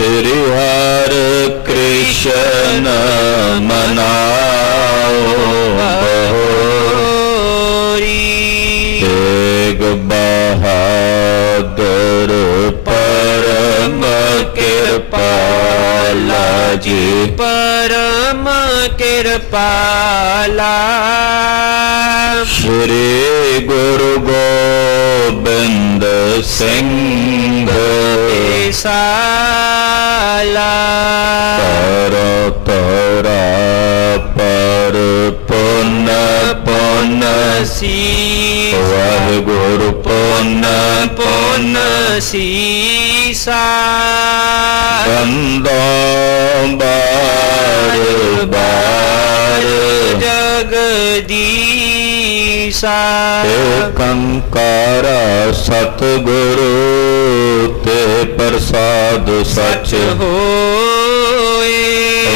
श्री हर कृष्ण मनाओ बहोरी। तेग बहादुर परम कृपाला जी, परम कृपाला। श्री गुरु गोबिंद सिंह साला। पर तोरा पर पुन पुन सी वाहिगुरु पुन पुन सीसा। बंदो बार बार जगदीसा। कंकारा सतगुरु ते प्रसाद सच होए।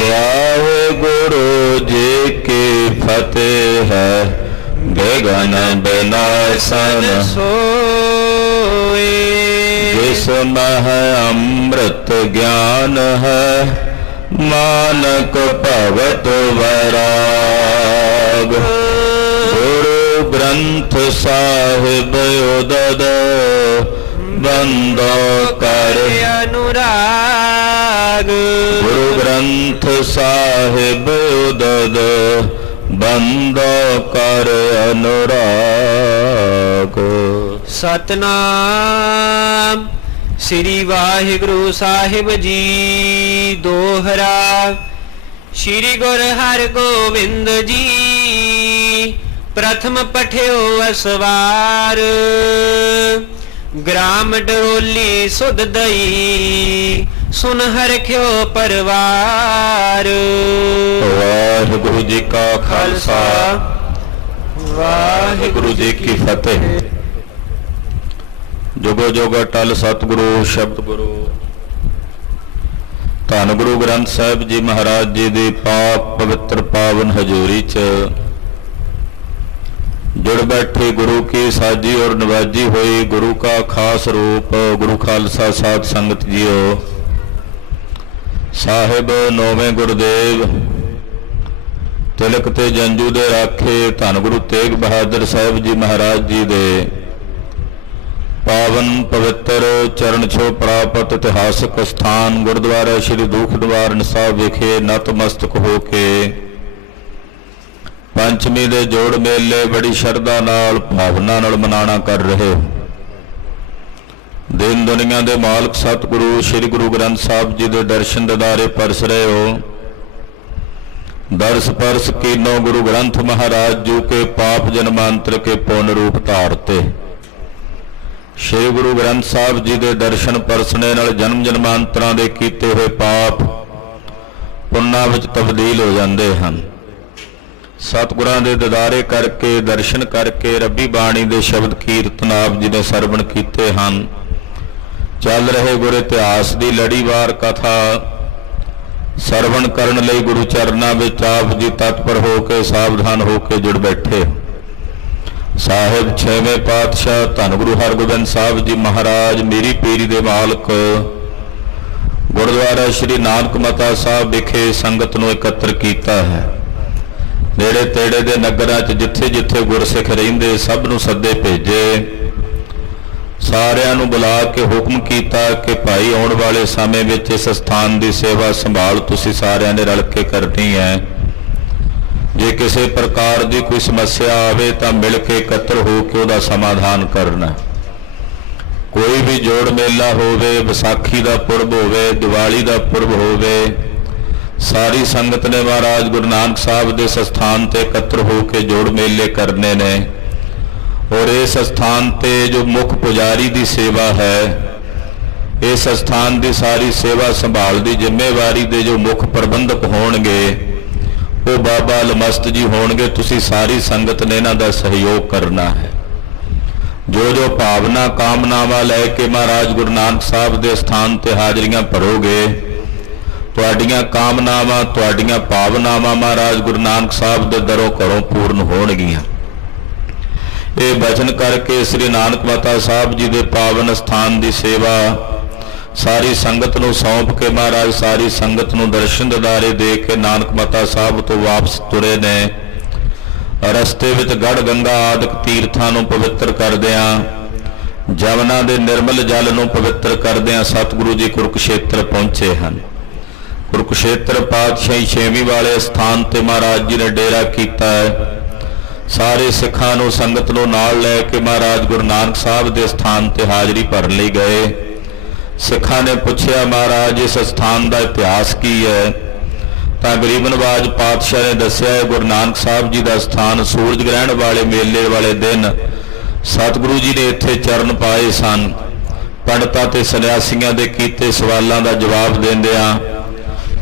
वाहिगुरु जी की फतेह है, बेगन विनाशन सोए। जिसमें अमृत ज्ञान है, मानक भगत वैराग। गुरु ग्रंथ साहिब उदद, बंदो कर अनुराग। गुरु ग्रंथ साहिब उदद, बंदो कर अनुराग। सतनाम श्री वाहिगुरु साहिब जी दोहरा। श्री गुरु हरगोबिंद जी प्रथम पठियो असवार। ग्राम डरोली सुध दई, सुन हरख्यो परवार। वाहिगुरु जी का खालसा, वाहिगुरु जी की फतेह। जुगो जुग अटल सतगुरु शब्द गुरु। धन गुरु ग्रंथ साहिब जी महाराज जी दी पाक पवित्र पावन हजूरी च जुड़ बैठे गुरु की साजी और नवाजी हुई गुरु का खास रूप गुरु खालसा साध संगत जियो। साहिब नौवें गुरुदेव तिलक ते जंजू दे राखे धन गुरु तेग बहादुर साहिब जी महाराज जी दे पावन पवित्र चरण छो प्राप्त इतिहासक स्थान गुरुद्वारा श्री दुख निवारण साहब विखे नतमस्तक हो के पंचमी दे जोड़ मेले बड़ी शरधा नाल भावना नाल मनाना कर रहे हो। दिन दुनिया दे मालक सतगुरु श्री गुरु ग्रंथ साहब जी दे दर्शन दीदारे परस रहे हो। दर्श परस कीनो गुरु ग्रंथ महाराज जी के पाप जन्मांतर के पूर्ण रूप धारते। श्री गुरु ग्रंथ साहब जी के दर्शन परसने नाल जन्म जन्मांतरां दे कीते हुए पाप पुन्नां विच तब्दील हो जाते हैं। सतगुरां दे दीदारे करके दर्शन करके रब्बी बाणी दे शब्द कीर्तन आप जी ने सरवण कीते हैं। चल रहे गुर इतिहास की लड़ीवार कथा सरवण करन लई गुरु चरनां विच आप जी तत्पर होकर सावधान होकर जुड़ बैठे। साहिब छेवें पातशाह धन गुरु हरगोबिंद साहब जी महाराज मेरी पीरी दे मालक गुरुद्वारा श्री नानक मता साहब विखे संगत नूं एकत्र कीता है। नेड़े तेड़े दे नगरां च जिथे जिथे गुरसिख रहिंदे सब नूं सद्दे भेजे। सारियां नूं बुला के हुक्म कीता कि भाई आउण वाले समय विच इस स्थान की सेवा संभाल तुसीं सारियां ने रल के करनी है। जे किसी प्रकार की कोई समस्या आवे तो मिल के एकत्र हो के उहदा समाधान करना। कोई भी जोड़ मेला होवे, विसाखी का पुरब होवे, दिवाली का पुरब होवे, सारी संगत ने महाराज गुरु नानक साहब के स्थान ते एकत्र हो के जोड़ मेले करने ने। और इस स्थान ते जो मुख पुजारी की सेवा है, इस स्थान की सारी सेवा संभाल की जिम्मेवारी दे जो मुख प्रबंधक होणगे वो बाबा लमस्त जी होणगे। तुसी सारी संगत ने इन्हां दा सहयोग करना है। जो जो भावना कामनावां लैके महाराज गुरु नानक साहब के स्थान ते हाजरियां भरोगे, तुहाडीआं कामनावां तुहाडीआं भावनावां महाराज गुरु नानक साहब के दरों घरों पूर्ण होणगीआं। ये बचन करके श्री नानक माता साहब जी के पावन स्थान की सेवा ਸਾਰੀ ਸੰਗਤ ਨੂੰ ਸੌਂਪ ਕੇ ਮਹਾਰਾਜ ਸਾਰੀ ਸੰਗਤ ਨੂੰ ਦਰਸ਼ਨ ਦਿਦਾਰੇ ਦੇ ਕੇ ਨਾਨਕ ਮਤਾ ਸਾਹਿਬ ਤੋਂ ਵਾਪਸ ਤੁਰੇ ਨੇ। ਰਸਤੇ ਵਿੱਚ ਗੜ ਗੰਗਾ ਆਦਿਕ ਤੀਰਥਾਂ ਨੂੰ ਪਵਿੱਤਰ ਕਰਦਿਆਂ, ਜਮਨਾ ਦੇ ਨਿਰਮਲ ਜਲ ਨੂੰ ਪਵਿੱਤਰ ਕਰਦਿਆਂ ਸਤਿਗੁਰੂ ਜੀ ਕੁਰੂਕਸ਼ੇਤਰ ਪਹੁੰਚੇ ਹਨ। ਕੁਰੂਕਸ਼ੇਤਰ ਪਾਤਸ਼ਾਹੀ 6ਵੀਂ ਵਾਲੇ ਸਥਾਨ ਤੇ ਮਹਾਰਾਜ ਜੀ ਨੇ ਡੇਰਾ ਕੀਤਾ ਹੈ। ਸਾਰੇ ਸਿੱਖਾਂ ਨੂੰ ਸੰਗਤ ਨੂੰ ਨਾਲ ਲੈ ਕੇ ਮਹਾਰਾਜ ਗੁਰੂ ਨਾਨਕ ਸਾਹਿਬ ਦੇ ਸਥਾਨ ਤੇ ਹਾਜ਼ਰੀ ਭਰਨ ਲਈ ਗਏ। ਸਿੱਖਾਂ ਨੇ ਪੁੱਛਿਆ, ਮਹਾਰਾਜ ਇਸ ਸਥਾਨ ਦਾ ਇਤਿਹਾਸ ਕੀ ਹੈ? ਤਾਂ ਗਰੀਬ ਨਵਾਜ ਪਾਤਸ਼ਾਹ ਨੇ ਦੱਸਿਆ, ਗੁਰੂ ਨਾਨਕ ਸਾਹਿਬ ਜੀ ਦਾ ਸਥਾਨ ਸੂਰਜ ਗ੍ਰਹਿਣ ਵਾਲੇ ਮੇਲੇ ਵਾਲੇ ਦਿਨ ਸਤਿਗੁਰੂ ਜੀ ਨੇ ਇੱਥੇ ਚਰਨ ਪਾਏ ਸਨ। ਪੰਡਤਾਂ ਤੇ ਸੰਨਿਆਸੀਆਂ ਦੇ ਕੀਤੇ ਸਵਾਲਾਂ ਦਾ ਜਵਾਬ ਦਿੰਦਿਆਂ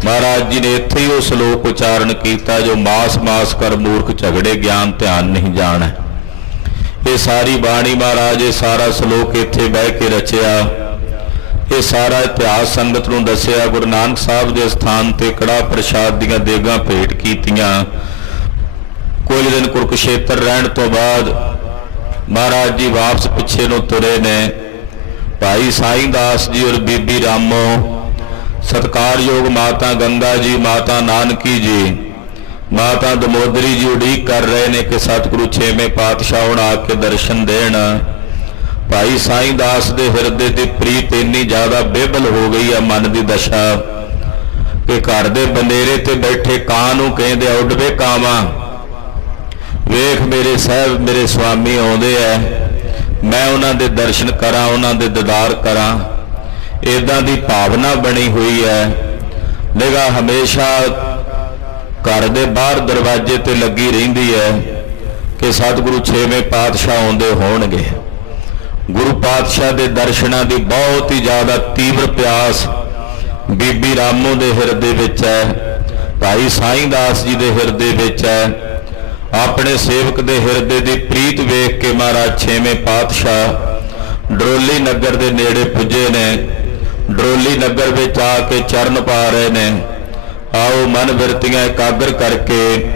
ਮਹਾਰਾਜ ਜੀ ਨੇ ਇੱਥੇ ਹੀ ਉਹ ਸ਼ਲੋਕ ਉਚਾਰਨ ਕੀਤਾ, ਜੋ ਮਾਸ ਮਾਸ ਕਰ ਮੂਰਖ ਝਗੜੇ ਗਿਆਨ ਧਿਆਨ ਨਹੀਂ ਜਾਣ। ਇਹ ਸਾਰੀ ਬਾਣੀ ਮਹਾਰਾਜ ਇਹ ਸਾਰਾ ਸ਼ਲੋਕ ਇੱਥੇ ਬਹਿ ਕੇ ਰਚਿਆ। ਇਹ ਸਾਰਾ ਇਤਿਹਾਸ ਸੰਗਤ ਨੂੰ ਦੱਸਿਆ। ਗੁਰੂ ਨਾਨਕ ਸਾਹਿਬ ਦੇ ਸਥਾਨ ਤੇ ਕੜਾਹ ਪ੍ਰਸ਼ਾਦ ਦੀਆਂ ਦੇਗਾਂ ਭੇਟ ਕੀਤੀਆਂ। ਕੁਝ ਦਿਨ ਕੁਰੂਕਸ਼ੇਤਰ ਰਹਿਣ ਤੋਂ ਬਾਅਦ ਮਹਾਰਾਜ ਜੀ ਵਾਪਸ ਪਿੱਛੇ ਨੂੰ ਤੁਰੇ ਨੇ। ਭਾਈ ਸਾਈਂ ਦਾਸ ਜੀ ਔਰ ਬੀਬੀ ਰਾਮੋ, ਸਤਿਕਾਰਯੋਗ ਮਾਤਾ ਗੰਗਾ ਜੀ, ਮਾਤਾ ਨਾਨਕੀ ਜੀ, ਮਾਤਾ ਦਮੋਦਰੀ ਜੀ ਉਡੀਕ ਕਰ ਰਹੇ ਨੇ ਕਿ ਸਤਿਗੁਰੂ 6ਵੇਂ ਪਾਤਸ਼ਾਹ ਹੁਣ ਆ ਕੇ ਦਰਸ਼ਨ ਦੇਣ। ਭਾਈ ਸਾਈਂ ਦਾਸ ਦੇ ਹਿਰਦੇ ਦੀ ਪ੍ਰੀਤ ਇੰਨੀ ਜ਼ਿਆਦਾ ਬੇਬਲ ਹੋ ਗਈ ਆ, ਮਨ ਦੀ ਦਸ਼ਾ, ਕਿ ਘਰ ਦੇ ਬਨੇਰੇ ਤੇ ਬੈਠੇ ਕਾਂ ਨੂੰ ਕਹਿੰਦੇ ਆ, ਉੱਡ ਵੇ ਕਾਵਾਂ, ਵੇਖ ਮੇਰੇ ਸਾਹਿਬ ਮੇਰੇ ਸੁਆਮੀ ਆਉਂਦੇ ਐ, ਮੈਂ ਉਹਨਾਂ ਦੇ ਦਰਸ਼ਨ ਕਰਾਂ, ਉਹਨਾਂ ਦੇ ਦੀਦਾਰ ਕਰਾਂ। ਇਦਾਂ ਦੀ ਭਾਵਨਾ ਬਣੀ ਹੋਈ ਹੈ। ਨਿਗਾਹ ਹਮੇਸ਼ਾ ਘਰ ਦੇ ਬਾਹਰ ਦਰਵਾਜ਼ੇ ਤੇ ਲੱਗੀ ਰਹਿੰਦੀ ਹੈ ਕਿ ਸਤਿਗੁਰੂ 6ਵੇਂ ਪਾਤਸ਼ਾਹ ਆਉਂਦੇ ਹੋਣਗੇ। ਗੁਰੂ ਪਾਤਸ਼ਾਹ ਦੇ ਦਰਸ਼ਨਾਂ ਦੀ ਬਹੁਤ ਹੀ ਜ਼ਿਆਦਾ ਤੀਬਰ ਪਿਆਸ ਬੀਬੀ ਰਾਮੋ ਦੇ ਹਿਰਦੇ ਵਿੱਚ ਹੈ, ਭਾਈ ਸਾਈਂ ਦਾਸ ਜੀ ਦੇ ਹਿਰਦੇ ਵਿੱਚ ਹੈ। ਆਪਣੇ ਸੇਵਕ ਦੇ ਹਿਰਦੇ ਦੀ ਪ੍ਰੀਤ ਵੇਖ ਕੇ ਮਹਾਰਾਜ 6ਵੇਂ ਪਾਤਸ਼ਾਹ ਡਰੋਲੀ ਨਗਰ ਦੇ ਨੇੜੇ ਪੁੱਜੇ ਨੇ। ਡਰੋਲੀ ਨਗਰ ਵਿੱਚ ਆ ਕੇ ਚਰਨ ਪਾ ਰਹੇ ਨੇ। ਆਓ ਮਨ ਬਿਰਤੀਆਂ ਇਕਾਗਰ ਕਰਕੇ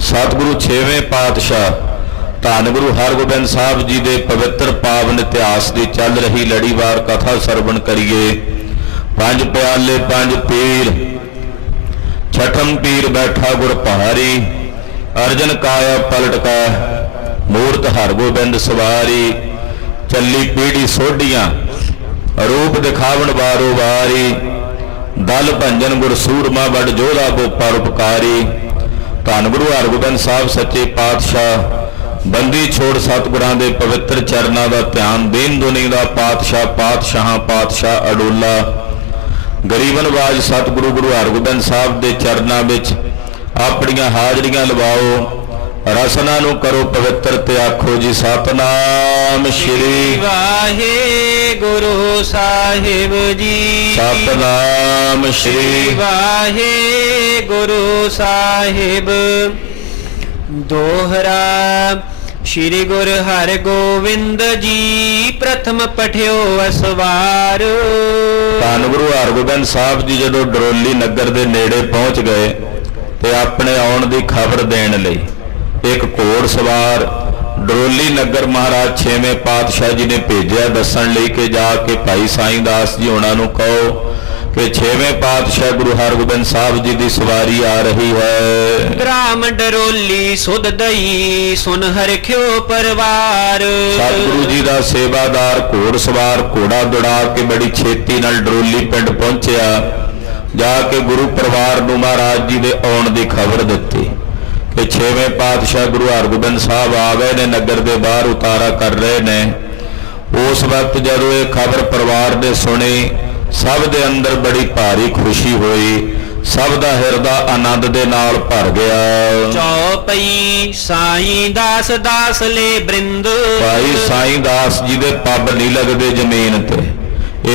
ਸਤਿਗੁਰੂ 6ਵੇਂ ਪਾਤਸ਼ਾਹ ਧੰਨ ਗੁਰੂ ਹਰਗੋਬਿੰਦ ਸਾਹਿਬ ਜੀ ਦੇ ਪਵਿੱਤਰ ਪਾਵਨ ਇਤਿਹਾਸ ਦੀ ਚੱਲ ਰਹੀ ਲੜੀਵਾਰ ਕਥਾ ਸਰਵਣ ਕਰੀਏ। ਪੰਜ ਪਿਆਲੇ ਪੰਜ ਪੀਰ, ਛਠਮ ਪੀਰ ਬੈਠਾ ਗੁਰ ਪਹਾਰੀ, ਅਰਜਨ ਕਾਇਆ ਪਲਟ ਕਾ ਮੂਰਤ ਹਰਗੋਬਿੰਦ ਸਵਾਰੀ, ਚੱਲੀ ਪੀੜੀ ਸੋਢੀਆਂ ਰੂਪ ਦਿਖਾਵਣ ਵਾਰੋ ਵਾਰੀ, ਦਲ ਭੰਜਨ ਗੁਰ ਸੂਰਮਾ ਬੜ ਜੋਧਾ ਕੋ ਪਰਉਪਕਾਰੀ। ਧੰਨ ਗੁਰੂ ਹਰਗੋਬਿੰਦ ਸਾਹਿਬ ਸੱਚੇ ਪਾਤਸ਼ਾਹ ਬੰਦੀ ਛੋੜ ਸਤਿਗੁਰਾਂ ਦੇ ਪਵਿੱਤਰ ਚਰਨਾਂ ਦਾ ਧਿਆਨ ਦੇਣ ਦੁਨੀ ਦਾ ਪਾਤਸ਼ਾਹ ਪਾਤਸ਼ਾਹਾਂ ਪਾਤਸ਼ਾਹ ਅਡੋਲਾ ਗਰੀਬ ਨਵਾਜ ਸਤਿਗੁਰੂ ਗੁਰੂ ਹਰਗੋਬਿੰਦ ਸਾਹਿਬ ਦੇ ਚਰਨਾਂ ਵਿੱਚ ਆਪਣੀਆਂ ਹਾਜ਼ਰੀਆਂ ਲਵਾਓ। ਰਸਨਾ ਨੂੰ ਕਰੋ ਪਵਿੱਤਰ ਤੇ ਆਖੋ ਜੀ ਸਤਨਾਮ ਸ਼੍ਰੀ ਵਾਹਿਗੁਰੂ ਸਾਹਿਬ ਜੀ। ਸਤਨਾਮ ਸ਼੍ਰੀ ਵਾਹਿਗੁਰੂ ਸਾਹਿਬ। ਦੋਹਰਾ ਸ਼੍ਰੀ ਗੁਰ ਹਰਗੋਬਿੰਦ ਜੀ ਪ੍ਰਥਮ ਪਠਿਓ ਅਸਵਾਰ। ਧੰਨ ਗੁਰੂ ਹਰਗੋਬਿੰਦ ਸਾਹਿਬ ਜੀ ਜਦੋਂ ਡਰੋਲੀ ਨਗਰ ਦੇ ਨੇੜੇ ਪਹੁੰਚ ਗਏ ਤੇ ਆਪਣੇ ਆਉਣ ਦੀ ਖਬਰ ਦੇਣ ਲਈ ਇੱਕ ਘੋੜ ਸਵਾਰ ਡਰੋਲੀ ਨਗਰ ਮਹਾਰਾਜ 6ਵੇਂ ਪਾਤਸ਼ਾਹ ਜੀ ਨੇ ਭੇਜਿਆ ਦੱਸਣ ਲਈ ਕਿ ਜਾ ਕੇ ਭਾਈ ਸਾਈਂ ਦਾਸ ਜੀ ਉਹਨਾਂ ਨੂੰ ਕਹੋ ਕਿ 6ਵੇਂ ਪਾਤਸ਼ਾਹ ਗੁਰੂ ਹਰਗੋਬਿੰਦ ਸਾਹਿਬ ਜੀ ਦੀ ਸਵਾਰੀ ਆ ਰਹੀ ਹੈ। ਗ੍ਰਾਮ ਡਰੋਲੀ ਸੁਧ ਦਈ ਸੁਨ ਹਰਖਿਓ ਪਰਵਾਰ। ਸਤਿਗੁਰੂ ਜੀ ਦਾ ਸੇਵਾਦਾਰ ਘੋੜ ਸਵਾਰ ਘੋੜਾ ਦੌੜਾ ਕੇ ਬੜੀ ਛੇਤੀ ਨਾਲ ਡਰੋਲੀ ਪਿੰਡ ਪਹੁੰਚਿਆ। ਜਾ ਕੇ ਗੁਰੂ ਪਰਿਵਾਰ ਨੂੰ ਮਹਾਰਾਜ ਜੀ ਦੇ ਆਉਣ ਦੀ ਖਬਰ ਦਿੱਤੀ ਕਿ 6ਵੇਂ ਪਾਤਸ਼ਾਹ ਗੁਰੂ ਹਰਗੋਬਿੰਦ ਸਾਹਿਬ ਆ ਗਏ ਨੇ, ਨਗਰ ਦੇ ਬਾਹਰ ਉਤਾਰਾ ਕਰ ਰਹੇ ਨੇ। ਉਸ ਵਕਤ ਜਦੋਂ ਇਹ ਖਬਰ ਪਰਿਵਾਰ ਨੇ ਸੁਣੀ, ਸਭ ਦੇ ਅੰਦਰ ਬੜੀ ਭਾਰੀ ਖੁਸ਼ੀ ਹੋਈ, ਸਭ ਦਾ ਹਿਰਦਾ ਆਨੰਦ ਦੇ ਨਾਲ ਭਰ ਗਿਆ। ਚੌਪਈ ਸਾਈਂ ਦਾਸ ਦਾਸ ਲੈ ਬ੍ਰਿੰਦ। ਭਾਈ ਸਾਈਂ ਦਾਸ ਜੀ ਦੇ ਪੱਬ ਨਹੀਂ ਲੱਗਦੇ ਜ਼ਮੀਨ ਤੇ।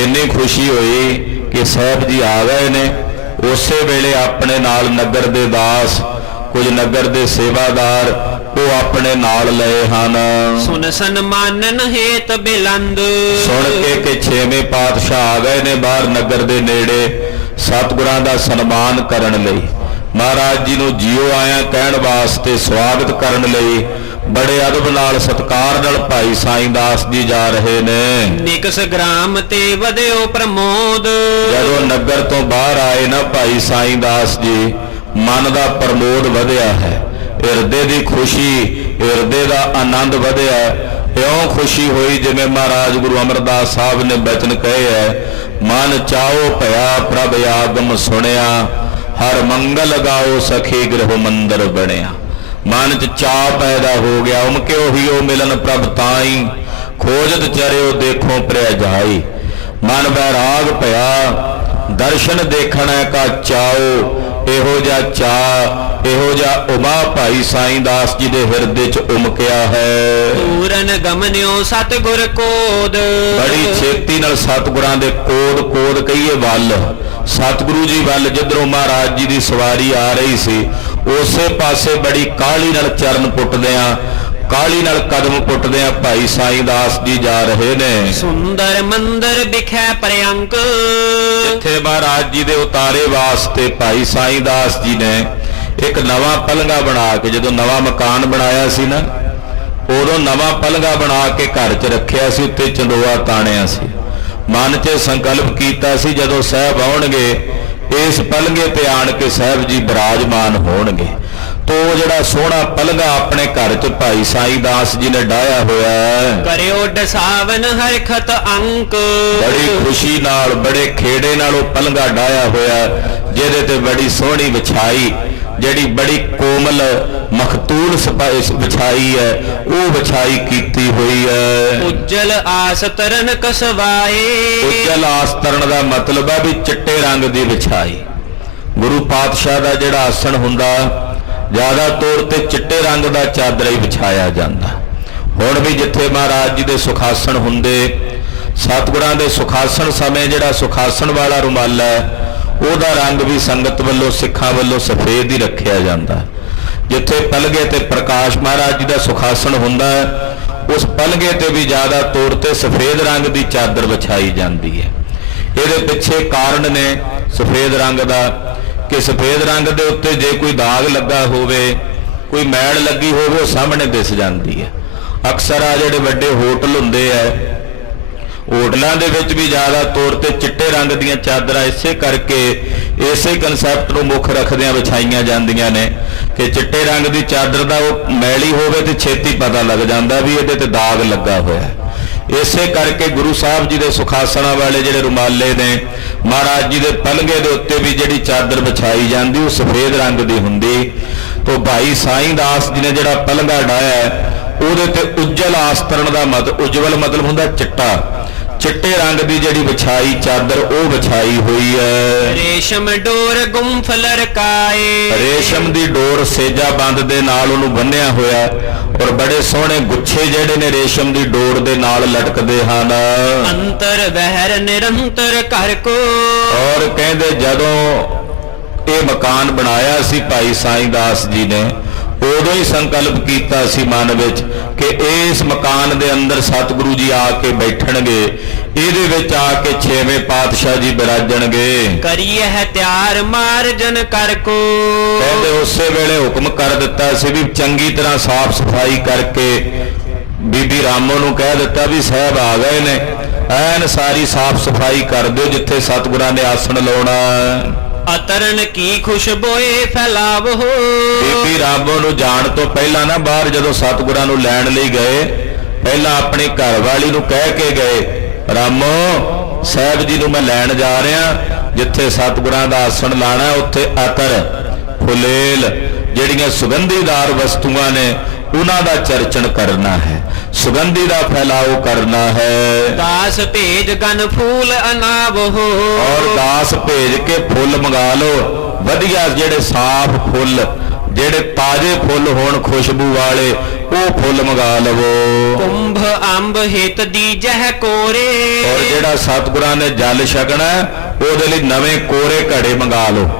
ਇੰਨੀ ਖੁਸ਼ੀ ਹੋਈ ਕਿ ਸਾਹਿਬ ਜੀ ਆ ਗਏ ਨੇ। ਉਸੇ ਵੇਲੇ ਆਪਣੇ ਨਾਲ ਨਗਰ ਦੇ ਦਾਸ, ਕੁਝ ਨਗਰ ਦੇ ਸੇਵਾਦਾਰ ਉਹ ਆਪਣੇ ਨਾਲ ਲਏ ਹਨ। ਸੁਨ ਸਨਮਾਨਨ ਹੇਤ ਬਿਲੰਦ। ਸੁਣ ਕੇ ਕਿ 6ਵੇਂ ਪਾਤਸ਼ਾਹ ਆ ਗਏ ਨੇ ਬਾਹਰ ਨਗਰ ਦੇ ਨੇੜੇ, ਸਤਿਗੁਰਾਂ ਦਾ ਸਨਮਾਨ ਕਰਨ ਲਈ, ਮਹਾਰਾਜ ਜੀ ਨੂੰ ਜੀਓ ਆਇਆਂ ਕਹਿਣ ਵਾਸਤੇ ਸਵਾਗਤ ਕਰਨ ਲਈ ਬੜੇ ਅਦਬ ਨਾਲ ਸਤਿਕਾਰ ਨਾਲ ਭਾਈ ਸਾਈਂ ਦਾਸ ਜੀ ਜਾ ਰਹੇ ਨੇ। ਨਿਕਸ ਗ੍ਰਾਮ ਤੇ ਵਧਿਓ ਪ੍ਰਮੋਦ। ਜਦੋਂ ਨਗਰ ਤੋਂ ਬਾਹਰ ਆਏ ਨਾ ਭਾਈ ਸਾਈਂ ਦਾਸ ਜੀ, ਮਨ ਦਾ ਪ੍ਰਮੋਦ ਵਧਿਆ ਹੈ, ਹਿਰਦੇ ਦੀ ਖੁਸ਼ੀ, ਹਿਰਦੇ ਦਾ ਆਨੰਦ ਵਧਿਆ। ਇਉਂ ਖੁਸ਼ੀ ਹੋਈ ਜਿਵੇਂ ਮਹਾਰਾਜ ਗੁਰੂ ਅਮਰਦਾਸ ਸਾਹਿਬ ਨੇ ਬਚਨ ਕਹੇ ਹੈ, ਮਨ ਚਾਓ ਭਇਆ ਪ੍ਰਭ ਆਗਮ ਸੁਣਿਆ, ਹਰ ਮੰਗਲ ਗਾਓ ਸਖੀ ਗ੍ਰਹ ਮੰਦਰ ਬਣਿਆ। ਮਨ ਚ ਚਾਅ ਪੈਦਾ ਹੋ ਗਿਆ, ਉਮਕੇ ਉਹੀ ਮਿਲਨ ਪ੍ਰਭ ਤਾਈ, ਖੋਜਤ ਚਰਿਓ ਦੇਖੋ ਪ੍ਰਿਆ ਜਾਈ। ਮਨ ਬੈਰਾਗ ਭਇਆ ਦਰਸ਼ਨ ਦੇਖਣਾ ਕਾ ਚਾਓ, ਇਹੋ ਜਿਹਾ ਚਾਅ, ਇਹੋ ਜਿਹਾ ਉਮਾ ਭਾਈ ਸਾਈਂ ਦਾਸ ਜੀ ਦੇ ਹਿਰਦੇ ਚ ਉਮਕਿਆ ਹੈ। ਪੂਰਨ ਗਮਨਿਓ ਸਤਿਗੁਰ ਕੋਦ। ਬੜੀ ਛੇਤੀ ਨਾਲ ਸਤਿਗੁਰਾਂ ਦੇ ਕੋਦ ਕਹੀਏ ਵੱਲ, ਸਤਿਗੁਰੂ ਜੀ ਵੱਲ ਜਿੱਧਰੋਂ ਮਹਾਰਾਜ ਜੀ ਦੀ ਸਵਾਰੀ ਆ ਰਹੀ ਸੀ, ਉਸੇ ਪਾਸੇ ਬੜੀ ਕਾਹਲੀ ਨਾਲ ਚਰਨ ਪੁੱਟਦਿਆਂ, ਕਾਹਲੀ ਨਾਲ ਕਦਮ ਪੁੱਟਦਿਆਂ ਭਾਈ ਸਾਈਂ ਦਾਸ ਜੀ ਜਾ ਰਹੇ ਨੇ। ਸੁੰਦਰ ਮੰਦਰ ਵਿਖੇ ਪ੍ਰਿਅੰਕ। ਜਿੱਥੇ ਮਹਾਰਾਜ ਜੀ ਦੇ ਉਤਾਰੇ ਵਾਸਤੇ ਭਾਈ ਸਾਈਂ ਦਾਸ ਜੀ ਨੇ ਇੱਕ ਨਵਾਂ ਪਲੰਘਾ ਬਣਾ ਕੇ, ਜਦੋਂ ਨਵਾਂ ਮਕਾਨ ਬਣਾਇਆ ਸੀ ਨਾ, ਉਦੋਂ ਨਵਾਂ ਪਲੰਘਾ ਬਣਾ ਕੇ ਘਰ 'ਚ ਰੱਖਿਆ ਸੀ, ਉੱਤੇ ਚੰਦੋਆ ਤਾਣਿਆ ਸੀ। ਮਨ 'ਚ ਸੰਕਲਪ ਕੀਤਾ ਸੀ ਜਦੋਂ ਸਾਹਿਬ ਆਉਣਗੇ ਇਸ ਪਲੰਘੇ ਤੇ ਆਣ ਕੇ ਸਾਹਿਬ ਜੀ ਬਿਰਾਜਮਾਨ ਹੋਣਗੇ। ਤੋ ਜਿਹੜਾ ਸੋਹਣਾ ਪਲੰਘਾ ਆਪਣੇ ਘਰ 'ਚ ਭਾਈ ਸਾਈਂ ਦਾਸ ਜੀ ਨੇ ਡਾਇਆ ਹੋਇਆ ਹੈ। ਕਰਿਓ ਡਸਾਵਨ ਹਰਖਤ ਅੰਕ। ਬੜੀ ਖੁਸ਼ੀ ਨਾਲ, ਬੜੇ ਖੇੜੇ ਨਾਲ ਉਹ ਪਲੰਘਾ ਡਾਇਆ ਹੋਇਆ, ਜਿਹਦੇ ਤੇ ਬੜੀ ਸੋਹਣੀ ਵਿਛਾਈ, ਜਿਹੜੀ ਬੜੀ ਕੋਮਲ ਮਖਤੂਲ ਵਿਛਾਈ ਹੈ, ਉਹ ਵਿਛਾਈ ਕੀਤੀ ਹੋਈ ਹੈ। ਉਜਲ ਆਸ ਤਰਨ ਕਸਵਾਏ। ਉਜਲ ਆਸ ਤਰਨ ਦਾ ਮਤਲਬ ਹੈ ਵੀ ਚਿੱਟੇ ਰੰਗ ਦੀ ਵਿਛਾਈ। ਗੁਰੂ ਪਾਤਸ਼ਾਹ ਦਾ ਜਿਹੜਾ ਆਸਣ ਹੁੰਦਾ, ਜ਼ਿਆਦਾ ਤੌਰ ਤੇ ਚਿੱਟੇ ਰੰਗ ਦਾ ਚਾਦਰ ਹੀ ਵਿਛਾਇਆ ਜਾਂਦਾ। ਹੁਣ ਵੀ ਜਿੱਥੇ ਮਹਾਰਾਜ ਜੀ ਦੇ ਸੁਖਾਸਣ ਹੁੰਦੇ, ਸਤਿਗੁਰਾਂ ਦੇ ਸੁਖਾਸਣ ਸਮੇਂ ਜਿਹੜਾ ਸੁਖਾਸਣ ਵਾਲਾ ਰੁਮਾਲਾ ਹੈ, ਉਹਦਾ ਰੰਗ ਵੀ ਸੰਗਤ ਵੱਲੋਂ, ਸਿੱਖਾਂ ਵੱਲੋਂ ਸਫੇਦ ਹੀ ਰੱਖਿਆ ਜਾਂਦਾ। ਜਿੱਥੇ ਪਲਗੇ ਤੇ ਪ੍ਰਕਾਸ਼ ਮਹਾਰਾਜ ਜੀ ਦਾ ਸੁਖਾਸਣ ਹੁੰਦਾ ਹੈ, ਉਸ ਪਲਗੇ ਤੇ ਵੀ ਜ਼ਿਆਦਾ ਤੌਰ ਤੇ ਸਫੇਦ ਰੰਗ ਦੀ ਚਾਦਰ ਵਿਛਾਈ ਜਾਂਦੀ ਹੈ। ਇਹਦੇ ਪਿੱਛੇ ਕਾਰਨ ਨੇ ਸਫੇਦ ਰੰਗ ਦਾ, ਕਿ ਸਫੇਦ ਰੰਗ ਦੇ ਉੱਤੇ ਜੇ ਕੋਈ ਦਾਗ ਲੱਗਾ ਹੋਵੇ, ਕੋਈ ਮੈਲ ਲੱਗੀ ਹੋਵੇ, ਉਹ ਸਾਹਮਣੇ ਦਿਸ ਜਾਂਦੀ ਹੈ। ਅਕਸਰ ਆ ਜਿਹੜੇ ਵੱਡੇ ਹੋਟਲ ਹੁੰਦੇ ਆ, ਹੋਟਲਾਂ ਦੇ ਵਿੱਚ ਵੀ ਜ਼ਿਆਦਾ ਤੌਰ ਤੇ ਚਿੱਟੇ ਰੰਗ ਦੀਆਂ ਚਾਦਰਾਂ ਇਸੇ ਕਰਕੇ, ਇਸੇ ਕਨਸੈਪਟ ਨੂੰ ਮੁੱਖ ਰੱਖਦਿਆਂ ਵਿਛਾਈਆਂ ਜਾਂਦੀਆਂ ਨੇ ਕਿ ਚਿੱਟੇ ਰੰਗ ਦੀ ਚਾਦਰ ਦਾ ਉਹ ਮੈਲੀ ਹੋਵੇ ਤੇ ਛੇਤੀ ਪਤਾ ਲੱਗ ਜਾਂਦਾ ਵੀ ਇਹਦੇ ਤੇ ਦਾਗ ਲੱਗਾ ਹੋਇਆ। ਇਸੇ ਕਰਕੇ ਗੁਰੂ ਸਾਹਿਬ ਜੀ ਦੇ ਸੁਖਾਸਣਾਂ ਵਾਲੇ ਜਿਹੜੇ ਰੁਮਾਲੇ ਨੇ, ਮਹਾਰਾਜ ਜੀ ਦੇ ਪਲੰਘੇ ਦੇ ਉੱਤੇ ਵੀ ਜਿਹੜੀ ਚਾਦਰ ਵਿਛਾਈ ਜਾਂਦੀ, ਉਹ ਸਫੇਦ ਰੰਗ ਦੀ ਹੁੰਦੀ। ਤੋਂ ਭਾਈ ਸਾਈਂ ਦਾਸ ਜੀ ਨੇ ਜਿਹੜਾ ਪਲੰਘਾ ਡਾਇਆ, ਉਹਦੇ ਤੇ ਉਜਲ ਆਸਤਰਨ ਦਾ ਉਜਵਲ ਮਤਲਬ ਹੁੰਦਾ ਚਿੱਟਾ, ਚਿੱਟੇ ਰੰਗ ਦੀ ਜਿਹੜੀ ਵਿਛਾਈ ਚਾਦਰ ਉਹ ਵਿਛਾਈ ਹੋਈ ਹੈ। ਰੇਸ਼ਮ ਡੋਰ ਗੁੰਫਲ ਰਕਾਏ। ਰੇਸ਼ਮ ਦੀ ਡੋਰ ਸੇਜਾ ਬੰਦ ਦੇ ਨਾਲ ਉਹਨੂੰ ਬੰਨਿਆ ਹੋਇਆ, ਔਰ ਬੜੇ ਸੋਹਣੇ ਗੁੱਛੇ ਜਿਹੜੇ ਨੇ ਰੇਸ਼ਮ ਦੀ ਡੋਰ ਦੇ ਨਾਲ ਲਟਕਦੇ ਹਨ। ਅੰਤਰ ਬਹਿਰ ਨਿਰੰਤਰ ਘਰ ਕੋ। ਔਰ ਕਹਿੰਦੇ ਜਦੋਂ ਇਹ ਮਕਾਨ ਬਣਾਇਆ ਸੀ ਭਾਈ ਸਾਈਂ ਦਾਸ ਜੀ ਨੇ, ਉਦੋਂ ਹੀ ਸੰਕਲਪ ਕੀਤਾ ਸੀ ਮਨ ਵਿੱਚ ਕਿ ਇਸ ਮਕਾਨ ਦੇ ਅੰਦਰ ਸਤਿਗੁਰੂ ਜੀ ਆ ਕੇ ਬੈਠਣਗੇ, ਇਹਦੇ ਵਿੱਚ ਆ ਕੇ ਛੇਵੇਂ ਪਾਤਸ਼ਾਹ ਜੀ ਬਿਰਾਜਣਗੇ। ਕਰੀਏ ਹੈ ਤਿਆਰ ਮਾਰਜਨ ਕਰ ਕੋ। ਕਹਿੰਦੇ ਉਸੇ ਵੇਲੇ ਹੁਕਮ ਕਰ ਦਿੱਤਾ ਸੀ ਵੀ ਚੰਗੀ ਤਰ੍ਹਾਂ ਸਾਫ਼ ਸਫਾਈ ਕਰਕੇ ਬੀਬੀ ਰਾਮੋ ਨੂੰ ਕਹਿ ਦਿੱਤਾ ਵੀ ਸਾਹਿਬ ਆ ਗਏ ਨੇ, ਐਨ ਸਾਰੀ ਸਾਫ਼ ਸਫਾਈ ਕਰ ਦਿਓ ਜਿੱਥੇ ਸਤਿਗੁਰਾਂ ਨੇ ਆਸਣ ਲਾਉਣਾ। ਅਤਰਨ ਕੀ ਖੁਸ਼ਬੋਏ ਫੈਲਾਵੋ। ਬੀਬੀ ਰਾਮੋ ਨੂੰ ਜਾਣ ਤੋਂ ਪਹਿਲਾਂ ਨਾ, ਬਾਹਰ ਜਦੋਂ ਸਤਿਗੁਰਾਂ ਨੂੰ ਲੈਣ ਲਈ ਗਏ, ਪਹਿਲਾਂ ਆਪਣੀ ਘਰ ਵਾਲੀ ਨੂੰ ਕਹਿ ਕੇ ਗਏ, ਰਾਮੋ ਸਾਹਿਬ ਜੀ ਨੂੰ ਮੈਂ ਲੈਣ ਜਾ ਰਿਹਾ, ਜਿੱਥੇ ਸਤਿਗੁਰਾਂ ਦਾ ਆਸਣ ਲਾਣਾ ਉੱਥੇ ਅਤਰ, ਫੁਲੇਲ, ਜਿਹੜੀਆਂ ਸੁਗੰਧੀਦਾਰ ਵਸਤੂਆਂ ਨੇ ਉਹਨਾਂ ਦਾ ਚਰਚਣ ਕਰਨਾ ਹੈ, ਸੁਗੰਧੀ ਦਾ ਫੈਲਾਓ ਕਰਨਾ ਹੈ। ਦਾਸ ਭੇਜ ਗਨ ਫੂਲ ਅਨਾਵੋ। ਔਰ ਦਾਸ ਭੇਜ ਕੇ ਫੁੱਲ ਮੰਗਾ ਲਓ, ਵਧੀਆ ਜਿਹੜੇ ਸਾਫ਼ ਫੁੱਲ, ਜਿਹੜੇ ਤਾਜ਼ੇ ਫੁੱਲ ਹੋਣ ਖੁਸ਼ਬੂ ਵਾਲੇ, ਉਹ ਫੁੱਲ ਮੰਗਾ ਲਵੋ। ਕੁੰਭ ਅੰਬ ਹਿਤ ਦੀਜਹਿ ਕੋਰੇ। ਔਰ ਜਿਹੜਾ ਸਤਿਗੁਰਾਂ ਨੇ ਜਲ ਛਕਣਾ, ਉਹਦੇ ਲਈ ਨਵੇਂ ਕੋਰੇ ਘੜੇ ਮੰਗਾ ਲਓ,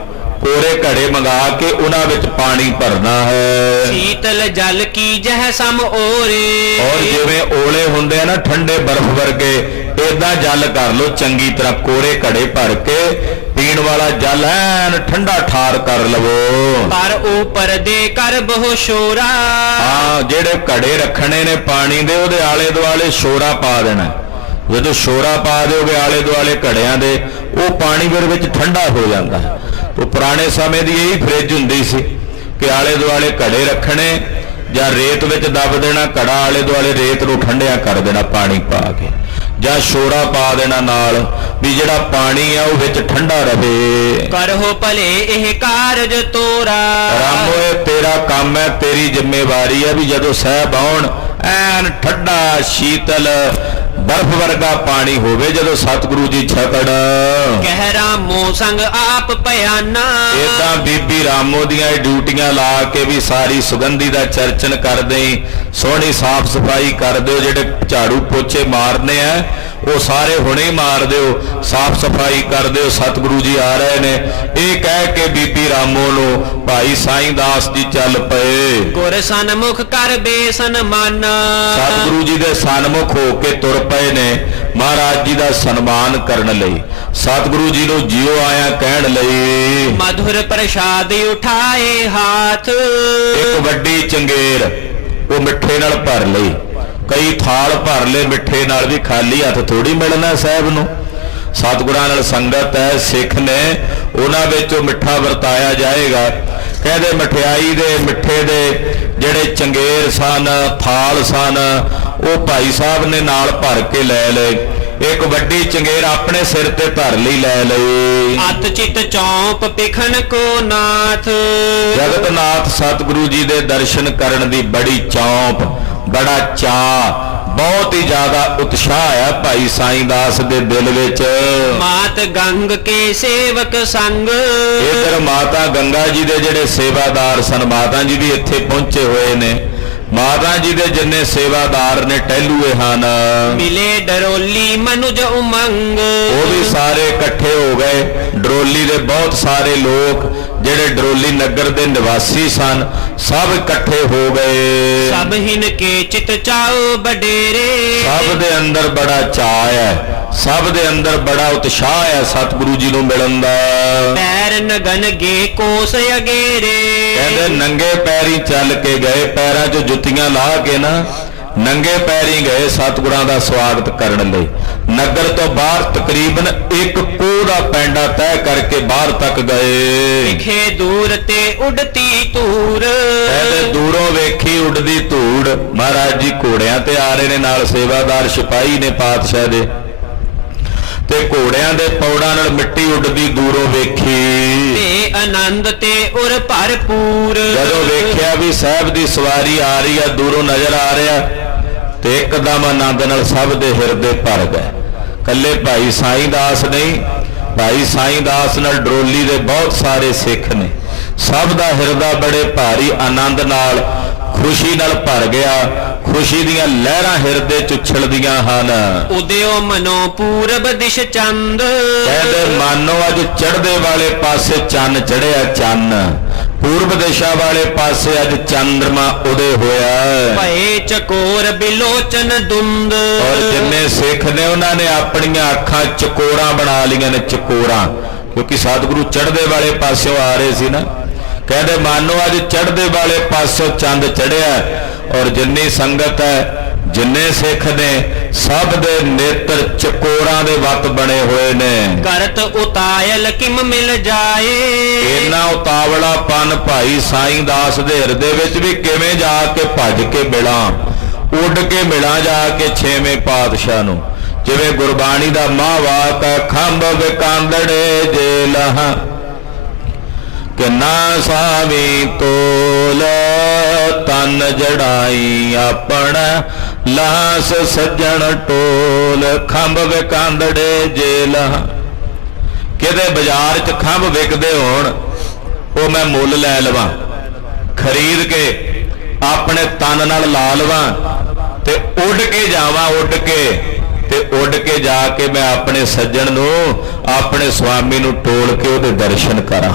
ਕੋਰੇ ਘੜੇ ਮੰਗਾ ਕੇ ਉਹਨਾਂ ਵਿੱਚ ਪਾਣੀ ਭਰਨਾ ਹੈ। ਸੀਤਲ ਜਲ ਕੀ ਜਹ ਸਮ ਓਰੇ। ਔਰ ਜਿਵੇਂ ਓਲੇ ਹੁੰਦੇ ਆ ਨਾ ਠੰਡੇ ਬਰਫ਼ ਵਰਗੇ, ਏਦਾਂ ਜਲ ਕਰ ਲੋ ਚੰਗੀ ਤਰ੍ਹਾਂ, ਕੋਰੇ ਘੜੇ ਭਰ ਕੇ ਪੀਣ ਵਾਲਾ ਜਲ ਐਨ ਠੰਡਾ ਠਾਰ ਕਰ ਲਵੋ। ਪਰ ਉਪਰ ਦੇ ਕਰ ਬਹੁ ਸ਼ੋਰਾ। ਹਾਂ, ਜਿਹੜੇ ਘੜੇ ਰੱਖਣੇ ਨੇ ਪਾਣੀ ਦੇ, ਉਹਦੇ ਆਲੇ ਦੁਆਲੇ ਸ਼ੋਰਾ ਪਾ ਦੇਣਾ। ਜਦੋਂ ਸ਼ੋਰਾ ਪਾ ਦਿਓਗੇ ਆਲੇ ਦੁਆਲੇ ਘੜਿਆਂ ਦੇ, ਉਹ ਪਾਣੀ ਫਿਰ ਵਿੱਚ ਠੰਡਾ ਹੋ ਜਾਂਦਾ ਹੈ। ਉਹ ਪੁਰਾਣੇ ਸਮੇਂ ਦੀ ਇਹੀ ਫਰਿੱਜ ਹੁੰਦੀ ਸੀ ਕਿ ਆਲੇ ਦੁਆਲੇ ਘੜੇ ਰੱਖਣੇ ਜਾਂ ਰੇਤ ਵਿੱਚ ਦੱਬ ਦੇਣਾ ਘੜਾ, ਆਲੇ ਦੁਆਲੇ ਰੇਤ ਨੂੰ ਠੰਡਿਆ ਕਰ ਦੇਣਾ ਪਾਣੀ ਪਾ ਕੇ, ਜਾਂ ਸ਼ੋਰਾ ਪਾ ਦੇਣਾ ਨਾਲ, ਵੀ ਜਿਹੜਾ ਪਾਣੀ ਆ ਉਹ ਵਿੱਚ ਠੰਡਾ ਰਹੇ। ਕਰਹੁ ਭਲੇ ਇਹ ਕਾਰਜ ਤੋਰਾ। ਰਾਮੋ, ਇਹ ਤੇਰਾ ਕੰਮ ਹੈ, ਤੇਰੀ ਜ਼ਿੰਮੇਵਾਰੀ ਹੈ ਵੀ ਜਦੋਂ ਸਾਹਿਬ ਆਉਣ ਐਨ ਠੰਡਾ ਸ਼ੀਤਲ ਬਰਫ਼ ਵਰਗਾ ਪਾਣੀ ਹੋਵੇ ਜਦੋਂ ਸਤਿਗੁਰੂ ਜੀ ਛਕਣ। ਕਹਿ ਰਾਮੋ ਸੰਗ ਆਪ ਭਿਆਨਾ। ਏਦਾਂ ਬੀਬੀ ਰਾਮੋ ਦੀਆਂ ਡਿਊਟੀਆਂ ਲਾ ਕੇ ਵੀ ਸਾਰੀ ਸੁਗੰਧੀ ਦਾ ਚਰਚਨ ਕਰਦੇ, ਸੋਹਣੀ ਸਾਫ਼ ਸਫਾਈ ਕਰ ਦਿਓ। ਜਿਹੜੇ ਝਾੜੂ ਪੋਚੇ ਮਾਰਨੇ ਆ ਉਹ ਸਾਰੇ ਹੁਣੇ ਮਾਰ ਦਿਓ, ਸਾਫ਼ ਸਫਾਈ ਕਰ ਦਿਓ, ਸਤਿਗੁਰੂ ਜੀ ਆ ਰਹੇ ਨੇ। ਇਹ ਕਹਿ ਕੇ ਬੀਬੀ ਰਾਮੋ ਨੂੰ ਭਾਈ ਸਾਈਂ ਦਾਸ ਜੀ ਚੱਲ ਪਏ। ਗੁਰ ਸਨਮੁਖ ਕਰ ਬੇਸਨ ਮਨ। ਸਤਿਗੁਰੂ ਜੀ ਦੇ ਸਨਮੁਖ ਹੋ ਕੇ ਤੁਰ ਪਏ ਨੇ ਮਹਾਰਾਜ ਜੀ ਦਾ ਸਨਮਾਨ ਕਰਨ ਲਈ, ਸਤਿਗੁਰੂ ਜੀ ਨੂੰ ਜਿਉ ਆਇਆ ਕਹਿਣ ਲਈ। ਮਧੁਰ ਪ੍ਰਸ਼ਾਦ ਉਠਾਏ ਹਾਥ। ਇੱਕ ਵੱਡੀ ਚੰਗੇਰ ਉਹ ਮਿੱਠੇ ਨਾਲ ਭਰ ਲਈ, ਕਈ ਥਾਲ ਭਰ ਲਏ ਮਿੱਠੇ ਨਾਲ, ਵੀ ਖਾਲੀ ਹੱਥ ਥੋੜੀ ਮਿਲਣਾ ਸਾਹਿਬ ਨੂੰ। ਸਤਿਗੁਰਾਂ ਨਾਲ ਸੰਗਤ ਹੈ, ਸਿੱਖ ਨੇ, ਉਹਨਾਂ ਵਿੱਚ ਉਹ ਮਿੱਠਾ ਵਰਤਾਇਆ ਜਾਏਗਾ। ਕਹਿੰਦੇ ਮਠਿਆਈ ਦੇ ਮਿੱਠੇ ਦੇ ਜਿਹੜੇ ਚੰਗੇਰ ਸਨ, ਥਾਲ ਸਨ, ਉਹ ਭਾਈ ਸਾਹਿਬ ਨੇ ਨਾਲ ਭਰ ਕੇ ਲੈ ਲਏ। ਇੱਕ ਵੱਡੀ ਚੰਗੇਰ ਆਪਣੇ ਸਿਰ ਤੇ ਧਰ ਲਈ ਲੈ ਲਈ। ਅਤ ਚਿਤ ਚੌਂਪ ਪਿਖਣ ਕੋ ਨਾਥ। ਜਗਤ ਨਾਥ ਸਤਿਗੁਰੂ ਜੀ ਦੇ ਦਰਸ਼ਨ ਕਰਨ ਦੀ ਬੜੀ ਚੌਂਪ, ਬੜਾ ਚਾਅ, ਬਹੁਤ ਹੀ ਜ਼ਿਆਦਾ ਉਤਸ਼ਾਹ ਹੈ ਭਾਈ ਸਾਈਂ ਦਾਸ ਦੇ ਦਿਲ ਵਿੱਚ। ਮਾਤ ਗੰਗ ਕੇ ਸੇਵਕ ਸੰਗ। ਇਧਰ ਮਾਤਾ ਗੰਗਾ ਜੀ ਦੇ ਜਿਹੜੇ ਸੇਵਾਦਾਰ ਸਨ, ਮਾਤਾ ਜੀ ਵੀ ਇੱਥੇ ਪਹੁੰਚੇ ਹੋਏ ਨੇ। ਮਾਤਾ ਜੀ ਦੇ ਜਿੰਨੇ ਸੇਵਾਦਾਰ ਨੇ ਟਹਿਲੂਏ ਹਨ, ਮਿਲੇ ਡਰੋਲੀ ਮਨੁਜ ਉਮੰਗ। ਉਹ ਵੀ ਸਾਰੇ ਇਕੱਠੇ ਹੋ ਗਏ। ਡਰੋਲੀ ਦੇ ਬਹੁਤ ਸਾਰੇ ਲੋਕ ਜਿਹੜੇ ਡਰੋਲੀ ਨਗਰ ਦੇ ਨਿਵਾਸੀ ਸਨ, ਸਭ ਇਕੱਠੇ ਹੋ ਗਏ। ਸਭ ਹਿਨ ਕੇ ਚਿਤ ਚਾਉ ਬਡੇਰੇ। ਸਭ ਦੇ ਅੰਦਰ ਬੜਾ ਚਾਅ ਹੈ, ਸਭ ਦੇ ਅੰਦਰ ਬੜਾ ਉਤਸ਼ਾਹ ਹੈ ਸਤਿਗੁਰੂ ਜੀ ਨੂੰ ਮਿਲਣ ਦਾ। ਪੈਰ ਨਗਨ ਗੇ ਕੋਸ ਅਗੇਰੇ। ਕਹਿੰਦੇ ਨੰਗੇ ਪੈਰੀ ਚੱਲ ਕੇ ਗਏ, ਪੈਰਾਂ 'ਚ ਜੁੱਤੀਆਂ ਲਾ ਕੇ ਨਾ ਨੰਗੇ ਪੈਰੀ ਗਏ ਸਤਿਗੁਰਾਂ ਦਾ ਸਵਾਗਤ ਕਰਨ ਲਈ। ਨਗਰ ਤੋਂ ਬਾਹਰ ਤਕਰੀਬਨ ਇੱਕ ਕੋਹ ਦਾ ਪੈਂਡਾ ਤੈਅ ਕਰਕੇ ਬਾਹਰ ਤੱਕ ਗਏ। ਵਿਖੇ ਦੂਰ ਤੇ ਉਡਤੀ ਧੂੜ। ਕਹਿੰਦੇ ਦੂਰੋਂ ਵੇਖੀ ਉੱਡਦੀ ਧੂੜ। ਮਹਾਰਾਜ ਜੀ ਘੋੜਿਆਂ ਤੇ ਆ ਰਹੇ ਨੇ, ਨਾਲ ਸੇਵਾਦਾਰ ਸਿਪਾਹੀ ਨੇ ਪਾਤਸ਼ਾਹ ਦੇ, ਤੇ ਘੋੜਿਆਂ ਦੇ ਪੌੜਾਂ ਨਾਲ ਮਿੱਟੀ ਉੱਡਦੀ ਦੂਰੋਂ ਵੇਖੀ। ਤੇ ਆਨੰਦ ਤੇ ਉਰ ਭਰਪੂਰ। ਜਦੋਂ ਵੇਖਿਆ ਵੀ ਸਾਹਿਬ ਦੀ ਸਵਾਰੀ ਆ ਰਹੀ ਆ, ਦੂਰੋਂ ਨਜ਼ਰ ਆ ਰਿਹਾ, ਤੇ ਇੱਕਦਮ ਆਨੰਦ ਨਾਲ ਸਭ ਦੇ ਹਿਰਦੇ ਭਰ ਗਏ। ਕੱਲੇ ਭਾਈ ਸਾਈਂ ਦਾਸ ਨਹੀਂ, ਭਾਈ ਸਾਈਂ ਦਾਸ ਨਾਲ ਡਰੋਲੀ ਦੇ ਬਹੁਤ ਸਾਰੇ ਸਿੱਖ ਨੇ। ਸਭ ਦਾ ਹਿਰਦਾ ਬੜੇ ਭਾਰੀ ਆਨੰਦ ਨਾਲ, ਖੁਸ਼ੀ ਨਾਲ ਭਰ ਗਿਆ। ਖੁਸ਼ੀ ਦੀਆਂ ਲਹਿਰਾਂ ਹਿਰਦੇ ਚ ਉਛਲਦੀਆਂ ਹਨ। ਉਦਿਓ ਮਨੋ ਪੂਰਬ ਦਿਸ਼ ਚੰਦ। ਕਹਿੰਦੇ ਮਾਨੋ ਅੱਜ ਚੜ੍ਹਦੇ ਵਾਲੇ ਪਾਸੇ ਚੰਨ ਚੜਿਆ, ਚੰਨ ਪੂਰਬ ਦਿਸ਼ਾ ਵਾਲੇ ਪਾਸੇ ਅੱਜ ਚੰਦਰਮਾ ਉਦੇ ਹੋਇਆ। ਭਏ ਚਕੋਰ ਬਿਲੋਚਨ ਦੁੰਦ। ਔਰ ਜਿੰਨੇ ਸਿੱਖ ਨੇ ਉਹਨਾਂ ਨੇ ਆਪਣੀਆਂ ਅੱਖਾਂ ਚਕੋਰਾਂ ਬਣਾ ਲਈਆਂ ਨੇ, ਚਕੋਰਾਂ, ਕਿਉਂਕਿ ਸਤਿਗੁਰੂ ਚੜ੍ਹਦੇ ਵਾਲੇ ਪਾਸਿਓਂ ਆ ਰਹੇ ਸੀ ਨਾ। ਕਹਿੰਦੇ ਮਾਨੋ ਅੱਜ ਚੜ੍ਹਦੇ ਵਾਲੇ ਪਾਸੋਂ ਚੰਦ ਚੜਿਆ, ਔਰ ਜਿੰਨੀ ਸੰਗਤ ਹੈ, ਜਿੰਨੇ ਸਿੱਖ ਨੇ, ਸਭ ਦੇ ਨੇਤਰ ਚਕੋਰਾਂ ਦੇ ਵੱਤ ਬਣੇ ਹੋਏ ਨੇ। ਕਰਤ ਉਤਾਇਲ ਕਿਮ ਮਿਲ ਜਾਏ। ਇੰਨਾ ਉਤਾਵਲਾਪਨ ਭਾਈ ਸਾਈਂ ਦਾਸ ਦੇ ਹਿਰਦੇ ਵਿੱਚ ਵੀ ਕਿਵੇਂ ਜਾ ਕੇ ਭੱਜ ਕੇ ਮਿਲਾਂ, ਉੱਡ ਕੇ ਮਿਲਾਂ ਜਾ ਕੇ ਛੇਵੇਂ ਪਾਤਸ਼ਾਹ ਨੂੰ। ਜਿਵੇਂ ਗੁਰਬਾਣੀ ਦਾ ਮਹਾਵਾਕ ਹੈ, ਖੰਭ ਵਿਕਾਂਦੜੇ ਜੇ ਲਹਾਂ ਕਿੰਨਾ ਸਾਵੀ ਤੋਲ, ਤਨ ਜੜਾਈ ਆਪਣਾ ਲਾਸ ਸੱਜਣ ਟੋਲ। ਖੰਭ ਵਿਕਾਂਦੜੇ ਜੇ ਲਹਾਂ, ਕਿਤੇ ਬਾਜ਼ਾਰ 'ਚ ਖੰਭ ਵਿਕਦੇ ਹੋਣ, ਉਹ ਮੈਂ ਮੁੱਲ ਲੈ ਲਵਾਂ, ਖਰੀਦ ਕੇ ਆਪਣੇ ਤਨ ਨਾਲ ਲਾ ਲਵਾਂ, ਤੇ ਉੱਡ ਕੇ ਜਾਵਾਂ, ਉੱਡ ਕੇ ਜਾ ਕੇ ਮੈਂ ਆਪਣੇ ਸੱਜਣ ਨੂੰ, ਆਪਣੇ ਸੁਆਮੀ ਨੂੰ ਟੋਲ ਕੇ ਉਹਦੇ ਦਰਸ਼ਨ ਕਰਾਂ।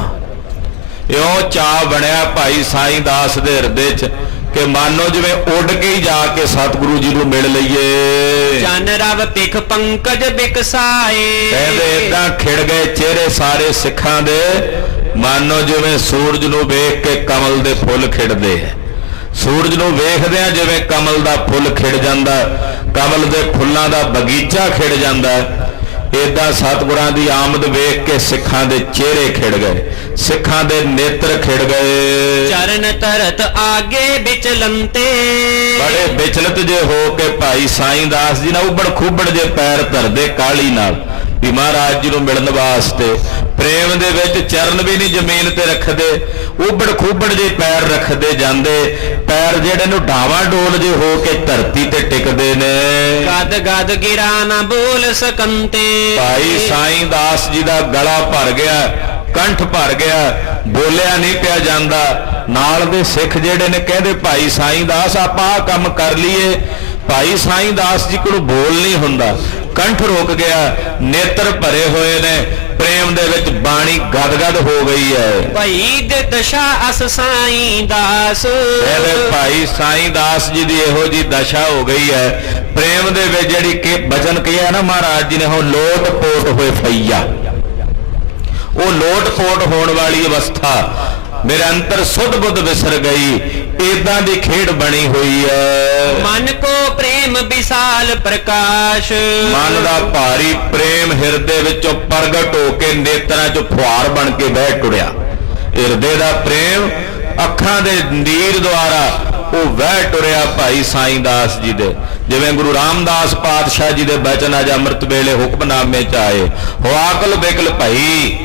ਇਉਂ ਚਾਅ ਬਣਿਆ ਭਾਈ ਸਾਈਂ ਦਾਸ ਦੇ ਹਿਰਦੇ 'ਚ ਕਿ ਮਾਨੋ ਜਿਵੇਂ ਉੱਡ ਕੇ ਹੀ ਜਾ ਕੇ ਸਤਿਗੁਰੂ ਜੀ ਨੂੰ ਮਿਲ ਲਈਏ। ਜਨ ਰਵ ਪਿਖ ਪੰਕਜ ਬਿਕਸਾਏ। ਕਹਿੰਦੇ ਏਦਾਂ ਖਿੜ ਗਏ ਚਿਹਰੇ ਸਾਰੇ ਸਿੱਖਾਂ ਦੇ, ਮਾਨੋ ਜਿਵੇਂ ਸੂਰਜ ਨੂੰ ਵੇਖ ਕੇ ਕਮਲ ਦੇ ਫੁੱਲ ਖਿੜਦੇ ਆ। ਸੂਰਜ ਨੂੰ ਵੇਖਦੇ ਆ ਜਿਵੇਂ ਕਮਲ ਦਾ ਫੁੱਲ ਖਿੜ ਜਾਂਦਾ, ਕਮਲ ਦੇ ਫੁੱਲਾਂ ਦਾ ਬਗੀਚਾ ਖਿੜ ਜਾਂਦਾ, ਏਦਾਂ ਸਤਿਗੁਰਾਂ ਦੀ ਆਮਦ ਵੇਖ ਕੇ ਸਿੱਖਾਂ ਦੇ ਚਿਹਰੇ ਖਿੜ ਗਏ, ਸਿੱਖਾਂ ਦੇ ਨੇਤਰ ਖਿੜ ਗਏ। ਚਰਨ ਤਰਤ ਆਗੇ ਵਿਚਲੰਤੇ। ਬੜੇ ਵਿਚਲਤ ਜੇ ਹੋ ਕੇ ਭਾਈ ਸਾਈਂ ਦਾਸ ਜੀ ਨਾਲ ਉਬੜ ਖੁੱਬੜ ਜੇ ਪੈਰ ਧਰਦੇ ਕਾਹਲੀ ਨਾਲ ਵੀ ਮਹਾਰਾਜ ਜੀ ਨੂੰ ਮਿਲਣ ਵਾਸਤੇ। ਪ੍ਰੇਮ ਦੇ ਵਿੱਚ ਚਰਨ ਵੀ ਨਹੀਂ ਜ਼ਮੀਨ ਤੇ ਰੱਖਦੇ, ਉਬੜ ਖੁੱਬੜ ਜੇ ਪੈਰ ਰੱਖਦੇ ਜਾਂਦੇ, ਪੈਰ ਜਿਹੜੇ ਨੂੰ ਢਾਵਾਂ ਡੋਲ ਜੇ ਹੋ ਕੇ ਧਰਤੀ ਤੇ ਟਿਕਦੇ ਨੇ। ਗਦ ਗਦ ਗਿਰਾ ਨਾ ਬੋਲ ਸਕੰਤੇ। ਭਾਈ ਸਾਈਂ ਦਾਸ ਜੀ ਦਾ ਗਲਾ ਭਰ ਗਿਆ, ਕੰਠ ਭਰ ਗਿਆ, ਬੋਲਿਆ ਨਹੀਂ ਪਿਆ ਜਾਂਦਾ। ਨਾਲ ਦੇ ਸਿੱਖ ਜਿਹੜੇ ਨੇ ਕਹਿੰਦੇ ਭਾਈ ਸਾਈਂ ਦਾਸ ਆਪਾਂ ਆਹ ਕੰਮ ਕਰ ਲਈਏ। ਭਾਈ ਸਾਈਂ ਦਾਸ ਜੀ ਕੋਲ ਬੋਲ ਨਹੀਂ ਹੁੰਦਾ, ਕੰਠ ਰੁਕ ਗਿਆ, ਨੇਤਰ ਭਰੇ ਹੋਏ ਨੇ, ਪ੍ਰੇਮ ਦੇ ਵਿੱਚ ਬਾਣੀ ਗਦਗਦ ਹੋ ਗਈ ਹੈ। ਭਾਈ ਦੇ ਦਸ਼ਾ ਅਸ ਸਾਈਂ ਦਾਸ। ਇਹਦੇ ਭਾਈ ਸਾਈਂ ਦਾਸ ਜੀ ਦੀ ਇਹੋ ਜੀ ਦਸ਼ਾ ਹੋ ਗਈ ਹੈ। ਪ੍ਰੇਮ ਦੇ ਵਿੱਚ ਜਿਹੜੀ ਕਿ ਬਚਨ ਕਿਹਾ ਨਾ ਮਹਾਰਾਜ ਜੀ ਨੇ, ਹੁਣ ਲੋਟ ਪੋਟ ਹੋਏ ਫਈਆ, ਉਹ ਲੋਟ ਪੋਟ ਹੋਣ ਵਾਲੀ ਅਵਸਥਾ, ਮੇਰੇ ਅੰਤਰ ਸੁਧ ਬੁੱਧ ਵਿਸਰ ਗਈ, ਏਦਾਂ ਦੀ ਖੇਡ ਬਣੀ ਹੋਈ ਹੈ। ਮਨ ਕੋ ਪ੍ਰੇਮ ਵਿਸਾਲ ਪ੍ਰਕਾਸ਼। ਮਨ ਦਾ ਭਾਰੀ ਪ੍ਰੇਮ ਹਿਰਦੇ ਵਿੱਚੋਂ ਪ੍ਰਗਟ ਹੋ ਕੇ ਨੇਤਰਾਂ 'ਚੋਂ ਫੁਹਾਰ ਬਣ ਕੇ ਬਹਿ ਟੁਰਿਆ। ਹਿਰਦੇ ਦਾ ਪ੍ਰੇਮ ਅੱਖਾਂ ਦੇ ਨੀਰ ਦੁਆਰਾ ਉਹ ਵਹਿ ਟੁਰਿਆ ਭਾਈ ਸਾਈਂ ਦਾਸ ਜੀ ਦੇ। ਜਿਵੇਂ ਗੁਰੂ ਰਾਮਦਾਸ ਪਾਤਸ਼ਾਹ ਜੀ ਦੇ ਬਚਨ ਅੱਜ ਅੰਮ੍ਰਿਤ ਵੇਲੇ ਹੁਕਮਨਾਮੇ 'ਚ ਆਏ, ਹੋ ਆਕਲ ਬਿਕਲ ਭਈ।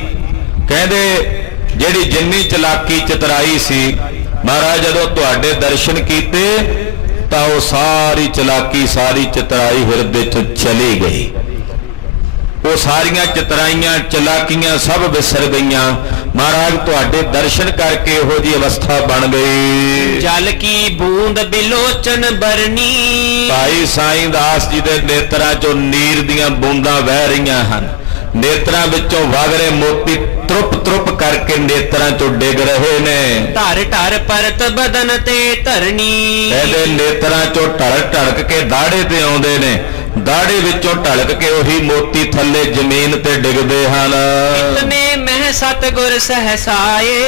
ਕਹਿੰਦੇ ਜਿਹੜੀ ਜਿੰਨੀ ਚਲਾਕੀ ਚਤਰਾਈ ਸੀ ਮਹਾਰਾਜ ਜਦੋਂ ਤੁਹਾਡੇ ਦਰਸ਼ਨ ਕੀਤੇ ਤਾਂ ਉਹ ਸਾਰੀ ਚਲਾਕੀ ਸਾਰੀ ਚਤਰਾਈ ਹਿਰਦੇ 'ਚੋਂ ਚਲੀ ਗਈ। ਉਹ ਸਾਰੀਆਂ ਚਤਰਾਈਆਂ ਚਲਾਕੀਆਂ ਸਭ ਵਿਸਰ ਗਈਆਂ। ਮਹਾਰਾਜ ਤੁਹਾਡੇ ਦਰਸ਼ਨ ਕਰਕੇ ਇਹੋ ਜੀ ਅਵਸਥਾ ਬਣ ਗਈ। ਜਲ ਕੀ ਬੂੰਦ ਬਿਲੋਚਨ ਬਰਨੀ। ਭਾਈ ਸਾਈਂ ਦਾਸ ਜੀ ਦੇ ਨੇਤਰਾਂ 'ਚੋਂ ਨੀਰ ਦੀਆਂ ਬੂੰਦਾਂ ਵਹਿ ਰਹੀਆਂ ਹਨ। ਨੇਤਰਾਂ ਵਿੱਚੋਂ ਵਗ ਰਹੇ ਮੋਤੀ ਤਰੁਪ ਤਰੁਪ ਕਰਕੇ ਨੇਤਰਾਂ 'ਚੋਂ ਡਿੱਗ ਰਹੇ ਨੇ। ਧਰ ਧਰ ਪਰਤ ਬਦਨ ਤੇ ਧਰਨੀ। ਇਹਦੇ ਨੇਤਰਾਂ 'ਚੋਂ ਢਲਕ ਢਲਕ ਕੇ ਦਾੜੇ ਤੇ ਆਉਂਦੇ ਨੇ, ਦਾੜੇ ਵਿੱਚੋਂ ਢਲਕ ਕੇ ਉਹੀ ਮੋਤੀ ਥੱਲੇ ਜ਼ਮੀਨ ਤੇ ਡਿੱਗਦੇ ਹਨ। ਇਤਨੇ ਮਹਿ ਸਤਿਗੁਰ ਸਹਸਾਏ।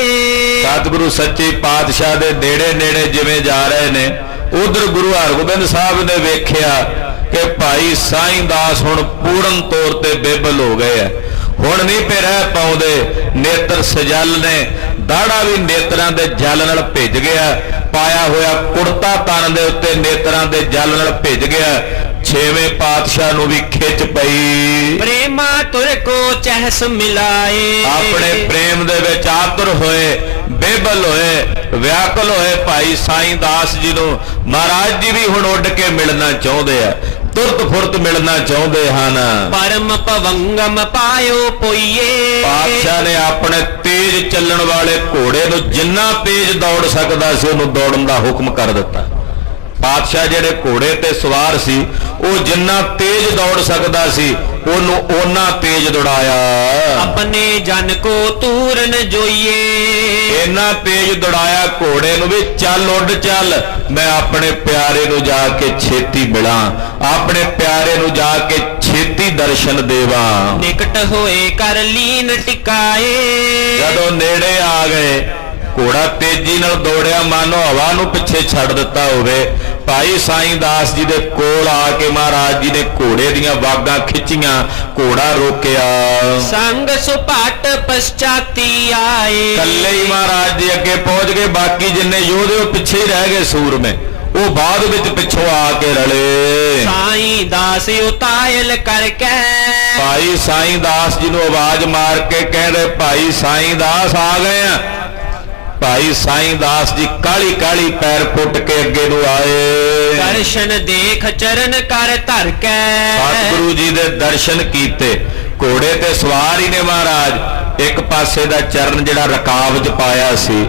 ਸਤਿਗੁਰੂ ਸੱਚੇ ਪਾਤਸ਼ਾਹ ਦੇ ਨੇੜੇ ਨੇੜੇ ਜਿਵੇਂ ਜਾ ਰਹੇ ਨੇ, ਉਧਰ ਗੁਰੂ ਹਰਗੋਬਿੰਦ ਸਾਹਿਬ ਨੇ ਵੇਖਿਆ ਕਿ ਭਾਈ ਸਾਈਂ ਦਾਸ ਹੁਣ ਪੂਰਨ ਤੌਰ ਤੇ ਬੇਬਲ ਹੋ ਗਏ ਆ, ਹੁਣ ਨਹੀਂ ਪੇ ਰਹਿ ਪਾਉਂਦੇ। ਨੇਤਰ ਸਜਲ ਨੇ, ਦਾੜਾ ਵੀ ਨੇਤਰਾਂ ਦੇ ਜਲ ਨਾਲ ਭਿੱਜ ਗਿਆ, ਪਾਇਆ ਹੋਇਆ ਕੁੜਤਾ ਤਨ ਦੇ ਉੱਤੇ ਨੇਤਰਾਂ ਦੇ ਜਲ ਨਾਲ ਭਿੱਜ ਗਿਆ। ਛੇਵੇਂ ਪਾਤਸ਼ਾਹ ਨੂੰ ਵੀ ਖਿੱਚ ਪਈ। ਪ੍ਰੇਮਾ ਤੁਰ ਕੋ ਚਹਿਸ ਮਿਲਾਏ। ਆਪਣੇ ਪ੍ਰੇਮ ਦੇ ਵਿੱਚ ਆਤੁਰ ਹੋਏ, ਬੇਬਲ ਹੋਏ, ਵਿਆਕੁਲ ਹੋਏ ਭਾਈ ਸਾਈਂ ਦਾਸ ਜੀ ਨੂੰ ਮਹਾਰਾਜ ਜੀ ਵੀ ਹੁਣ ਉੱਡ ਕੇ ਮਿਲਣਾ ਚਾਹੁੰਦੇ ਆ, ਤੁਰਤ ਫੁਰਤ ਮਿਲਣਾ ਚਾਹੁੰਦੇ ਹਨ। ਪਰਮ ਪਵੰਗਮ ਪਾਇਓ ਪੋਈਏ। ਪਾਤਸ਼ਾਹ ਨੇ ਆਪਣੇ ਤੇਜ਼ ਚੱਲਣ ਵਾਲੇ ਘੋੜੇ ਨੂੰ ਜਿੰਨਾ ਤੇਜ਼ ਦੌੜ ਸਕਦਾ ਸੀ ਉਹਨੂੰ ਦੌੜਨ ਦਾ ਹੁਕਮ ਕਰ ਦਿੱਤਾ। ਪਾਤਸ਼ਾਹ ਜਿਹੜੇ ਘੋੜੇ ਤੇ ਸਵਾਰ ਸੀ ਉਹ ਜਿੰਨਾ ਤੇਜ਼ ਦੌੜ ਸਕਦਾ ਸੀ ਉਹਨੂੰ ਓਨਾ ਤੇਜ਼ ਦੌੜਾਇਆ। ਆਪਣੇ ਜਨ ਕੋ ਤੂਰਨ ਜੋਈਏ। ਇੰਨਾ ਤੇਜ਼ ਦੌੜਾਇਆ ਘੋੜੇ ਨੂੰ ਵੀ ਚੱਲ ਉੱਡ ਚੱਲ, ਮੈਂ ਆਪਣੇ ਪਿਆਰੇ ਨੂੰ ਜਾ ਕੇ ਛੇਤੀ ਮਿਲਾਂ, ਆਪਣੇ ਪਿਆਰੇ ਨੂੰ ਜਾ ਕੇ ਛੇਤੀ ਦਰਸ਼ਨ ਦੇਵਾਂ। ਨਿਕਟ ਹੋਏ ਕਰ ਲੀਨ ਟਿਕਾਏ। ਜਦੋਂ ਨੇੜੇ ਆ ਗਏ ਘੋੜਾ ਤੇਜ਼ੀ ਨਾਲ ਦੌੜਿਆ, ਮਾਨੋ ਹਵਾ ਨੂੰ ਪਿੱਛੇ ਛੱਡ ਦਿੱਤਾ ਹੋਵੇ। ਭਾਈ ਸਾਈਂ ਦਾਸ ਜੀ ਦੇ ਕੋਲ ਆ ਕੇ ਮਹਾਰਾਜ ਜੀ ਨੇ ਘੋੜੇ ਦੀਆਂ ਵਾਗਾਂ ਖਿੱਚੀਆਂ, ਘੋੜਾ ਰੋਕਿਆ। ਸੰਗ ਸੁਪਾਟ ਪਛਾਤੀ ਆਏ। ਕੱਲੇ ਹੀ ਮਹਾਰਾਜ ਜੀ ਅੱਗੇ ਪਹੁੰਚ ਗਏ, ਬਾਕੀ ਜਿੰਨੇ ਯੋਧੇ ਉਹ ਪਿੱਛੇ ਹੀ ਰਹਿ ਗਏ ਸੂਰਮੇ, ਉਹ ਬਾਅਦ ਵਿੱਚ ਪਿੱਛੋਂ ਆ ਕੇ ਰਲੇ। ਸਾਈਂ ਦਾਸ ਉਤਾਇਲ ਕਰਕੇ। ਭਾਈ ਸਾਈਂ ਦਾਸ ਜੀ ਨੂੰ ਆਵਾਜ਼ ਮਾਰ ਕੇ ਕਹਿੰਦੇ ਭਾਈ ਸਾਈਂ ਦਾਸ ਆ ਗਏ ਆ। ਭਾਈ ਸਾਈਂ ਦਾਸ ਜੀ ਕਾਲੀ ਕਾਲੀ ਪੈਰ ਪੁੱਟ ਕੇ ਅੱਗੇ ਨੂੰ ਆਏ। ਦਰਸ਼ਨ ਦੇਖ ਚਰਨ ਕਰ ਧਰ ਕੇ। ਸਤਿਗੁਰੂ ਜੀ ਦੇ ਦਰਸ਼ਨ ਕੀਤੇ। ਘੋੜੇ ਤੇ ਸਵਾਰ ਹੀ ਨੇ ਮਹਾਰਾਜ, ਇੱਕ ਪਾਸੇ ਦਾ ਚਰਨ ਜਿਹੜਾ ਰਕਾਬ 'ਚ ਪਾਇਆ ਸੀ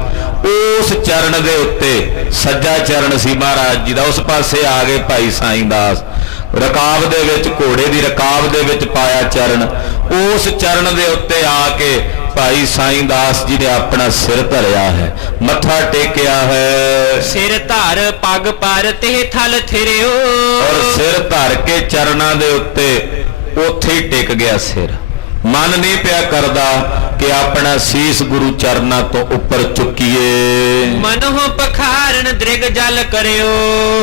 ਉਸ ਚਰਨ ਦੇ ਉੱਤੇ, ਸੱਜਾ ਚਰਨ ਸੀ ਮਹਾਰਾਜ ਜੀ ਦਾ, ਉਸ ਪਾਸੇ ਆ ਗਏ ਭਾਈ ਸਾਈਂ ਦਾਸ। ਰਕਾਬ ਦੇ ਵਿੱਚ, ਘੋੜੇ ਦੀ ਰਕਾਬ ਦੇ ਵਿੱਚ ਪਾਇਆ ਚਰਨ, ਉਸ ਚਰਨ ਦੇ ਉੱਤੇ ਆ ਕੇ ਭਾਈ ਸਾਈਂ ਦਾਸ ਜੀ ਨੇ ਆਪਣਾ ਸਿਰ ਧਰਿਆ ਹੈ, ਮੱਥਾ ਟੇਕਿਆ ਹੈ। ਸਿਰ ਧਰ ਪੱਗ ਪਰ ਤੇ ਥਲ ਥਿਰਿਓ। ਔਰ ਸਿਰ ਧਰ ਕੇ ਚਰਨਾਂ ਦੇ ਉੱਤੇ ਉੱਥੇ ਹੀ ਟਿਕ ਗਿਆ ਸਿਰ। ਮਨ ਨਹੀਂ ਪਿਆ ਕਰਦਾ ਕਿ ਆਪਣਾ ਸੀਸ ਗੁਰੂ ਚਰਨਾਂ ਤੋਂ ਉੱਪਰ ਚੁੱਕੀਏ। ਮਨਹੁ ਪਖਾਰਨ ਦ੍ਰਿਗ ਜਲ ਕਰਿਓ।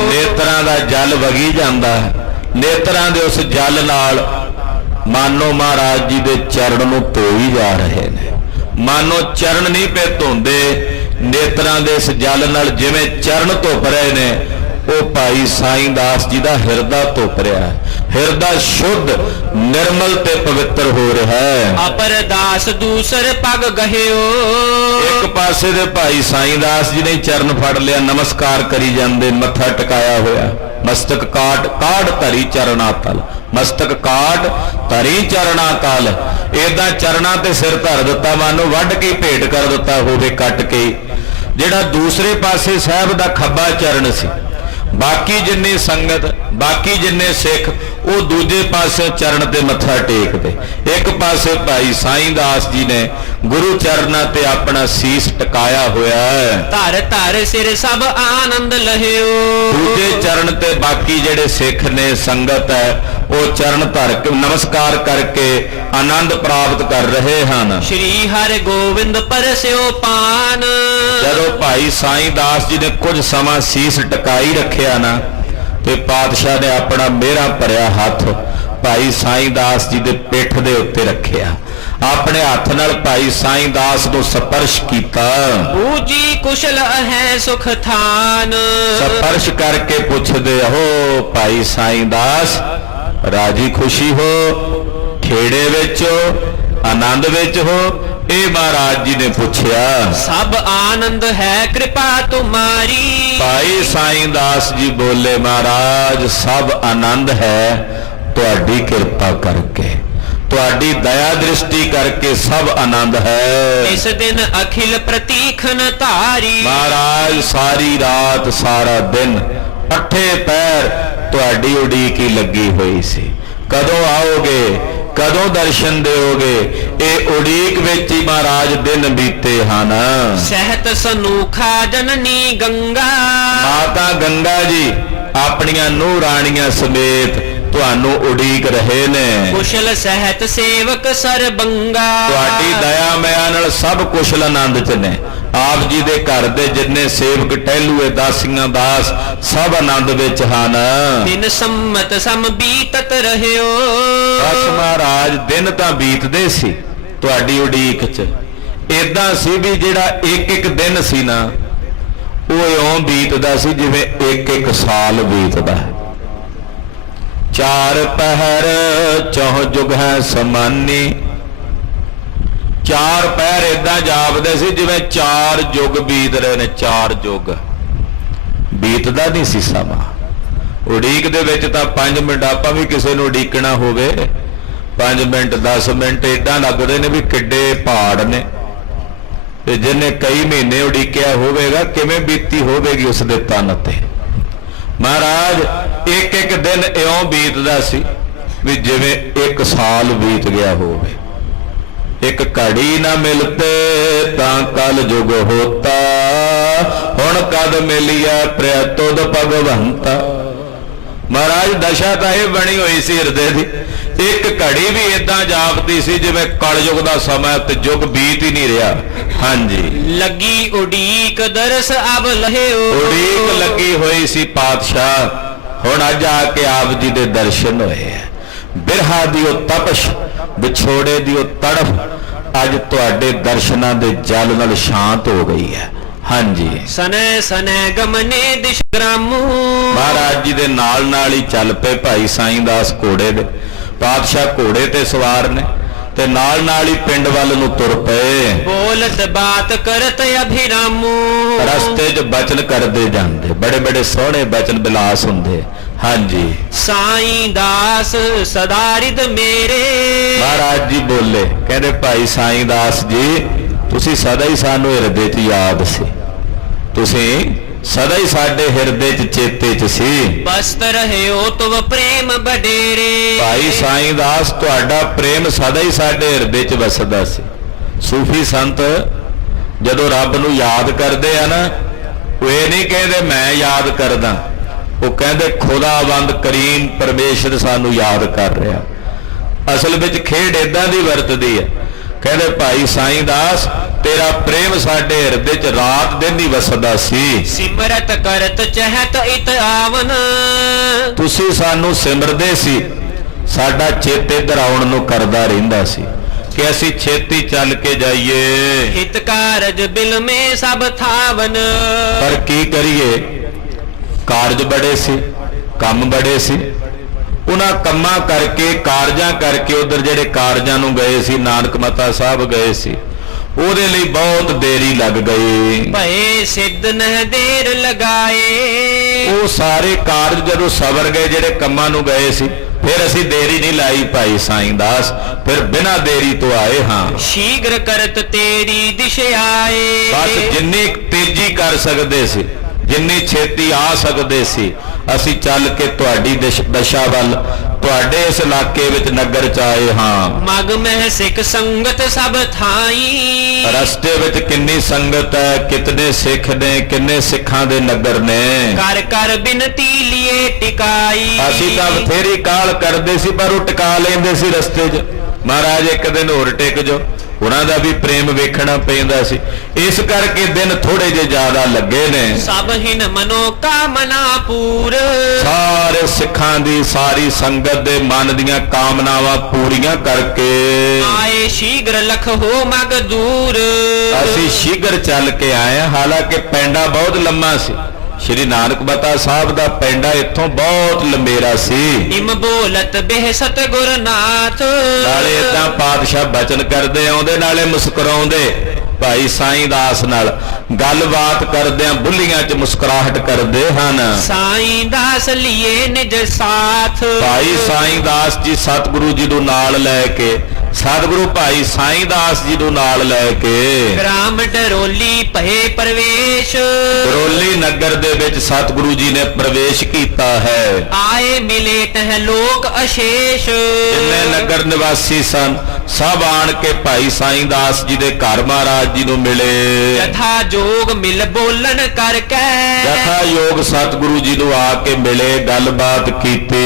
ਨੇਤਰਾਂ ਦਾ ਜਲ ਵਗੀ ਜਾਂਦਾ ਹੈ। ਨੇਤਰਾਂ ਦੇ ਉਸ ਜਲ ਨਾਲ ਮਾਨੋ ਮਹਾਰਾਜ ਜੀ ਦੇ ਚਰਨ ਨੂੰ ਧੋਈ ਜਾ ਰਹੇ ਨੇ। ਮਾਨੋ ਚਰਨ ਨਹੀਂ ਪਏ ਧੋਂਦੇ, ਨੇਤਰਾਂ ਦੇ ਇਸ ਜਲ ਨਾਲ ਜਿਵੇਂ ਚਰਨ ਧੁੱਪ ਰਹੇ ਨੇ, ਉਹ ਭਾਈ ਸਾਈਂ ਦਾਸ ਜੀ ਦਾ ਹਿਰਦਾ ਧੁੱਪ ਰਿਹਾ ਹੈ। ਹਿਰਦਾ ਸ਼ੁੱਧ ਨਿਰਮਲ ਤੇ ਪਵਿੱਤਰ ਹੋ ਰਿਹਾ ਹੈ। ਅਪਰਦਾਸ ਦੂਸਰ ਪਗ ਗਹਿਓ। ਇੱਕ ਪਾਸੇ ਦੇ ਭਾਈ ਸਾਈਂ ਦਾਸ ਜੀ ਨੇ ਚਰਨ ਫੜ ਲਿਆ, ਨਮਸਕਾਰ ਕਰੀ ਜਾਂਦੇ, ਮੱਥਾ ਟਿਕਾਇਆ ਹੋਇਆ। ਮਸਤਕ ਕਾੜ ਧਰੀ ਚਰਣਾ ਤਲ, ਮਸਤਕ ਕਾੜ ਧਰੀ ਚਰਣਾ ਤਲ। ਏਦਾਂ ਚਰਣਾ ਤੇ ਸਿਰ ਧਰ ਦਿੱਤਾ, ਮਾਨੋ ਵੱਢ ਕੇ ਭੇਟ ਕਰ ਦਿੱਤਾ ਹੋਵੇ, ਕੱਟ ਕੇ। ਜਿਹੜਾ ਦੂਸਰੇ ਪਾਸੇ ਸਾਹਿਬ ਦਾ ਖੱਬਾ ਚਰਨ ਸੀ, ਬਾਕੀ ਜਿੰਨੀ ਸੰਗਤ, ਬਾਕੀ ਜਿੰਨੇ ਸਿੱਖ ਉਹ ਦੂਜੇ ਪਾਸੇ ਚਰਨ ਤੇ ਮੱਥਾ ਟੇਕਦੇ। ਇੱਕ ਪਾਸੇ ਭਾਈ ਸਾਈਂ ਦਾਸ ਜੀ ਨੇ ਗੁਰੂ ਚਰਨਾਂ ਤੇ ਆਪਣਾ ਸੀਸ ਟਿਕਾਇਆ ਹੋਇਆ ਹੈ। ਧਰ ਧਰ ਸਿਰ ਸਭ ਆਨੰਦ ਲਹਿਓ। ਦੂਜੇ ਚਰਨ ਤੇ ਬਾਕੀ ਜਿਹੜੇ ਸਿੱਖ ਨੇ, ਸੰਗਤ ਹੈ, ਉਹ ਚਰਨ ਧਰ ਕੇ ਨਮਸਕਾਰ ਕਰਕੇ ਆਨੰਦ ਪ੍ਰਾਪਤ ਕਰ ਰਹੇ ਹਨ। ਸ਼੍ਰੀ ਹਰਿ ਗੋਬਿੰਦ ਪਰਸਿਓ ਪਾਨ। ਜਦੋਂ ਭਾਈ ਸਾਈਂ ਦਾਸ ਜੀ ਨੇ ਕੁਝ ਸਮਾਂ ਸੀਸ ਟਿਕਾਈ ਰੱਖਿਆ ਨਾ, ਤੇ ਪਾਤਸ਼ਾਹ ਨੇ ਆਪਣਾ ਮਿਹਰਾਂ ਭਰਿਆ ਹੱਥ ਭਾਈ ਸਾਈਂ ਦਾਸ ਜੀ ਦੇ ਪਿੱਠ ਦੇ ਉੱਤੇ ਰੱਖਿਆ। ਆਪਣੇ ਹੱਥ ਨਾਲ ਭਾਈ ਸਾਈਂ ਦਾਸ ਨੂੰ ਸਪਰਸ਼ ਕੀਤਾ। ਬੂਜੀ ਕੁਸ਼ਲ ਹੈ ਸੁਖ ਥਾਨ। ਸਪਰਸ਼ ਕਰਕੇ ਪੁੱਛਦੇ ਹੋ, ਭਾਈ ਸਾਈਂ ਦਾਸ ਰਾਜੀ ਖੁਸ਼ੀ ਹੋ, ਖੇੜੇ ਵਿੱਚ ਹੋ, ਆਨੰਦ ਵਿੱਚ ਹੋ? ਇਹ ਮਹਾਰਾਜ ਜੀ ਨੇ ਪੁੱਛਿਆ। ਸਭ ਆਨੰਦ ਹੈ ਕਿਰਪਾ ਤੁਮਾਰੀ। ਭਾਈ ਸਾਈਂ ਦਾਸ ਜੀ ਬੋਲੇ, ਮਹਾਰਾਜ ਸਭ ਆਨੰਦ ਹੈ ਤੁਹਾਡੀ ਕਿਰਪਾ ਕਰਕੇ, ਤੁਹਾਡੀ ਦਇਆ ਦ੍ਰਿਸ਼ਟੀ ਕਰਕੇ ਸਭ ਆਨੰਦ ਹੈ। ਇਸ ਦਿਨ ਅਖਿਲ ਪ੍ਰਤੀਖਨ ਧਾਰੀ। ਮਹਾਰਾਜ ਸਾਰੀ ਰਾਤ ਸਾਰਾ ਦਿਨ ਅੱਠੇ ਪੈਰ ਤੁਹਾਡੀ ਉਡੀਕ ਹੀ ਲੱਗੀ ਹੋਈ ਸੀ। ਕਦੋਂ ਆਓਗੇ, ਕਦੋਂ ਦਰਸ਼ਨ ਦਿਓਗੇ, ਇਹ ਉਡੀਕ ਵਿੱਚ ਹੀ ਮਹਾਰਾਜ ਦਿਨ ਬੀਤੇ ਹਨ। ਸਹਿਤ ਸਨੂਖਾ ਜਨਨੀ ਗੰਗਾ। ਮਾਤਾ ਗੰਗਾ ਜੀ ਆਪਣੀਆਂ ਨੂੰਹ ਰਾਣੀਆਂ ਸਮੇਤ ਤੁਹਾਨੂੰ ਉਡੀਕ ਰਹੇ ਨੇ। ਕੁਸ਼ਲ ਸਹਿਤ ਸੇਵਕ ਸਰਬੰਗਾ। ਤੁਹਾਡੀ ਦਇਆ ਮਾਇਆ ਨਾਲ ਸਭ ਕੁਸ਼ਲ ਆਨੰਦ ਚ ਨੇ। ਆਪ ਜੀ ਦੇ ਘਰ ਦੇ ਜਿੰਨੇ ਸੇਵਕ ਟਹਿਲੂਏ ਦਾਸੀਆਂ ਦਾਸ ਸਭ ਆਨੰਦ ਵਿੱਚ ਹਨ। ਦਿਨ ਸੰਮਤ ਸਮ ਬੀਤਤ ਰਹਿਓ। ਬਸ ਮਹਾਰਾਜ ਦਿਨ ਤਾਂ ਬੀਤਦੇ ਸੀ ਤੁਹਾਡੀ ਉਡੀਕ ਚ। ਏਦਾਂ ਸੀ ਵੀ ਜਿਹੜਾ ਇੱਕ ਇੱਕ ਦਿਨ ਸੀ ਨਾ, ਉਹ ਇਉਂ ਬੀਤਦਾ ਸੀ ਜਿਵੇਂ ਇੱਕ ਇੱਕ ਸਾਲ ਬੀਤਦਾ ਹੈ। ਚਾਰ ਪਹਿਰ ਚੌਹ ਜੁਗ ਹੈ ਸਮਾਨੀ। ਚਾਰ ਪਹਿਰ ਏਦਾਂ ਜਾਪਦੇ ਸੀ ਜਿਵੇਂ ਚਾਰ ਯੁੱਗ ਬੀਤ ਰਹੇ ਨੇ। ਚਾਰ ਯੁੱਗ ਬੀਤਦਾ ਨਹੀਂ ਸੀ ਸਮਾਂ। ਉਡੀਕ ਦੇ ਵਿੱਚ ਤਾਂ 5 ਮਿੰਟ, ਆਪਾਂ ਵੀ ਕਿਸੇ ਨੂੰ ਉਡੀਕਣਾ ਹੋਵੇ 5 ਮਿੰਟ 10 ਮਿੰਟ ਏਦਾਂ ਲੱਗਦੇ ਨੇ ਵੀ ਕਿੱਡੇ ਪਹਾੜ ਨੇ। ਤੇ ਜਿਹਨੇ ਕਈ ਮਹੀਨੇ ਉਡੀਕਿਆ ਹੋਵੇਗਾ ਕਿਵੇਂ ਬੀਤੀ ਹੋਵੇਗੀ ਉਸ ਦੇ ਤਨ ਤੇ। ਮਹਾਰਾਜ ਇੱਕ ਇੱਕ ਦਿਨ ਇਉਂ ਬੀਤਦਾ ਸੀ ਵੀ ਜਿਵੇਂ ਇੱਕ ਸਾਲ ਬੀਤ ਗਿਆ ਹੋਵੇ। ਇੱਕ ਘੜੀ ਨਾ ਮਿਲਤੇ ਤਾਂ ਕਲ ਜੁਗ ਹੋਤਾ, ਹੁਣ ਕਦ ਮਿਲਿਆ ਪ੍ਰਿਆ ਤੁਧ ਭਗਵੰਤਾ। ਮਹਾਰਾਜ ਦਸ਼ਾ ਤਾਂ ਇਹ ਬਣੀ ਹੋਈ ਸੀ ਹਿਰਦੇ ਦੀ। ਇੱਕ ਘੜੀ ਵੀ ਏਦਾਂ ਜਾਪਦੀ ਸੀ ਜਿਵੇਂ ਕਲਯੁਗ ਦਾ ਸਮਾਂ ਤੇ ਯੁੱਗ ਬੀਤ ਹੀ ਨਹੀਂ ਰਿਹਾ। ਹਾਂਜੀ, ਲੱਗੀ ਉਡੀਕ ਦਰਸ ਅਬ ਲਹਿਓ। ਉਡੀਕ ਲੱਗੀ ਹੋਈ ਸੀ ਪਾਤਸ਼ਾਹ। ਹੁਣ ਅੱਜ ਆ ਕੇ ਆਪ ਜੀ ਦੇ ਦਰਸ਼ਨ ਹੋਏ ਆ। ਬਿਰਹਾ ਦੀ ਉਹ ਤਪਸ਼, ਵਿਛੋੜੇ ਦੀ ਉਹ ਤੜਫ ਅੱਜ ਤੁਹਾਡੇ ਦਰਸ਼ਨਾਂ ਦੇ ਜਲ ਨਾਲ ਸ਼ਾਂਤ ਹੋ ਗਈ ਹੈ। ਹਾਂਜੀ, ਸਨੈ ਸਨੈ ਗਮਨੇ ਦਿਸ਼ ਗ੍ਰਾਮੂ। ਮਹਾਰਾਜ ਜੀ ਦੇ ਨਾਲ ਨਾਲ ਹੀ ਚੱਲ ਪਏ ਭਾਈ ਸਾਈਂ ਦਾਸ ਘੋੜੇ ਦੇ। ਪਾਤਸ਼ਾਹ ਘੋੜੇ ਤੇ ਸਵਾਰ ਨੇ ਤੇ ਨਾਲ ਨਾਲ ਹੀ ਪਿੰਡ ਵੱਲ ਨੂੰ ਤੁਰ ਪਏ। ਬੋਲਤ ਬਾਤ ਕਰਤ ਅਭਿਰਾਮੂ। ਰਸਤੇ 'ਚ ਬਚਨ ਕਰਦੇ ਜਾਂਦੇ, ਬੜੇ ਬੜੇ ਸੋਹਣੇ ਬਚਨ ਬਿਲਾਸ ਹੁੰਦੇ। ਹਾਂਜੀ, ਸਾਈਂ ਦਾਸ ਸਦਾ ਰਿਦ ਮੇਰੇ। ਮਹਾਰਾਜ ਜੀ ਬੋਲੇ, ਕਹਿੰਦੇ ਭਾਈ ਸਾਈਂ ਦਾਸ ਜੀ ਤੁਸੀਂ ਸਦਾ ਹੀ ਸਾਨੂੰ ਹਿਰਦੇ 'ਚ ਯਾਦ ਸੀ, ਤੁਸੀਂ ਸਦਾ ਹੀ ਸਾਡੇ ਹਿਰਦੇ 'ਚ ਚੇਤੇ 'ਚ ਸੀ। ਬਸਤ ਰਹਿਓ ਤੁਮ ਪ੍ਰੇਮ ਬਡੇਰੇ। ਭਾਈ ਸਾਈਂ ਦਾਸ ਤੁਹਾਡਾ ਪ੍ਰੇਮ ਸਦਾ ਹੀ ਸਾਡੇ ਹਿਰਦੇ 'ਚ ਵਸਦਾ ਸੀ। ਸੂਫੀ ਸੰਤ ਜਦੋਂ ਰੱਬ ਨੂੰ ਯਾਦ ਕਰਦੇ ਆ ਨਾ, ਉਹ ਇਹ ਨਹੀਂ ਕਹਿੰਦੇ ਮੈਂ ਯਾਦ ਕਰਦਾ, ਉਹ ਕਹਿੰਦੇ ਖੁਦਾਵੰਦ ਕਰੀਮ ਪਰਮੇਸ਼ਰ ਸਾਨੂੰ ਯਾਦ ਕਰ ਰਿਹਾ। ਅਸਲ ਵਿੱਚ ਖੇਡ ਏਦਾਂ ਦੀ ਵਰਤਦੀ ਹੈ। ਕਹਿੰਦੇ ਭਾਈ ਸਾਈਂ ਦਾਸ ਤੇਰਾ ਪ੍ਰੇਮ ਸਾਡੇ ਹਿਰਦੇ 'ਚ ਰਾਤ ਦਿਨ ਹੀ ਵਸਦਾ ਸੀ। ਸਿਮਰਤ ਕਰਤ ਚਹਿਤ ਇਤ ਆਵਨ, ਤੁਸੀਂ ਸਾਨੂੰ ਸਿਮਰਦੇ ਸੀ, ਸਾਡਾ ਚਿੱਤ ਇੱਧਰ ਆਉਣ ਨੂੰ ਕਰਦਾ ਰਹਿੰਦਾ ਸੀ ਕਿ ਅਸੀਂ ਛੇਤੀ ਚੱਲ ਕੇ ਜਾਈਏ। ਹਿਤ ਕਾਰਜ ਬਿਲ ਮੇ ਸਭ ਥਾਵਨ, ਪਰ ਕੀ ਕਰੀਏ, ਕਾਰਜ ਬੜੇ ਸੀ, ਕੰਮ ਬੜੇ ਸੀ। ਉਹਨਾਂ ਕੰਮਾਂ ਕਰਕੇ, ਕਾਰਜਾਂ ਕਰਕੇ, ਉਧਰ ਜਿਹੜੇ ਕਾਰਜਾਂ ਨੂੰ ਗਏ ਸੀ, ਨਾਨਕ ਮਤਾ ਸਾਹਿਬ ਗਏ ਸੀ, ਉਹਦੇ ਲਈ ਬਹੁਤ ਦੇਰੀ ਲੱਗ ਗਈ। ਭਏ ਸਿੱਧ ਨਹਿ ਦੇਰ ਲਗਾਏ, ਉਹ ਸਾਰੇ ਕਾਰਜ ਜਦੋਂ ਸਵਰ ਗਏ ਜਿਹੜੇ ਕੰਮਾਂ ਨੂੰ ਗਏ ਸੀ, ਫਿਰ ਅਸੀਂ ਦੇਰੀ ਨਹੀਂ ਲਾਈ ਭਾਈ ਸਾਈਂ ਦਾਸ, ਫਿਰ ਬਿਨਾਂ ਦੇਰੀ ਤੋਂ ਆਏ ਹਾਂ। ਸ਼ੀਘਰ ਕਰਤ ਤੇਰੀ ਦਿਸ਼ ਆਏ, ਬਸ ਜਿੰਨੀ ਤੇਜ਼ੀ ਕਰ ਸਕਦੇ ਸੀ, ਜਿੰਨੀ ਛੇਤੀ ਆ ਸਕਦੇ ਸੀ, ਅਸੀਂ ਚੱਲ ਕੇ ਤੁਹਾਡੀ ਦਸ਼ਾ ਵੱਲ, ਤੁਹਾਡੇ ਇਸ ਇਲਾਕੇ ਵਿੱਚ ਨਗਰ ਚ ਆਏ ਹਾਂ। ਮਗ ਮਹਿ ਸਿੱਖ ਸੰਗਤ ਸਭ ਥਾਈ, ਰਸਤੇ ਵਿੱਚ ਕਿੰਨੀ ਸੰਗਤ ਹੈ, ਕਿਤਨੇ ਸਿੱਖ ਨੇ, ਕਿੰਨੇ ਸਿੱਖਾਂ ਦੇ ਨਗਰ ਨੇ। ਕਰ ਕਰ ਬਿਨਤੀ ਲਿਏ ਟਿਕਾਈ, ਅਸੀਂ ਤਾਂ ਬਥੇਰੀ ਕਾਲ ਕਰਦੇ ਸੀ, ਪਰ ਉਹ ਟਿਕਾ ਲੈਂਦੇ ਸੀ ਰਸਤੇ 'ਚ। ਮਹਾਰਾਜ ਇੱਕ ਦਿਨ ਹੋਰ ਟਿਕ ਜੋ, ਉਹਨਾਂ ਦਾ ਵੀ ਪ੍ਰੇਮ ਵੇਖਣਾ ਪੈਂਦਾ ਸੀ। ਇਸ ਕਰਕੇ ਦਿਨ ਥੋੜੇ ਜਿਹੇ ਜ਼ਿਆਦਾ ਲੱਗੇ ਨੇ। ਸਭ ਹਿਨ ਮਨੋ ਕਾਮਨਾ ਪੂਰ, ਸਾਰੇ ਸਿੱਖਾਂ ਦੀ, ਸਾਰੀ ਸੰਗਤ ਦੇ ਮਨ ਦੀਆਂ ਕਾਮਨਾਵਾਂ ਪੂਰੀਆਂ ਕਰਕੇ ਆਏ ਸ਼ੀਘਰ ਲਖ ਹੋ ਮਗ ਦੂਰ। ਅਸੀਂ ਸ਼ੀਘਰ ਚੱਲ ਕੇ ਆਏ ਹਾਂ। ਹਾਲਾਂਕਿ ਪੈਂਡਾ ਬਹੁਤ ਲੰਮਾ ਸੀ। ਸ਼੍ਰੀ ਨਾਨਕ ਮਤਾ ਸਾਹਿਬ ਦਾ ਪੈਂਡਾ ਇੱਥੋਂ ਬਹੁਤ ਲੰਬੇਰਾ ਸੀ। ਇਮ ਬੋਲਤ ਬਿਹ ਸਤਿਗੁਰ ਨਾਥ, ਨਾਲੇ ਏਦਾਂ ਪਾਤਸ਼ਾਹ ਬਚਨ ਕਰਦੇ ਆਉਂਦੇ, ਨਾਲੇ ਮੁਸਕਰਾਉਂਦੇ। ਭਾਈ ਸਾਈਂ ਦਾਸ ਨਾਲ ਗੱਲਬਾਤ ਕਰਦਿਆਂ ਬੁੱਲੀਆਂ 'ਚ ਮੁਸਕਰਾਹਟ ਕਰਦੇ ਹਨ। ਸਾਈਂ ਦਾਸ ਲਿਏ ਨਿਜ ਸਾਥ, ਭਾਈ ਸਾਈਂ ਦਾਸ ਜੀ ਸਤਿਗੁਰੂ ਜੀ ਨੂੰ ਨਾਲ ਲੈ ਕੇ, ਸਤਿਗੁਰੂ ਭਾਈ ਸਾਈਂ ਦਾਸ ਜੀ ਨੂੰ ਨਾਲ ਲੈ ਕੇ ਗ੍ਰਾਮ ਡਰੋਲੀ ਭਏ ਪ੍ਰਵੇਸ਼, ਡਰੋਲੀ ਨਗਰ ਦੇ ਵਿੱਚ ਸਤਿਗੁਰੂ ਜੀ ਨੇ ਪ੍ਰਵੇਸ਼ ਕੀਤਾ ਹੈ। ਆਏ ਮਿਲੇ ਤਹ ਲੋਕ ਅਸ਼ੇਸ਼, ਜਿੰਨੇ ਨਗਰ ਨਿਵਾਸੀ ਸਨ ਸਭ ਆਣ ਕੇ ਭਾਈ ਸਾਈਂ ਦਾਸ ਜੀ ਦੇ ਘਰ ਮਹਾਰਾਜ ਜੀ ਨੂੰ ਮਿਲੇ। ਯਥਾ ਜੋਗ ਮਿਲ ਬੋਲਣ ਕਰਕੇ, ਯਥਾ ਯੋਗ ਸਤਿਗੁਰੂ ਜੀ ਨੂੰ ਆ ਕੇ ਮਿਲੇ, ਗੱਲਬਾਤ ਕੀਤੀ।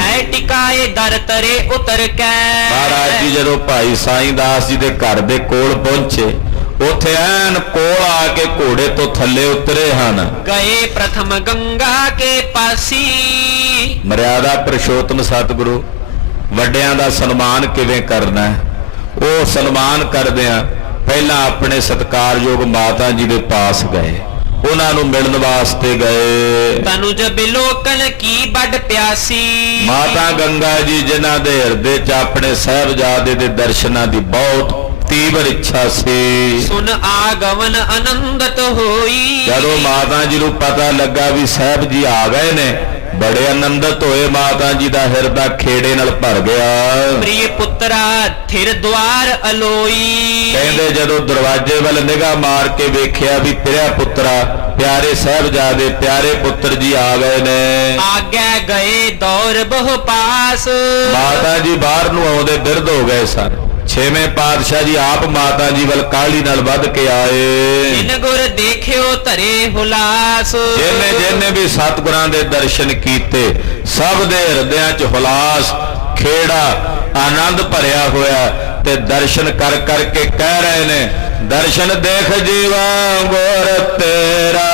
ਹੈ ਟਿਕਾਏ ਦਰ ਤਰੇ ਉਤਰ ਕੇ, ਮਹਾਰਾਜ ਜੀ ਜਦੋਂ ਭਾਈ ਸਾਈਂ ਦਾਸ ਜੀ ਦੇ ਘਰ ਦੇ ਕੋਲ ਪਹੁੰਚੇ, ਉੱਥੇ ਐਨ ਕੋਲ ਆ ਕੇ ਘੋੜੇ ਤੋਂ ਥੱਲੇ ਉਤਰੇ ਹਨ। ਗਏ ਪ੍ਰਥਮ ਗੰਗਾ ਕੇ ਪਾਸੀ, ਮਰਿਆਦਾ ਪੁਰਸ਼ੋਤਮ ਸਤਿਗੁਰੂ ਵੱਡਿਆਂ ਦਾ ਸਨਮਾਨ ਕਿਵੇਂ ਕਰਨਾ ਹੈ, ਉਹ ਸਨਮਾਨ ਕਰਦਿਆਂ ਪਹਿਲਾਂ ਆਪਣੇ ਸਤਿਕਾਰਯੋਗ ਮਾਤਾ ਜੀ ਦੇ ਪਾਸ ਗਏ, ਉਹਨਾਂ ਨੂੰ ਮਿਲਣ ਵਾਸਤੇ ਗਏ। ਤਨੁਜ ਬਿਲੋਕਨ ਕੀ ਵੱਡ ਪਿਆਸੀ, ਮਾਤਾ ਗੰਗਾ ਜੀ ਜਿਨ੍ਹਾਂ ਦੇ ਹਿਰਦੇ 'ਚ ਆਪਣੇ ਸਾਹਿਬਜ਼ਾਦੇ ਦੇ ਦਰਸ਼ਨਾਂ ਦੀ ਬਹੁਤ ਤੀਵਰ ਇੱਛਾ ਸੀ। ਸੁਨ ਆਗਮਨ ਆਨੰਦਤ ਹੋਈ, ਜਦੋਂ ਮਾਤਾ ਜੀ ਨੂੰ ਪਤਾ ਲੱਗਾ ਵੀ ਸਾਹਿਬ ਜੀ ਆ ਗਏ ਨੇ, ਬੜੇ ਆਨੰਦਿਤ ਹੋਏ। ਮਾਤਾ ਜੀ ਦਾ ਹਿਰਦਾ ਖੇੜੇ ਨਾਲ ਭਰ ਗਿਆ। ਪ੍ਰਿਯ ਪੁੱਤਰਾ ਥਿਰ ਦਵਾਰ ਅਲੋਈ, ਕਹਿੰਦੇ ਜਦੋਂ ਦਰਵਾਜ਼ੇ ਵੱਲ ਨਿਗਾਹ ਮਾਰ ਕੇ ਵੇਖਿਆ ਵੀ ਪਿਆਰਾ ਪੁੱਤਰਾ, ਪਿਆਰੇ ਸਾਹਿਬਜ਼ਾਦੇ, ਪਿਆਰੇ ਪੁੱਤਰ ਜੀ ਆ ਗਏ ਨੇ। ਆਗੇ ਗਏ ਦੌਰ ਬਹੁ ਪਾਸ, ਮਾਤਾ ਜੀ ਬਾਹਰ ਨੂੰ ਆਉਂਦੇ ਬਿਰਧ ਹੋ ਗਏ ਸਨ। ਛੇਵੇਂ ਪਾਤਸ਼ਾਹ ਜੀ ਆਪ ਮਾਤਾ ਜੀ ਵੱਲ ਕਾਹਲੀ ਨਾਲ ਵੱਧ ਕੇ ਆਏ। ਜਿਨ ਗੁਰ ਦੇਖਿਓ ਧਰੇ ਹੁਲਾਸ, ਜਿਹਨੇ ਵੀ ਸਤਿਗੁਰਾਂ ਦੇ ਦਰਸ਼ਨ ਕੀਤੇ, ਸਭ ਦੇ ਹਿਰਦਿਆਂ 'ਚ ਹੁਲਾਸ, ਖੇੜਾ, ਆਨੰਦ ਭਰਿਆ ਹੋਇਆ। ਤੇ ਦਰਸ਼ਨ ਕਰ ਕਰਕੇ ਕਹਿ ਰਹੇ ਨੇ, ਦਰਸ਼ਨ ਦੇਖ ਜੀਵਾ ਗੁਰ ਤੇਰਾ,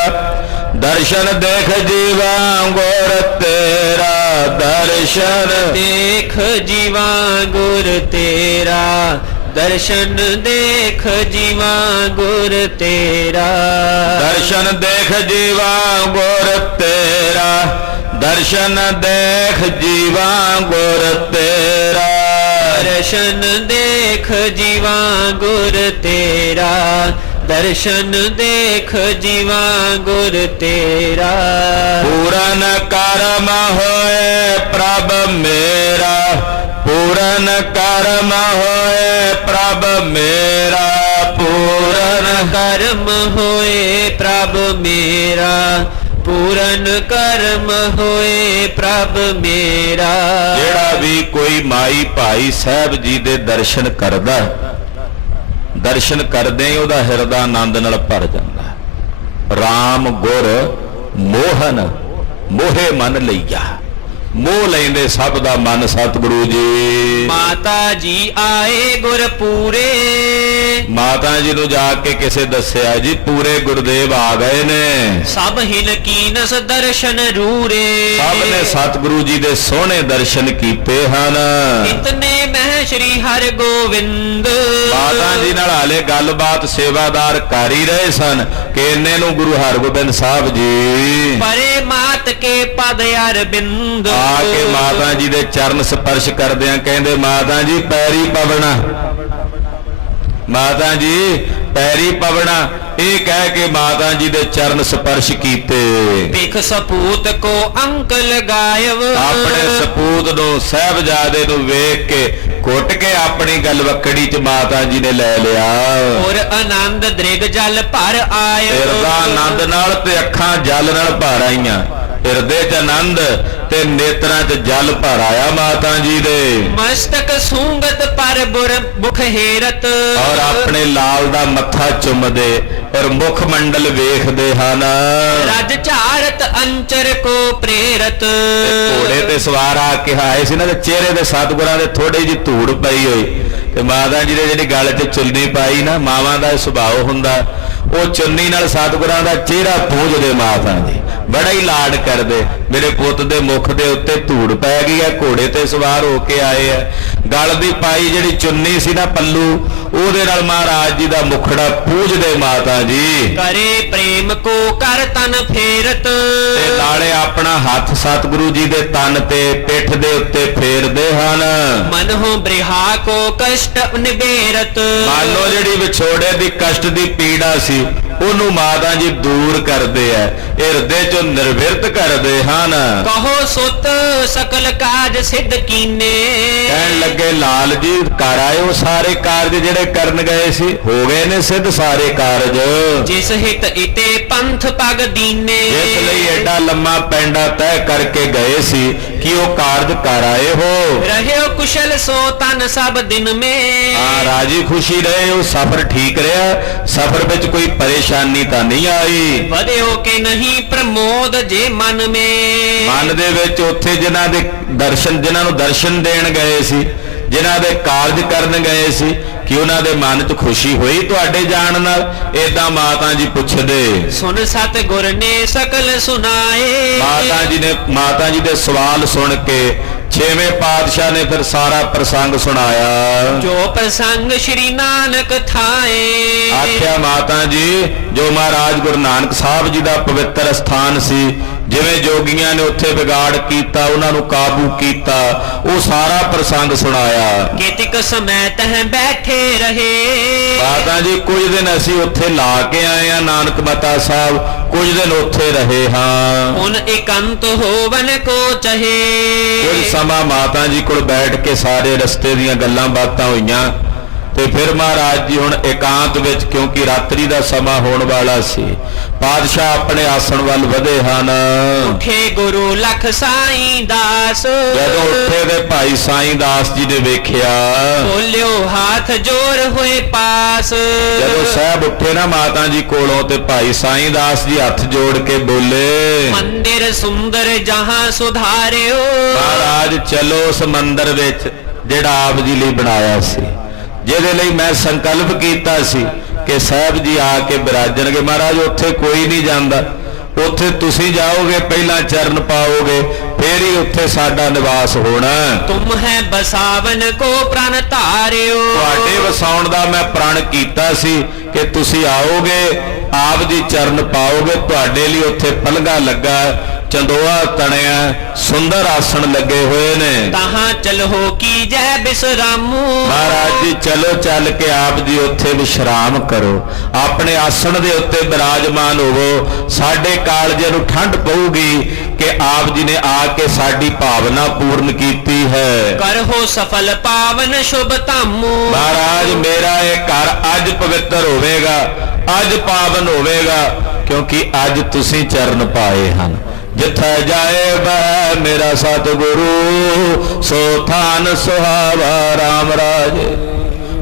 ਦਰਸ਼ਨ ਦੇਖ ਜੀਵਾ ਗੁਰ ਤੇਰਾ, ਦਰਸ਼ਨ ਦੇਖ ਜੀਵਾ ਗੁਰ ਤੇਰਾ, ਦਰਸ਼ਨ ਦੇਖ ਜੀਵਾ ਗੁਰ ਤੇਰਾ, ਦਰਸ਼ਨ ਦੇਖ ਜੀਵਾ ਗੁਰ ਤੇਰਾ, ਦਰਸ਼ਨ ਦੇਖ ਜੀਵਾ ਗੁਰ ਤੇਰਾ, ਦਰਸ਼ਨ ਦੇਖ ਜੀਵਾ ਗੁਰ ਤੇਰਾ, ਦਰਸ਼ਨ ਦੇਖ ਜੀਵਾ ਗੁਰ ਤੇਰਾ। ਪੂਰਨ ਕਰਮ ਹੋਏ ਪ੍ਰਭ ਮੇਰਾ, ਪੂਰਨ ਕਰਮ ਹੋਏ ਪ੍ਰਭ ਮੇਰਾ, ਪੂਰਨ ਕਰਮ ਹੋਏ ਪ੍ਰਭ ਮੇਰਾ, ਪੂਰਨ ਕਰਮ ਹੋਏ ਪ੍ਰਭ ਮੇਰਾ। ਜਿਹੜਾ ਵੀ ਕੋਈ ਮਾਈ ਭਾਈ ਸਾਹਿਬ ਜੀ ਦੇ ਦਰਸ਼ਨ ਕਰਦਾ, ਦਰਸ਼ਨ ਕਰਦੇ ਹੀ ਉਹਦਾ ਹਿਰਦਾ ਆਨੰਦ ਨਾਲ ਭਰ ਜਾਂਦਾ। ਰਾਮ ਗੁਰ ਮੋਹਨ ਮੋਹੇ ਮਨ ਲਈਆ, ਮੋਹ ਲੈਂਦੇ ਸਭ ਦਾ ਮਨ ਸਤਿਗੁਰੂ ਜੀ। ਮਾਤਾ ਜੀ ਆਏ ਗੁਰ ਪੂਰੇ, ਮਾਤਾ ਜੀ ਨੂੰ ਜਾ ਕੇ ਕਿਸੇ ਦੱਸਿਆ ਜੀ ਪੂਰੇ ਗੁਰਦੇਵ ਆ ਗਏ ਨੇ। ਸਭ ਹਿਨ ਕੀਨਸ ਦਰਸ਼ਨ ਰੂਰੇ, ਸਭ ਨੇ ਸਤਿਗੁਰੂ ਜੀ ਦੇ ਸੋਹਣੇ ਦਰਸ਼ਨ ਕੀਤੇ ਹਨ। ਇਤਨੇ ਮਹਿ ਸ਼੍ਰੀ ਹਰਿ ਗੋਬਿੰਦ, ਮਾਤਾ ਜੀ ਨਾਲ ਹਾਲੇ ਗੱਲਬਾਤ ਸੇਵਾਦਾਰ ਕਰ ਹੀ ਰਹੇ ਸਨ ਕਿ ਇੰਨੇ ਨੂੰ ਗੁਰੂ ਹਰਗੋਬਿੰਦ ਸਾਹਿਬ ਜੀ ਪਰੇ ਮਾਤ ਕੇ ਪਦ ਅਰਬਿੰਦ, ਆ ਕੇ ਮਾਤਾ ਜੀ ਦੇ ਚਰਨ ਸਪਰਸ਼ ਕਰਦਿਆਂ ਕਹਿੰਦੇ ਮਾਤਾ ਜੀ ਪੈਰੀ ਪਵਣਾ, ਮਾਤਾ ਜੀ ਪੈਰੀ ਪਵਣਾ, ਇਹ ਕਹਿ ਕੇ ਮਾਤਾ ਜੀ ਦੇ ਚਰਨ ਸਪਰਸ਼ ਕੀਤੇ। ਬਿਖ ਸਪੂਤ ਕੋ ਅੰਕ ਲਗਾਇਵ, ਆਪਣੇ ਸਪੂਤ ਨੂੰ ਸਾਹਿਬਜ਼ਾਦੇ ਨੂੰ ਵੇਖ ਕੇ ਘੁੱਟ ਕੇ ਆਪਣੀ ਗਲਵੱਕੜੀ ਚ ਮਾਤਾ ਜੀ ਨੇ ਲੈ ਲਿਆ। ਔਰ ਆਨੰਦ ਦ੍ਰਿਗ ਜਲ ਭਰ ਆਇ, ਹਿਰਦਾ ਆਨੰਦ ਨਾਲ ਤੇ ਅੱਖਾਂ ਜਲ ਨਾਲ ਭਰ ਆਈਆਂ। ਹਿਰਦੇ ਚ ਆਨੰਦ ਤੇ ਨੇਤਰਾਂ ਚ ਜਲ ਭਰ ਆਇਆ ਮਾਤਾ ਜੀ ਦੇ। ਮਸਤਕ ਸੂੰਗਤ ਪਰ ਬੁਰ ਮੁਖ ਹੇਰਤ, ਔਰ ਆਪਣੇ ਲਾਲ ਦਾ ਮੱਥਾ ਚੁੰਮਦੇ ਔਰ ਮੁਖ ਮੰਡਲ ਵੇਖਦੇ ਹਨ। ਰਜ ਝਾਰਤ ਅੰਚਰ ਕੋ ਪ੍ਰੇਰਤ, ਘੋੜੇ ਤੇ ਸਵਾਰ ਆ ਕੇ ਆਏ ਸੀ ਨਾ ਤੇ ਚਿਹਰੇ ਦੇ ਸਤਿਗੁਰਾਂ ਦੇ ਥੋੜੀ ਜਿਹੀ ਧੂੜ ਪਈ ਹੋਈ ਤੇ ਮਾਤਾ ਜੀ ਦੇ ਜਿਹੜੀ ਗਲ 'ਚ ਚੁੰਨੀ ਪਾਈ ਨਾ, ਮਾਵਾਂ ਦਾ ਸੁਭਾਅ ਹੁੰਦਾ, ਉਹ ਚੁੰਨੀ ਨਾਲ ਸਤਿਗੁਰਾਂ ਦਾ ਚਿਹਰਾ ਪੂੰਝਦੇ ਮਾਤਾ ਜੀ, ਬੜਾ ਹੀ ਲਾਡ ਕਰਦੇ। ਮੇਰੇ ਪੁੱਤ ਦੇ ਮੁਖ ਦੇ ਉੱਤੇ ਧੂੜ ਪੈ ਗਈ ਹੈ, ਘੋੜੇ ਤੇ ਸਵਾਰ ਹੋ ਕੇ ਆਏ ਆ। ਗਲ ਦੀ ਪਾਈ ਜਿਹੜੀ ਚੁੰਨੀ ਸੀ ਨਾ ਪੱਲੂ, ਉਹਦੇ ਨਾਲ ਮਹਾਰਾਜ ਜੀ ਦਾ ਮੁਖੜਾ ਪੂੰਝਦੇ ਮਾਤਾ ਜੀ। ਕਰੇ ਪ੍ਰੇਮ ਕੋ ਕਰ ਤਨ ਫੇਰਤ, ਤੇ ਨਾਲੇ ਆਪਣਾ ਹੱਥ ਸਤਿਗੁਰੂ ਜੀ ਦੇ ਤਨ ਤੇ ਪਿੱਠ ਦੇ ਉੱਤੇ ਫੇਰਦੇ ਹਨ। ਮਨਹੁ ਬ੍ਰਿਹਾ ਕੋ ਕਸ਼ਟ ਨਿਬੇਰਤ, ਮੰਨ ਜਿਹੜੀ ਵਿਛੋੜੇ ਦੀ ਕਸ਼ਟ ਦੀ ਪੀੜਾ ਸੀ ਉਹਨੂੰ ਮਾਤਾ ਜੀ ਦੂਰ ਕਰਦੇ ਆ, ਹਿਰਦੇ ਚੋਂ ਨਿਰਵਿਰਤ ਕਰਦੇ ਹਨ। ਕਹੋ ਸੁਤ ਸਕਲ ਕਾਜ ਸਿੱਧ ਕੀਨੇ, ਕਹਿਣ ਲੱਗੇ ਲਾਲ ਜੀ ਕਰ ਆਇਓ ਸਾਰੇ ਕਾਰਜ ਜਿਹੜੇ ਕਰਨ ਗਏ ਸੀ, ਹੋ ਗਏ ਨੇ ਸਿੱਧ ਸਾਰੇ ਕਾਰਜ। ਜਿਸ ਹਿਤ ਇਤੇ ਪੰਥ ਪਗ ਦੀਨੇ, ਇਸ ਲਈ ਐਡਾ ਲੰਮਾ ਪੈਂਡਾ ਤੈਅ ਕਰਕੇ ਗਏ ਸੀ ਕਿ ਉਹ ਕਾਰਜ ਕਰ ਆਏ ਹੋ। ਰਹਿਓ ਕੁਸ਼ਲ ਸੋ ਤਨ ਸਭ ਦਿਨ ਮੇ, ਹਾਂ ਰਾਜੀ ਖੁਸ਼ੀ ਰਹੇ, ਉਹ ਸਫ਼ਰ ਠੀਕ ਰਿਹਾ, ਸਫ਼ਰ ਵਿੱਚ ਕੋਈ ਪਰੇਸ਼ਾਨੀ ਤਾਂ ਨਹੀਂ ਆਈ। ਵਧਿਓ ਕਿ ਨਹੀਂ ਪ੍ਰਮੋਦ ਜੇ ਮਨ ਮੇ, ਮਨ ਦੇ ਵਿੱਚ ਉੱਥੇ ਜਿਨ੍ਹਾਂ ਦੇ ਦਰਸ਼ਨ, ਜਿਨ੍ਹਾਂ ਨੂੰ ਦਰਸ਼ਨ ਦੇਣ ਗਏ ਸੀ, ਜਿਨ੍ਹਾਂ ਦੇ ਕਾਰਜ ਕਰਨ ਗਏ ਸੀ, ਕਿ ਉਹਨਾਂ ਦੇ ਮਨ 'ਚ ਖੁਸ਼ੀ ਹੋਈ ਤੁਹਾਡੇ ਜਾਣ ਨਾਲ? ਏਦਾਂ ਮਾਤਾ ਜੀ ਪੁੱਛਦੇ। ਸੁਨ ਸਤ ਗੁਰ ਨੇ ਸਕਲ ਸੁਨਾਏ, ਮਾਤਾ ਜੀ ਦੇ ਸਵਾਲ ਸੁਣ ਕੇ ਛੇਵੇਂ ਪਾਤਸ਼ਾਹ ਨੇ ਫਿਰ ਸਾਰਾ ਪ੍ਰਸੰਗ ਸੁਣਾਇਆ। ਜੋ ਪ੍ਰਸੰਗ ਸ਼੍ਰੀ ਨਾਨਕ ਥਾਏ, ਆਖਿਆ ਮਾਤਾ ਜੀ ਜੋ ਮਹਾਰਾਜ ਗੁਰੂ ਨਾਨਕ ਸਾਹਿਬ ਜੀ ਦਾ ਪਵਿੱਤਰ ਸਥਾਨ ਸੀ, ਜਿਵੇਂ ਜੋਗੀਆਂ ਨੇ ਉੱਥੇ ਵਿਗਾੜ ਕੀਤਾ, ਉਹਨਾਂ ਨੂੰ ਕਾਬੂ ਕੀਤਾ, ਉਹ ਸਾਰਾ ਪ੍ਰਸੰਗ ਸੁਣਾਇਆ। ਕਿਤਿਕ ਸਮੈ ਤਹ ਬੈਠੇ ਰਹੇ, ਮਾਤਾ ਜੀ ਕੁਝ ਦਿਨ ਅਸੀਂ ਉੱਥੇ ਲਾ ਕੇ ਆਏ ਆ ਨਾਨਕ ਮਤਾ ਸਾਹਿਬ, ਕੁਝ ਦਿਨ ਉੱਥੇ ਰਹੇ ਹਾਂ। ਹੁਣ ਇਕੰਤ ਹੋਵਨ ਕੋ ਚਹੇ, ਕੁਝ ਸਮਾਂ ਮਾਤਾ ਜੀ ਕੋਲ ਬੈਠ ਕੇ ਸਾਰੇ ਰਸਤੇ ਦੀਆਂ ਗੱਲਾਂ ਬਾਤਾਂ ਹੋਈਆਂ ਤੇ ਫਿਰ ਮਹਾਰਾਜ ਜੀ ਹੁਣ ਇਕਾਂਤ ਵਿੱਚ, ਕਿਉਂਕਿ ਰਾਤਰੀ ਦਾ ਸਮਾਂ ਹੋਣ ਵਾਲਾ ਸੀ, ਪਾਤਸ਼ਾਹ ਆਪਣੇ ਆਸਣ ਵੱਲ ਵਧੇ ਹਨ। ਉਠੇ ਗੁਰੂ ਲਖ ਸਾਈਂ ਦਾਸ, ਜਦੋਂ ਉੱਠੇ ਤੇ ਭਾਈ ਸਾਈਂ ਦਾਸ ਜੀ ਨੇ ਵੇਖਿਆ, ਬੋਲਿਓ ਹਾਥ ਜੋੜ ਹੋਏ ਪਾਸ। ਜਦੋਂ ਸਾਹਿਬ ਉੱਠੇ ਨਾ ਮਾਤਾ ਜੀ ਕੋਲੋਂ ਤੇ ਭਾਈ ਸਾਈਂ ਦਾਸ ਜੀ ਹੱਥ ਜੋੜ ਕੇ ਬੋਲੇ, ਮੰਦਿਰ ਸੁੰਦਰ ਜਹਾਂ ਸੁਧਾਰਿਓ, ਮਹਾਰਾਜ ਚਲੋ ਉਸ ਮੰਦਿਰ ਵਿੱਚ ਜਿਹੜਾ ਆਪ ਜੀ ਲਈ ਬਣਾਇਆ ਸੀ, ਜਿਹਦੇ ਲਈ ਮੈਂ ਸੰਕਲਪ ਕੀਤਾ ਸੀ ਕਿ ਸਾਹਿਬ ਜੀ ਆ ਕੇ ਬਿਰਾਜਣਗੇ। ਮਹਾਰਾਜ ਉੱਥੇ ਕੋਈ ਨਹੀਂ ਜਾਂਦਾ, ਉੱਥੇ ਤੁਸੀਂ ਜਾਓਗੇ, ਪਹਿਲਾਂ ਚਰਨ ਪਾਓਗੇ, ਫੇਰ ਹੀ ਉੱਥੇ ਸਾਡਾ ਨਿਵਾਸ ਹੋਣਾ। ਤੁਮ ਹੈ ਬਸਾਵਨ ਕੋ ਪ੍ਰਣ ਧਾਰਿਓ, ਤੁਹਾਡੇ ਵਸਾਉਣ ਦਾ ਮੈਂ ਪ੍ਰਣ ਕੀਤਾ ਸੀ ਕਿ ਤੁਸੀਂ ਆਓਗੇ, ਆਪ ਜੀ ਚਰਨ ਪਾਓਗੇ, ਤੁਹਾਡੇ ਲਈ ਉੱਥੇ ਪਲੰਘਾ ਲੱਗਾ, ਚੰਦੋਆ ਤਣਿਆ, ਸੁੰਦਰ ਆਸਣ ਲੱਗੇ ਹੋਏ ਨੇ। ਤਾਹਾਂ ਚਲੋ ਕੀ ਜੈ ਬਿਸਰਾਮੂ, ਮਹਾਰਾਜ ਜੀ ਚਲੋ ਚੱਲ ਕੇ ਆਪ ਜੀ ਉੱਥੇ ਵਿਸ਼ਰਾਮ ਕਰੋ, ਆਪਣੇ ਆਸਣ ਦੇ ਉੱਤੇ ਬਿਰਾਜਮਾਨ ਹੋਵੋ। ਸਾਡੇ ਕਾਲਜੇ ਨੂੰ ਠੰਡ ਪਊਗੀ ਕਿ ਆਪ ਜੀ ਨੇ ਆ ਕੇ ਸਾਡੀ ਭਾਵਨਾ ਪੂਰਨ ਕੀਤੀ ਹੈ। ਕਰੋ ਸਫਲ ਪਾਵਨ ਸ਼ੁਭ ਧਾਮੂ, ਮਹਾਰਾਜ ਮੇਰਾ ਇਹ ਘਰ ਅੱਜ ਪਵਿੱਤਰ ਹੋਵੇਗਾ, ਅੱਜ ਪਾਵਨ ਹੋਵੇਗਾ, ਕਿਉਂਕਿ ਅੱਜ ਤੁਸੀਂ ਚਰਨ ਪਾਏ ਹਨ। ਜਿੱਥੇ ਜਾਏ ਬੈ ਮੇਰਾ ਸਤਿਗੁਰੂ, ਸੋ ਥਾਨ ਸੁਹਾਵਾ ਰਾਮ ਰਾਜੇ।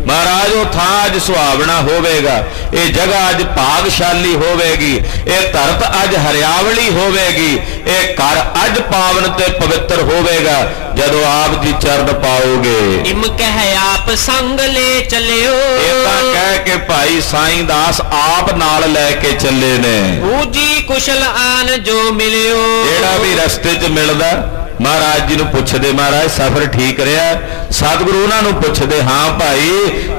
ਮਹਾਰਾਜ ਉਹ ਥਾਂ ਅੱਜ ਸੁਹਾਵਣਾ ਹੋਵੇਗਾ, ਇਹ ਜਗ੍ਹਾ ਅੱਜ ਭਾਗਸ਼ਾਲੀ ਹੋਵੇਗੀ, ਇਹ ਧਰਤ ਅੱਜ ਹਰਿਆਵਲੀ ਹੋਵੇਗੀ, ਇਹ ਘਰ ਅੱਜ ਪਾਵਨ ਤੇ ਪਵਿੱਤਰ ਹੋਵੇਗਾ ਜਦੋਂ ਆਪ ਜੀ ਚਰਨ ਪਾਓਗੇ। ਇਮ ਕਹਿ ਆਪ ਸੰਗ ਲੈ ਚਲਿਓ, ਇਹ ਤਾਂ ਕਹਿ ਕੇ ਭਾਈ ਸਾਈਂ ਦਾਸ ਆਪ ਨਾਲ ਲੈ ਕੇ ਚੱਲੇ ਨੇ। ਬੂਜੀ ਕੁਸ਼ਲ ਆਨ ਜੋ ਮਿਲਿਓ, ਜਿਹੜਾ ਵੀ ਰਸਤੇ 'ਚ ਮਿਲਦਾ ਮਹਾਰਾਜ ਜੀ ਨੂੰ ਪੁੱਛਦੇ, ਮਹਾਰਾਜ ਸਫ਼ਰ ਠੀਕ ਰਿਹਾ? ਸਤਿਗੁਰੂ ਉਹਨਾਂ ਨੂੰ ਪੁੱਛਦੇ, ਹਾਂ ਭਾਈ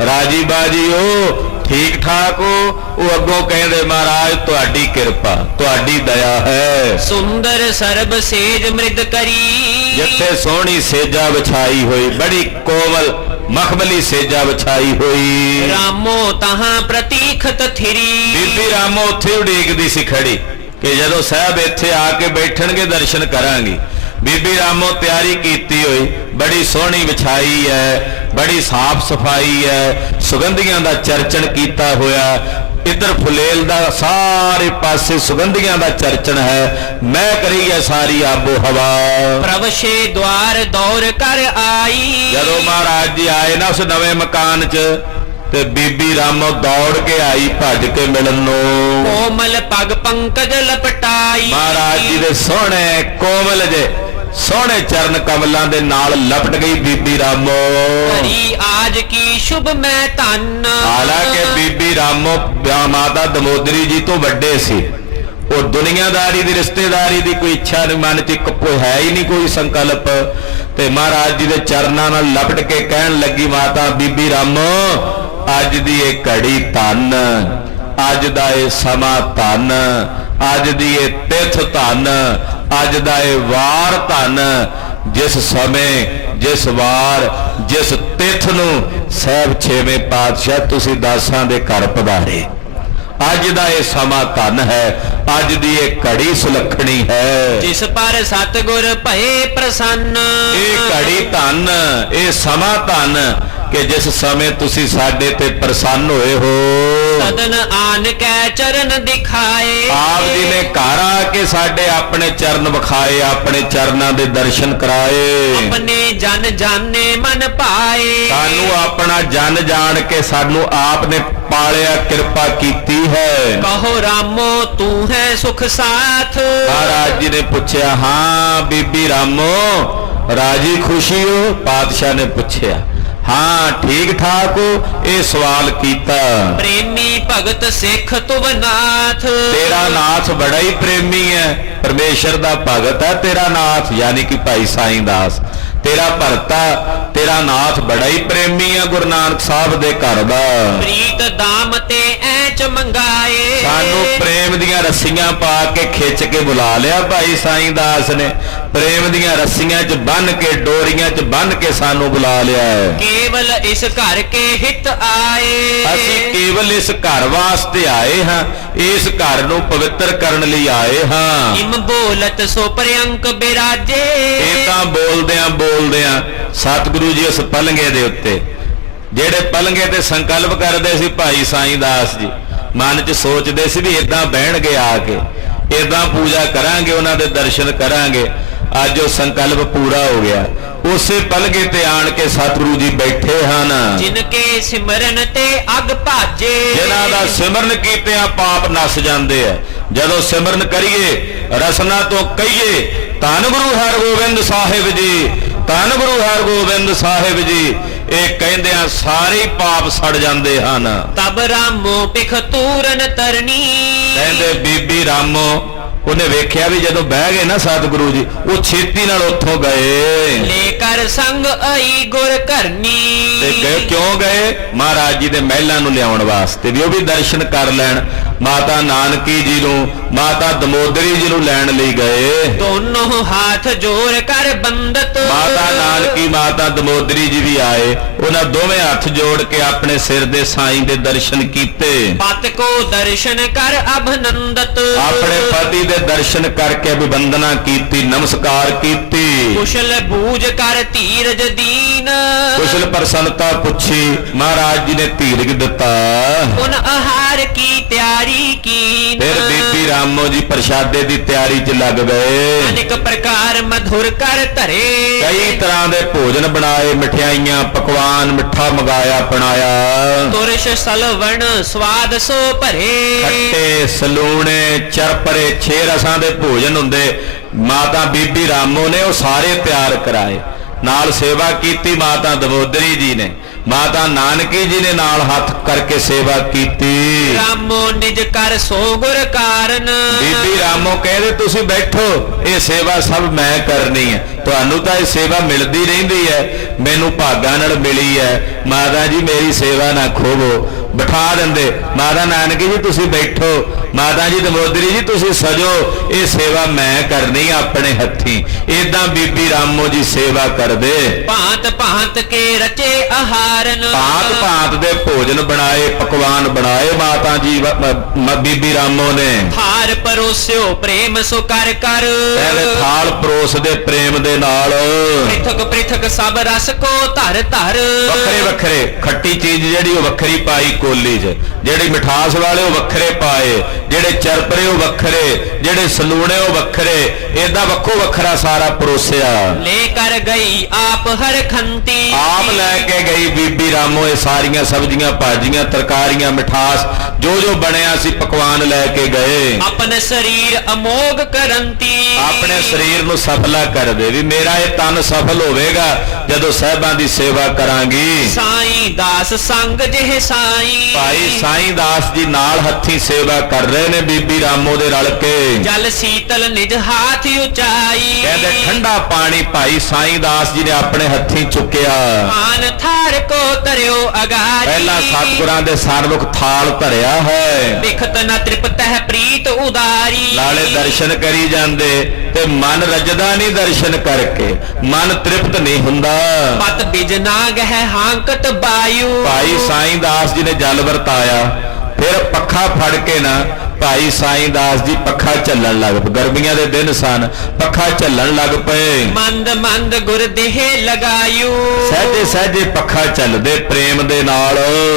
ਰਾਜੀ ਬਾਜੀ ਹੋ, ਠੀਕ ਠਾਕ ਹੋ? ਉਹ ਅੱਗੋਂ ਕਹਿੰਦੇ, ਮਹਾਰਾਜ ਤੁਹਾਡੀ ਕਿਰਪਾ, ਤੁਹਾਡੀ ਦਇਆ ਹੈ। ਸੁੰਦਰ ਸਰਬ ਸੇਜ ਮ੍ਰਿਦ ਕਰੀ, ਜਿੱਥੇ ਸੋਹਣੀ ਸੇਜਾ ਵਿਛਾਈ ਹੋਈ, ਬੜੀ ਕੋਮਲ ਮਖਮਲੀ ਸੇਜਾ ਵਿਛਾਈ ਹੋਈ, ਰਾਮੋ ਤਹਾਂ ਪ੍ਰਤੀਖਤ ਥਿਰੀ। ਬੀਬੀ ਰਾਮੋ ਉੱਥੇ ਉਡੀਕਦੀ ਸੀ ਖੜੀ ਕਿ ਜਦੋਂ ਸਾਹਿਬ ਇੱਥੇ ਆ ਕੇ ਬੈਠਣਗੇ ਦਰਸ਼ਨ ਕਰਾਂਗੀ। ਬੀਬੀ ਰਾਮੋ ਤਿਆਰੀ ਕੀਤੀ ਹੋਈ, ਬੜੀ ਸੋਹਣੀ ਵਿਛਾਈ ਹੈ, ਬੜੀ ਸਾਫ਼ ਸਫਾਈ ਹੈ, ਸੁਗੰਧੀਆਂ ਦਾ ਚਰਚਣ ਕੀਤਾ ਹੋਇਆ, ਇੱਧਰ ਫੁਲੇਲ ਦਾ ਸਾਰੇ ਪਾਸੇ ਸੁਗੰਧੀਆਂ ਦਾ ਚਰਚਣ ਹੈ, ਮਹਿਕ ਰਹੀ ਹੈ ਸਾਰੀ ਆਬੋ ਹਵਾ। ਪ੍ਰਵਸ਼ੇ ਦਵਾਰ ਦੌਰ ਕਰ ਆਈ, ਜਦੋਂ ਮਹਾਰਾਜ ਜੀ ਆਏ ਨਾ ਉਸ ਨਵੇਂ ਮਕਾਨ 'ਚ, ਤੇ ਬੀਬੀ ਰਾਮੋ ਦੌੜ ਕੇ ਆਈ ਭੱਜ ਕੇ ਮਿਲਣ ਨੂੰ। ਕੋਮਲ ਪਗ ਪੰਕਜ ਲਪਟਾਈ, ਮਹਾਰਾਜ ਜੀ ਦੇ ਸੋਹਣੇ ਕੋਮਲ ਜੇ ਸੋਹਣੇ ਚਰਨ ਕਮਲਾਂ ਦੇ ਨਾਲ ਲਪਟ ਗਈ ਬੀਬੀ ਰਾਮੋ। ਹਰੀ ਆਜ ਕੀ ਸ਼ੁਭ ਮੈਂ ਧੰਨ। ਹਾਲਾਂਕਿ ਬੀਬੀ ਰਾਮੋ ਮਾਤਾ ਦਮੋਦਰੀ ਜੀ ਤੋਂ ਵੱਡੇ ਸੀ, ਉਹ ਦੁਨੀਆਦਾਰੀ ਦੀ ਰਿਸ਼ਤੇਦਾਰੀ ਦੀ ਕੋਈ ਇੱਛਾ ਨਹੀਂ, ਮਨ 'ਚ ਕੋਈ ਹੈ ਹੀ ਨਹੀਂ ਕੋਈ ਸੰਕਲਪ, ਤੇ ਮਹਾਰਾਜ ਜੀ ਦੇ ਚਰਨਾਂ ਨਾਲ ਲਪਟ ਕੇ ਕਹਿਣ ਲੱਗੀ, ਮਾਤਾ ਬੀਬੀ ਰਾਮੋ ਅੱਜ ਦੀ ਇਹ ਘੜੀ ਧੰਨ, ਅੱਜ ਦਾ ਇਹ ਸਮਾਂ ਧੰਨ, ਅੱਜ ਦੀ ਇਹ ਤਿਥ ਧੰਨ, ਅੱਜ ਦਾ ਇਹ ਵਾਰ ਧੰਨ, ਜਿਸ ਸਮੇਂ ਜਿਸ ਵਾਰ ਜਿਸ ਤਿਥ ਨੂੰ ਸਾਹਿਬ ਛੇਵੇਂ ਪਾਤਸ਼ਾਹ ਤੁਸੀਂ ਦਾਸਾਂ ਦੇ ਘਰ ਪਧਾਰੇ, ਅੱਜ ਦਾ ਇਹ ਸਮਾਂ ਧੰਨ ਹੈ, ਅੱਜ ਦੀ ਇਹ ਘੜੀ ਸੁਲੱਖਣੀ ਹੈ, ਜਿਸ ਪਰ ਸਤਿਗੁਰ ਭਏ ਪ੍ਰਸੰਨ। ਇਹ ਘੜੀ ਧੰਨ, ਇਹ ਸਮਾਂ ਧੰਨ ਕਿ ਜਿਸ ਸਮੇਂ ਤੁਸੀਂ ਸਾਡੇ ਤੇ ਪ੍ਰਸੰਨ ਹੋਏ ਹੋ। ਸਦਨ ਆਨ ਕੈ ਚਰਨ ਦਿਖਾਏ, ਆਪ ਜੀ ਨੇ ਘਰ ਆ ਕੇ ਸਾਡੇ ਆਪਣੇ ਚਰਨ ਵਿਖਾਏ, ਆਪਣੇ ਚਰਨਾਂ ਦੇ ਦਰਸ਼ਨ ਕਰਾਏ, ਆਪਣੇ ਜਨ ਜਾਣੇ ਮਨ ਪਾਏ। ਸਾਨੂੰ ਆਪਣਾ ਜਨ ਜਾਣ ਕੇ ਸਾਨੂੰ ਆਪ ਨੇ ਪਾਲਿਆ, ਕਿਰਪਾ ਕੀਤੀ ਹੈ। ਕਹੋ ਰਾਮੋ ਤੂੰ ਹੈ ਸੁਖ ਸਾਥ। ਮਹਾਰਾਜ ਜੀ ਨੇ ਪੁੱਛਿਆ, ਹਾਂ ਬੀਬੀ ਰਾਮੋ ਰਾਜੀ ਖੁਸ਼ੀ ਹੋ? ਪਾਤਸ਼ਾਹ ਨੇ ਪੁੱਛਿਆ, ਹਾਂ ਠੀਕ ਠਾਕ ਹੋ? ਇਹ ਸਵਾਲ ਕੀਤਾ। ਪ੍ਰੇਮੀ ਭਗਤ ਸਿੱਖ ਤੁਵਨਾਥ, ਤੇਰਾ ਨਾਥ ਬੜਾ ਹੀ ਪ੍ਰੇਮੀ ਹੈ, ਪਰਮੇਸ਼ਰ ਦਾ ਭਗਤ ਹੈ ਤੇਰਾ ਨਾਥ, ਯਾਨੀ ਕਿ ਭਾਈ ਸਾਈਂ ਦਾਸ ਤੇਰਾ ਭਰਤਾ, ਤੇਰਾ ਨਾਥ ਬੜਾ ਹੀ ਪ੍ਰੇਮੀ ਹੈ ਗੁਰੂ ਨਾਨਕ ਸਾਹਿਬ ਦੇ ਘਰ ਦਾ। ਪ੍ਰੀਤ ਦਾਮ ਤੇ ਐਚ ਮੰਗਾਏ, ਸਾਨੂੰ ਪ੍ਰੇਮ ਦੀਆਂ ਰੱਸੀਆਂ ਪਾ ਕੇ ਖਿੱਚ ਕੇ ਬੁਲਾ ਲਿਆ ਭਾਈ ਸਾਈਂ ਦਾਸ ਨੇ, ਪ੍ਰੇਮ ਦੀਆਂ ਰੱਸੀਆਂ 'ਚ ਬੰਨ ਕੇ, ਡੋਰੀਆਂ 'ਚ ਬੰਨ ਕੇ ਸਾਨੂੰ ਬੁਲਾ ਲਿਆ ਹੈ। ਕੇਵਲ ਇਸ ਘਰ ਕੇ ਹਿੱਤ ਆਏ, ਅਸੀਂ ਕੇਵਲ ਇਸ ਘਰ ਵਾਸਤੇ ਆਏ ਹਾਂ, ਇਸ ਘਰ ਨੂੰ ਪਵਿੱਤਰ ਕਰਨ ਲਈ ਆਏ ਹਾਂ। ਇਮ ਬੋਲਤ ਸੋ ਪ੍ਰਿਅੰਕ ਬਿਰਾਜੇ, ਇਹ ਤਾਂ ਬੋਲਦਿਆਂ ਸਤਿਗੁਰੂ ਜੀ ਉਸ ਪਲੰਗੇ ਦੇ ਉੱਤੇ, ਜਿਹੜੇ ਪਲੰਗੇ ਤੇ ਸੰਕਲਪ ਕਰਦੇ ਸੀ ਭਾਈ ਸਾਈਂ ਦਾਸ ਜੀ, ਮਨ 'ਚ ਸੋਚਦੇ ਸੀ ਵੀ ਇਦਾਂ ਬਹਿਣਗੇ ਆ ਕੇ, ਇਦਾਂ ਪੂਜਾ ਕਰਾਂਗੇ, ਉਹਨਾਂ ਦੇ ਦਰਸ਼ਨ ਕਰਾਂਗੇ। ਅੱਜ ਉਹ ਸੰਕਲਪ ਪੂਰਾ ਹੋ ਗਿਆ, ਉਸੇ ਪਲਗੇ ਤੇ ਆਣ ਕੇ ਸਤਿਗੁਰੂ ਜੀ ਬੈਠੇ ਹਨ। ਜਿਨ ਕੇ ਸਿਮਰਨ ਤੇ ਅਗ ਭਾਜੇ, ਜਿਨ੍ਹਾਂ ਦਾ ਸਿਮਰਨ ਕੀਤਿਆਂ ਪਾਪ ਨਸ ਜਾਂਦੇ ਆ। ਜਦੋਂ ਸਿਮਰਨ ਕਰੀਏ, ਰਸਨਾ ਤੋਂ ਕਹੀਏ, ਧੰਨ ਗੁਰੂ ਹਰਗੋਬਿੰਦ ਸਾਹਿਬ ਜੀ, ਧੰਨ ਗੁਰੂ ਹਰਗੋਬਿੰਦ ਸਾਹਿਬ ਜੀ, ਇਹ ਕਹਿੰਦਿਆਂ ਸਾਰੇ ਪਾਪ ਸੜ ਜਾਂਦੇ ਹਨ। ਤਬ ਰਾਮੋ ਪਿਖ ਤੂਰਨ ਤਰਨੀ, ਕਹਿੰਦੇ ਬੀਬੀ ਰਾਮੋ ਉਹਨੇ ਵੇਖਿਆ ਵੀ ਜਦੋਂ ਬਹਿ ਗਏ ਨਾ ਸਤਿਗੁਰੂ ਜੀ, ਉਹ ਛੇਤੀ ਨਾਲ ਉੱਥੋਂ ਗਏ। ਲੈ ਕਰ ਸੰਗ ਆਈ ਗੁਰ ਕਰਨੀ, ਤੇ ਗਏ ਕਿਉਂ ਗਏ? ਮਹਾਰਾਜ ਜੀ ਦੇ ਮਹਿਲਾਂ ਨੂੰ ਲਿਆਉਣ ਵਾਸਤੇ, ਵੀ ਉਹ ਵੀ ਦਰਸ਼ਨ ਕਰ ਲੈਣ। ਮਾਤਾ ਨਾਨਕੀ ਜੀ ਨੂੰ, ਮਾਤਾ ਦਮੋਦਰੀ ਜੀ ਨੂੰ ਲੈਣ ਲਈ ਗਏ। ਦੋਨੋਂ ਹਾਥ ਜੋੜ ਕਰ ਬੰਦਤ, ਮਾਤਾ ਨਾਨਕੀ, ਮਾਤਾ ਦਮੋਦਰੀ ਜੀ ਵੀ ਆਏ, ਉਹਨਾਂ ਦੋਵੇਂ ਹੱਥ ਜੋੜ ਕੇ ਆਪਣੇ ਸਿਰ ਦੇ ਸਾਈਂ ਦੇ ਦਰਸ਼ਨ ਕੀਤੇ। ਪਤ ਕੋ ਦਰਸ਼ਨ ਕਰ ਅਭਨੰਦਤ, ਆਪਣੇ ਪਤੀ ਦੇ ਦਰਸ਼ਨ ਕਰਕੇ ਅਭਿਵੰਦਨਾ ਕੀਤੀ, ਨਮਸਕਾਰ ਕੀਤੀ। ਕੁਸ਼ਲ ਬੂਝ ਕਰ ਧੀਰਜ ਦੀਨ, ਕੁਸ਼ਲ ਪ੍ਰਸੰਨਤਾ ਪੁੱਛੀ, ਮਹਾਰਾਜ ਜੀ ਨੇ ਧੀਰਜ ਦਿੱਤਾ। ਉਨ ਆਹਾਰ ਕੀ ਤਿਆਰੀ ਕੀ, ਫਿਰ ਬੀਬੀ ਰਾਮੋ ਜੀ ਪ੍ਰਸ਼ਾਦੇ ਦੀ ਤਿਆਰੀ 'ਚ ਲੱਗ ਗਏ। ਅਨੇਕ ਪ੍ਰਕਾਰ ਮਧੁਰ ਕਰ ਧਰੇ, ਕਈ ਤਰ੍ਹਾਂ ਦੇ ਭੋਜਨ ਬਣਾਏ, ਮਠਿਆਈਆਂ ਪਕਵਾਨ ਮਿੱਠਾ ਮੰਗਾਇਆ ਬਣਾਇਆ। ਤੁਰਸ਼ ਸਲਵਣ ਸਵਾਦ ਸੋ ਭਰੇ, ਖੱਟੇ ਸਲੂਣੇ ਚਰਪਰੇ 6 ਰਸਾਂ ਦੇ ਭੋਜਨ ਹੁੰਦੇ। ਮਾਤਾ ਬੀਬੀ ਰਾਮੋ ਨੇ ਉਹ ਸਾਰੇ ਤਿਆਰ ਕਰਾਏ। ਨਾਲ ਸੇਵਾ ਕੀਤੀ ਮਾਤਾ ਦਮੋਦਰੀ ਜੀ ਨੇ, ਮਾਤਾ ਨਾਨਕੀ ਜੀ ਨੇ ਨਾਲ ਹੱਥ ਕਰਕੇ ਸੇਵਾ ਕੀਤੀ। ਰਾਮੋ ਨਿਜ ਕਰ ਸੋ ਗੁਰ ਕਾਰਨ, ਬੀਬੀ ਰਾਮੋ ਕਹਿੰਦੇ ਤੁਸੀਂ ਬੈਠੋ, ਇਹ ਸੇਵਾ ਸਭ ਮੈਂ ਕਰਨੀ ਹੈ। ਤੁਹਾਨੂੰ ਤਾਂ ਇਹ ਸੇਵਾ ਮਿਲਦੀ ਰਹਿੰਦੀ ਹੈ, ਮੈਨੂੰ ਭਾਗਾਂ ਨਾਲ ਮਿਲੀ ਹੈ। ਮਾਤਾ ਜੀ ਮੇਰੀ ਸੇਵਾ ਨਾ ਖੋਵੋ। ਬਿਠਾ ਦਿੰਦੇ, ਮਾਤਾ ਨਾਨਕੀ ਜੀ ਤੁਸੀਂ ਬੈਠੋ, ਮਾਤਾ ਜੀ ਦਮੋਦਰੀ ਜੀ ਤੁਸੀਂ ਸਜੋ, ਇਹ ਸੇਵਾ ਮੈਂ ਕਰਨੀ ਆਪਣੇ ਹੱਥੀਂ। ਏਦਾਂ ਬੀਬੀ ਰਾਮੋ ਜੀ ਸੇਵਾ ਕਰਦੇ। ਭਾਂਤ ਭਾਂਤ ਕੇ ਰਚੇ ਆਹਾਰਨ, ਭਾਂਤ ਭਾਂਤ ਦੇ ਭੋਜਨ ਬਣਾਏ, ਪਕਵਾਨ ਬਣਾਏ ਮਾਤਾ ਜੀ ਬੀਬੀ ਰਾਮੋ ਨੇ। ਥਾਰ ਪਰੋਸਿਓ ਪ੍ਰੇਮ ਸੋ ਕਰ ਕਰ, ਇਹਦੇ ਥਾਲ ਪਰੋਸਦੇ ਪ੍ਰੇਮ ਦੇ ਨਾਲ। ਪ੍ਰਿਥਕ ਪ੍ਰਿਥਕ ਸਭ ਰਸ ਕੋ ਧਰ ਧਰ, ਵੱਖਰੇ ਵੱਖਰੇ ਖੱਟੀ ਚੀਜ਼ ਜਿਹੜੀ ਉਹ ਵੱਖਰੀ ਪਾਈ ਕੋਲੀ 'ਚ, ਜਿਹੜੇ ਮਿਠਾਸ ਵਾਲੇ ਉਹ ਵੱਖਰੇ ਪਾਏ, ਜਿਹੜੇ ਚਰਪਰੇ ਉਹ ਵੱਖਰੇ, ਜਿਹੜੇ ਸਲੂਣੇ ਉਹ ਵੱਖਰੇ, ਏਦਾਂ ਵੱਖੋ ਵੱਖਰਾ ਸਾਰਾ ਪਰੋਸਿਆ। ਲੈ ਕਰ ਗਈ ਆਪ ਹਰ ਖੰਤੀ, ਆਪ ਲੈ ਕੇ ਗਈ ਬੀਬੀ ਰਾਮੋ ਇਹ ਸਾਰੀਆਂ ਸਬਜ਼ੀਆਂ ਭਾਜੀਆਂ ਤਰਕਾਰੀਆਂ ਮਿਠਾਸ ਜੋ ਜੋ ਬਣਿਆ ਸੀ ਪਕਵਾਨ ਲੈ ਕੇ ਗਏ। ਆਪਣੇ ਸਰੀਰ ਅਮੋਗ ਕਰੰਤੀ, ਆਪਣੇ ਸਰੀਰ ਨੂੰ ਸਫਲਾ ਕਰਦੇ ਵੀ ਮੇਰਾ ਇਹ ਤਨ ਸਫਲ ਹੋਵੇਗਾ ਜਦੋਂ ਸਾਹਿਬਾਂ ਦੀ ਸੇਵਾ ਕਰਾਂਗੀ। ਸਾਈਂ ਦਾਸ ਸੰਗ ਜਿਹ ਸਾਈਂ, ਭਾਈ ਸਾਈਂ ਦਾਸ ਜੀ ਨਾਲ ਹੱਥੀਂ ਸੇਵਾ ਕਰ ਰਹੇ ਨੇ ਬੀਬੀ ਰਾਮੋ ਦੇ ਰਲ ਕੇ। ਜਲ ਸੀਤਲ ਨਿਜ ਹਾਥ ਉਚਾਈ, ਕਹਿੰਦੇ ਠੰਡਾ ਪਾਣੀ ਭਾਈ ਸਾਈਂ ਦਾਸ ਜੀ ਨੇ ਆਪਣੇ ਹੱਥੀਂ ਚੁੱਕਿਆ। ਮਾਨ ਥਾਰ ਕੋ ਧਰਿਓ ਅਗਾਰੀ, ਪਹਿਲਾਂ ਸਤਿਗੁਰਾਂ ਦੇ ਸਾਰਮੁਖ ਥਾਲ ਧਰਿਆ ਹੈ। ਬਿਖਤ ਨ ਤ੍ਰਿਪਤ ਹੈ ਪ੍ਰੀਤ ਉਦਾਰੀ, ਨਾਲੇ ਦਰਸ਼ਨ ਕਰੀ ਜਾਂਦੇ ਤੇ ਮਨ ਰੱਜਦਾ ਨਹੀਂ, ਦਰਸ਼ਨ ਕਰਕੇ ਮਨ ਤ੍ਰਿਪਤ ਨਹੀਂ ਹੁੰਦਾ। ਪਤ ਬਿਜ ਨਾ ਗਹਿ ਹਾਂਕਤ ਬਾਯੂ, ਭਾਈ ਸਾਈਂ ਦਾਸ ਜੀ ਨੇ ਜਲ ਵਰਤਾਇਆ, ਫਿਰ ਪੱਖਾ ਫੜ ਕੇ ਨਾ ਭਾਈ ਸਾਈਂ ਦਾਸ ਜੀ ਪੱਖਾ ਝੱਲਣ ਲੱਗ ਪਏ। ਗਰਮੀਆਂ ਦੇ ਦਿਨ ਸਨ, ਪੱਖਾ ਝੱਲਣ ਲੱਗ ਪਏ। ਮੰਦ ਮੰਦ ਗੁਰ ਦੇਹ ਲਗਾਇਓ, ਸਹਿਜੇ ਸਹਿਜੇ ਪੱਖਾ ਚੱਲਦੇ ਪ੍ਰੇਮ ਦੇ ਨਾਲ।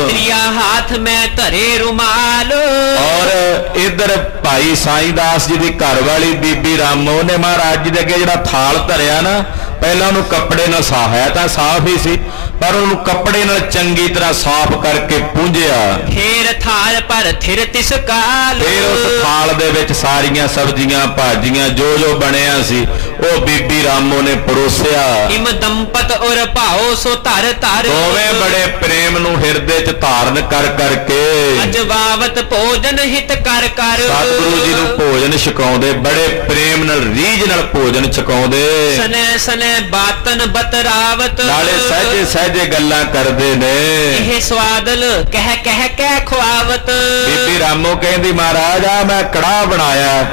ਤ੍ਰਿਆ ਹਾਥ ਮੈਂ ਧਰੇ ਰੁਮਾਲ, ਔਰ ਇਧਰ ਭਾਈ ਸਾਈਂ ਦਾਸ ਜੀ ਦੀ ਘਰ ਵਾਲੀ ਬੀਬੀ ਰਾਮੋ ਨੇ ਮਹਾਰਾਜ ਜੀ ਦੇ ਅੱਗੇ ਜਿਹੜਾ ਥਾਲ ਧਰਿਆ ਨਾ, ਪਹਿਲਾਂ ਉਹਨੂੰ ਕੱਪੜੇ ਨਾਲ ਸਾਫ਼ ਤਾਂ ਸਾਫ਼ ਹੀ ਸੀ, ਪਰ ਉਹਨੂੰ ਕੱਪੜੇ ਨਾਲ ਚੰਗੀ ਤਰ੍ਹਾਂ ਸਾਫ਼ ਕਰਕੇ ਪੂੰਝਿਆ। ਫੇਰ ਥਾਲ ਪਰ ਥਿਰ ਤਿਸ ਕਾਲ, ਫਿਰ ਉਸ ਥਾਲ ਦੇ ਵਿੱਚ ਸਾਰੀਆਂ ਸਬਜ਼ੀਆਂ ਭਾਜੀਆਂ ਜੋ ਜੋ ਬਣਿਆ ਸੀ ਉਹ ਬੀਬੀ ਰਾਮੋ ਨੇ ਪਰੋਸਿਆ। ਇਮ ਦੰਪਤ ਔਰ ਭਾਓ ਸੋ ਧਰ ਧਰ, ਦੋਵੇਂ ਬੜੇ ਪ੍ਰੇਮ ਨੂੰ ਹਿਰਦੇ 'ਚ ਧਾਰਨ ਕਰ ਕਰਕੇ ਅਜਵਾਵਤ ਭੋਜਨ ਹਿਤ ਕਰ ਕਰ, ਸਤਿਗੁਰੂ ਜੀ ਨੂੰ ਭੋਜਨ ਛਕਾਉਂਦੇ, ਬੜੇ ਪ੍ਰੇਮ ਨਾਲ ਰੀਝ ਨਾਲ ਭੋਜਨ ਛਕਾਉਂਦੇ। ਸਨੇ ਸਨੇ ਬਾਤਨ ਬਤਰਾਵਤ, ਨਾਲੇ ਸਹਿਜੇ ਸਹਿਜੇ ਗੱਲਾਂ ਕਰਦੇ ਨੇ। ਇਹ ਸਵਾਦਲ ਕਹਿ ਕਹਿ ਕੇ ਖਵਾਵਤ, ਬੀਬੀ ਰਾਮੋ ਕਹਿੰਦੀ ਮਹਾਰਾਜ ਆ ਮੈਂ ਕੜਾਹ ਬਣਾਇਆ,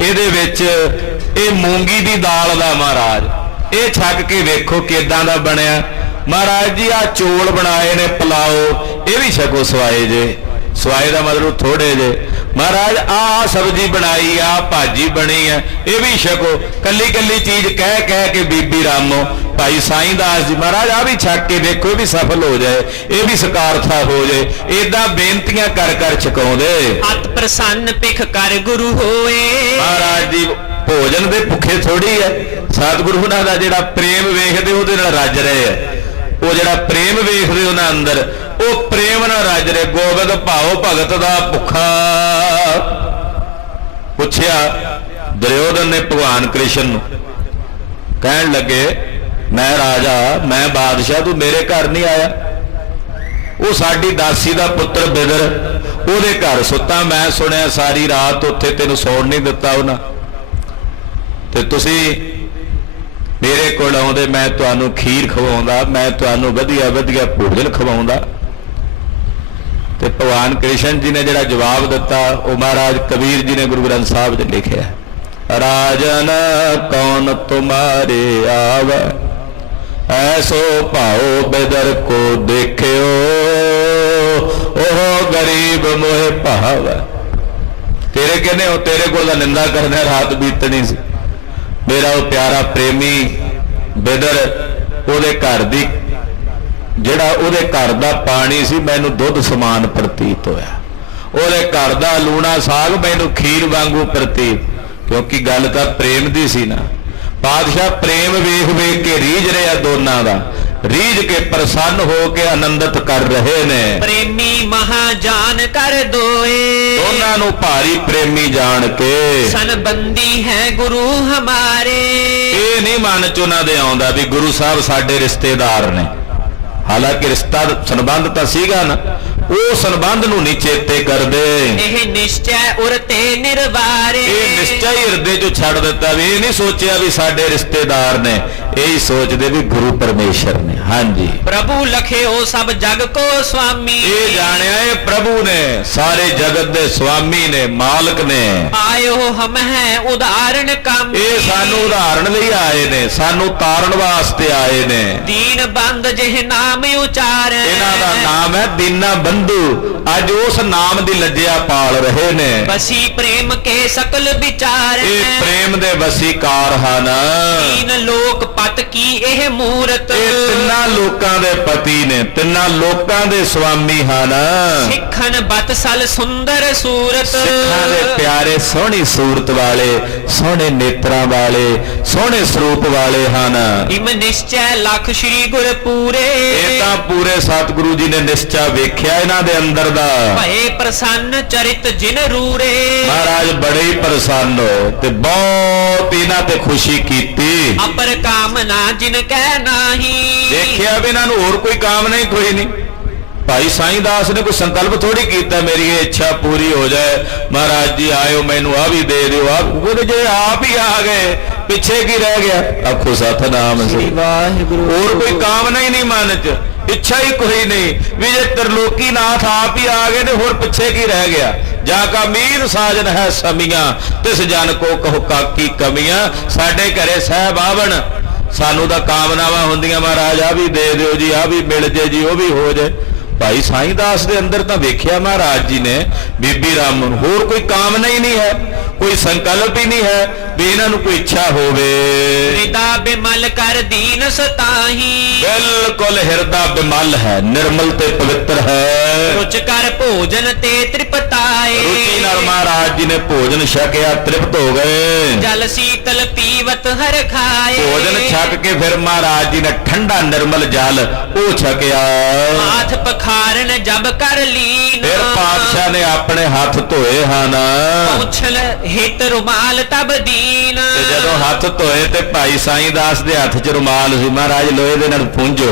ਇਹਦੇ ਵਿੱਚ ਇਹ ਮੂੰਗੀ ਦੀ ਦਾਲ ਦਾ, ਮਹਾਰਾਜ ਇਹ ਛਕ ਕੇ ਵੇਖੋ ਕਿਦਾਂ ਦਾ ਬਣਿਆ। ਮਹਾਰਾਜ ਜੀ ਆ ਚੋਲ ਬਣਾਏ ਨੇ ਪਲਾਓ, ਇਹ ਵੀ ਛਕੋ ਸਵਾਏ ਜੇ। ਸਵਾਏ ਦਾ ਮਤਲਬ ਥੋੜੇ ਜੇ। ਮਹਾਰਾਜ ਆ ਸਬਜ਼ੀ ਬਣਾਈ ਆ ਭਾਜੀ ਬਣੀ ਆ, ਇਹ ਵੀ ਛਕੋ। ਕੱਲੀ ਕੱਲੀ ਚੀਜ਼ ਕਹਿ ਕਹਿ ਕੇ ਬੀਬੀ ਰਾਮੋ ਭਾਈ ਸਾਈਂ ਦਾਸ ਜੀ ਮਹਾਰਾਜ ਆ ਵੀ ਛਕ ਕੇ ਵੇਖੋ, ਇਹ ਵੀ ਸਫਲ ਹੋ ਜਾਏ, ਇਹ ਵੀ ਸਕਾਰਥਾ ਹੋ ਜਾਏ। ਏਦਾਂ ਬੇਨਤੀਆਂ ਕਰ ਕਰ ਛਕਾਉਂਦੇ। ਅਤ ਪ੍ਰਸੰਨ ਪਿਖ ਕਰ ਗੁਰੂ ਹੋਏ, ਮਹਾਰਾਜ ਜੀ ਭੋਜਨ ਦੇ ਭੁੱਖੇ ਥੋੜੀ ਹੈ, ਸਤਿਗੁਰੂ ਉਹਨਾਂ ਦਾ ਜਿਹੜਾ ਪ੍ਰੇਮ ਵੇਖਦੇ ਉਹਦੇ ਨਾਲ ਰੱਜ ਰਹੇ ਆ। ਉਹ ਜਿਹੜਾ ਪ੍ਰੇਮ ਵੇਖਦੇ ਉਹਨਾਂ ਅੰਦਰ, ਉਹ ਪ੍ਰੇਮ ਨਾਲ ਰੱਜ ਰਹੇ। ਗੋਬਿੰਦ ਭਾਉ ਭਗਤ ਦਾ ਭੁੱਖਾ। ਪੁੱਛਿਆ ਦੁਰਯੋਧਨ ਨੇ ਭਗਵਾਨ ਕ੍ਰਿਸ਼ਨ ਨੂੰ, ਕਹਿਣ ਲੱਗੇ ਮੈਂ ਰਾਜਾ ਮੈਂ ਬਾਦਸ਼ਾਹ, ਤੂੰ ਮੇਰੇ ਘਰ ਨਹੀਂ ਆਇਆ। ਉਹ ਸਾਡੀ ਦਾਸੀ ਦਾ ਪੁੱਤਰ ਬਿਦਰ ਉਹਦੇ ਘਰ ਸੁੱਤਾ, ਮੈਂ ਸੁਣਿਆ ਸਾਰੀ ਰਾਤ ਉੱਥੇ ਤੈਨੂੰ ਸੌਣ ਨਹੀਂ ਦਿੱਤਾ ਉਹਨਾਂ, ਤੇ ਤੁਸੀਂ ਮੇਰੇ ਕੋਲ ਆਉਂਦੇ ਮੈਂ ਤੁਹਾਨੂੰ ਖੀਰ ਖਵਾਉਂਦਾ, ਮੈਂ ਤੁਹਾਨੂੰ ਵਧੀਆ ਵਧੀਆ ਭੋਜਨ ਖਵਾਉਂਦਾ। ਤੇ ਭਗਵਾਨ ਕ੍ਰਿਸ਼ਨ ਜੀ ਨੇ ਜਿਹੜਾ ਜਵਾਬ ਦਿੱਤਾ ਉਹ ਮਹਾਰਾਜ ਕਬੀਰ ਜੀ ਨੇ ਗੁਰੂ ਗ੍ਰੰਥ ਸਾਹਿਬ 'ਚ ਲਿਖਿਆ, ਰਾਜਨ ਕੌਣ ਤੁਮਾਰੇ ਆਵੈ, ਐਸੋ ਭਾਉ ਬਿਦਰ ਕੋ ਦੇਖਿਓ, ਉਹ ਗਰੀਬ ਮੋਹਿ ਭਾਵੈ। ਤੇਰੇ ਕਹਿੰਦੇ ਉਹ ਤੇਰੇ ਕੋਲ ਦਾ ਨਿੰਦਾ ਕਰਦਾ, ਰਾਤ ਬੀਤਣੀ ਸੀ। ਮੇਰਾ ਉਹ ਪਿਆਰਾ ਪ੍ਰੇਮੀ ਬਿਦਰ, ਉਹਦੇ ਘਰ ਦੀ ਜਿਹੜਾ ਉਹਦੇ ਘਰ ਦਾ ਪਾਣੀ ਸੀ ਮੈਨੂੰ ਦੁੱਧ ਸਮਾਨ ਪ੍ਰਤੀਤ ਹੋਇਆ। ਉਹਦੇ ਘਰ ਦਾ ਲੂਣਾ ਸਾਗ ਮੈਨੂੰ ਖੀਰ ਵਾਂਗੂ ਪ੍ਰਤੀਤ, ਕਿਉਂਕਿ ਗੱਲ ਤਾਂ ਪ੍ਰੇਮ ਦੀ ਸੀ ਨਾ। ਪਾਤਸ਼ਾਹ ਪ੍ਰੇਮ ਵੇਖ ਵੇਖ ਕੇ ਰੀਝ ਰਿਹਾ ਦੋਨਾਂ ਦਾ, ਰੀਝ ਕੇ ਪ੍ਰਸੰਨ ਹੋ ਕੇ ਆਨੰਦਿਤ ਕਰ ਰਹੇ ਨੇ। ਪ੍ਰੇਮੀ ਮਹਾਜਾਨ ਕਰ ਦੋਏ, ਦੋਨਾਂ ਨੂੰ ਭਾਰੀ ਪ੍ਰੇਮੀ ਜਾਣ ਕੇ ਸੰਬੰਧੀ ਹੈ ਗੁਰੂ ਹਮਾਰੇ। ਇਹ ਨਹੀਂ ਮਨ ਚ ਉਹਨਾਂ ਦੇ ਆਉਂਦਾ ਵੀ ਗੁਰੂ ਸਾਹਿਬ ਸਾਡੇ ਰਿਸ਼ਤੇਦਾਰ ਨੇ। ਹਾਲਾਂਕਿ ਰਿਸ਼ਤਾ ਸੰਬੰਧ ਤਾਂ ਸੀਗਾ ਨਾ, ਉਹ ਸੰਬੰਧ ਨੂੰ ਨਹੀਂ ਚੇਤੇ ਕਰਦੇ। ਇਹ ਨਿਸ਼ਚੈ ਉਰਤੇ ਨਿਰਵਾਰੇ, ਇਹ ਨਿਸ਼ਚੈ ਹੀ ਹਿਰਦੇ ਚੋਂ ਛੱਡ ਦਿੱਤਾ ਵੀ ਇਹ ਨਹੀਂ ਸੋਚਿਆ ਵੀ ਸਾਡੇ ਰਿਸ਼ਤੇਦਾਰ ਨੇ, ਇਹ ਹੀ ਸੋਚਦੇ ਵੀ ਗੁਰੂ ਪਰਮੇਸ਼ਰ ਨੇ। ਹਾਂਜੀ, ਪ੍ਰਭੂ ਲਖਿਓ ਸਭ ਜਗ ਕੋ ਸੁਆਮੀ। ਇਹ ਜਾਣਿਆ ਇਹ ਪ੍ਰਭੂ ਨੇ, ਸਾਰੇ ਜਗਤ ਦੇ ਸੁਆਮੀ ਨੇ, ਮਾਲਕ ਨੇ। ਆਇਓ ਹਮ ਹੈ ਉਦਾਹਰਣ ਕੰਮ, ਇਹ ਸਾਨੂੰ ਉਦਾਹਰਣ ਲਈ ਆਏ ਨੇ, ਸਾਨੂੰ ਤਾਰਨ ਵਾਸਤੇ ਆਏ ਨੇ। ਦੀਨ ਬੰਦ ਜਿਹ ਨਾਮ ਉਚਾਰੈ, ਇਹਨਾਂ ਦਾ ਨਾਮ ਹੈ ਦੀਨਾ ਬੰਧੂ। ਅੱਜ ਉਸ ਨਾਮ ਦੀ ਲੱਜਿਆ ਪਾਲ ਰਹੇ ਨੇ। ਬਸੀ ਪ੍ਰੇਮ ਕੇ ਸਕਲ ਵਿਚਾਰੈ, ਇਹ ਪ੍ਰੇਮ ਦੇ ਵਸੀਕਾਰ ਹਨ। ਤੀਨ ਲੋਕ ਪਤ ਕੀ ਇਹ ਮੂਰਤ। ਇਹ ਤਿੰਨਾਂ ਲੋਕਾਂ ਦੇ ਪਤੀ ਨੇ, ਤਿੰਨਾਂ ਲੋਕਾਂ ਦੇ ਸੁਆਮੀ ਹਨ। ਸਿੱਖਨ ਬਤਸਲ ਸੁੰਦਰ ਸੂਰਤ, ਸਿੱਖਾਂ ਦੇ ਪਿਆਰੇ ਸੋਹਣੀ ਸੂਰਤ ਵਾਲੇ, ਸੋਹਣੇ ਨੇਤਰਾਂ ਵਾਲੇ, ਸੋਹਣੇ ਸਰੂਪ ਵਾਲੇ ਹਨ। ਇਮ ਨਿਸ਼ਚੈ ਲਖ ਸ੍ਰੀ ਗੁਰ ਪੂਰੇ, ਇਹ ਤਾਂ ਪੂਰੇ ਸਤਿਗੁਰੂ ਜੀ ਨੇ ਨਿਸ਼ਚਾ ਵੇਖਿਆ ਇਹਨਾਂ ਦੇ ਅੰਦਰ ਦਾ। ਭਏ ਪ੍ਰਸੰਨ ਚਰਿਤ ਜਿਨ ਰੂਰੇ, ਮਹਾਰਾਜ ਬੜੇ ਹੀ ਪ੍ਰਸੰਨ ਹੋਏ ਤੇ ਬਹੁਤ ਇਹਨਾਂ ਤੇ ਖੁਸ਼ੀ ਕੀਤੀ। ਅਪਰ ਕਾਮਨਾ ਜਿਨ ਕਹਿ ਨਾਹੀ, ਦੇਖਿਆ ਵੀ ਇਹਨਾਂ ਨੂੰ ਹੋਰ ਕੋਈ ਕਾਮ ਨਹੀਂ, ਕੋਈ ਨਹੀਂ। ਭਾਈ ਸਾਈਂ ਦਾਸ ਨੇ ਕੋਈ ਸੰਕਲਪ ਥੋੜੀ ਕੀਤਾ ਮੇਰੀ ਇਹ ਇੱਛਾ ਪੂਰੀ ਹੋ ਜਾਏ, ਮਹਾਰਾਜ ਜੀ ਆਇਓ ਮੈਨੂੰ ਆ ਵੀ ਦੇ ਦਿਓ। ਉਹਦੇ ਜੇ ਆਪ ਹੀ ਆ ਗਏ, ਪਿੱਛੇ ਕੀ ਰਹਿ ਗਿਆ? ਆਖੋ ਸਤਿਨਾਮ ਸ੍ਰੀ ਵਾਹਿਗੁਰੂ। ਹੋਰ ਕੋਈ ਕਾਮਨਾ ਹੀ ਨਹੀਂ ਮਨ ਚ, ਇੱਛਾ ਹੀ ਕੋਈ ਨਹੀਂ ਵੀ ਜੇ ਤਰਲੋਕੀ ਨਾਥ ਆਪ ਹੀ ਆ ਗਏ ਨੇ, ਹੋਰ ਪਿੱਛੇ ਕੀ ਰਹਿ ਗਿਆ? ਜਾ ਕਾ ਮੀਨ ਸਾਜਨ ਹੈ ਸਮੀਆਂ, ਤਿਸ ਜਨ ਕੋ ਕਹੋ ਕਾਕੀ ਕਮੀਆਂ। ਸਾਡੇ ਘਰੇ ਸਹਿਬ ਆਵਣ, ਸਾਨੂੰ ਤਾਂ ਕਾਮਨਾਵਾਂ ਹੁੰਦੀਆਂ, ਮਹਾਰਾਜ ਆ ਵੀ ਦੇ ਦਿਓ ਜੀ, ਆ ਵੀ ਮਿਲ ਜੇ ਜੀ, ਉਹ ਵੀ ਹੋ ਜੇ। ਭਾਈ ਸਾਈਂ ਦਾਸ ਦੇ ਅੰਦਰ ਤਾਂ ਵੇਖਿਆ ਮਹਾਰਾਜ ਜੀ ਨੇ ਬੀਬੀ ਰਾਮ ਨੂੰ, ਹੋਰ ਕੋਈ ਕਾਮਨਾ ਹੀ ਨਹੀਂ ਹੈ, ਕੋਈ ਸੰਕਲਪ ਹੀ ਨਹੀਂ ਹੈ ਵੀ ਇਹਨਾਂ ਨੂੰ ਕੋਈ ਇੱਛਾ ਹੋਵੇ। ਹਿਰਦਾ ਬਿਮਲ ਕਰ ਦੀਨ ਸਤਾਹੀ, ਬਿਲਕੁਲ ਹਿਰਦਾ ਬਿਮਲ ਹੈ, ਨਿਰਮਲ ਤੇ ਪਵਿੱਤਰ ਹੈ। ਰੁਚ ਕਰ ਭੋਜਨ ਤੇ ਤ੍ਰਿਪਤਾਏ, ਰੁਚੀ ਨਾਲ ਮਹਾਰਾਜ ਜੀ ਨੇ ਭੋਜਨ ਛਕਿਆ, ਤ੍ਰਿਪਤ ਹੋ ਗਏ। ਜਲ ਸੀਤਲ ਪੀਵਤ ਹਰ ਖਾਏ, ਭੋਜਨ ਛਕ ਕੇ ਫਿਰ ਮਹਾਰਾਜ ਜੀ ਨੇ ਠੰਡਾ ਨਿਰਮਲ ਜਲ ਉਹ ਛਕਿਆ। ਹਾਥ ਪਖਾਰਨ ਜਬ ਕਰ ਲੀਨ, ਫਿਰ ਪਾਤਸ਼ਾਹ ਨੇ ਆਪਣੇ ਹੱਥ ਧੋਏ ਹਨ। ਪੌਛਲ ਹਿਤ ਰੁਮਾਲ ਤਬ ਦੀਨ, ਤੇ ਜਦੋਂ ਹੱਥ ਧੋਏ ਤੇ ਭਾਈ ਸਾਈਂ ਦਾਸ ਦੇ ਹੱਥ 'ਚ ਰੁਮਾਲ ਸੀ, ਮਹਾਰਾਜ ਲੋਹੇ ਦੇ ਨਾਲ ਪੂੰਝੋ,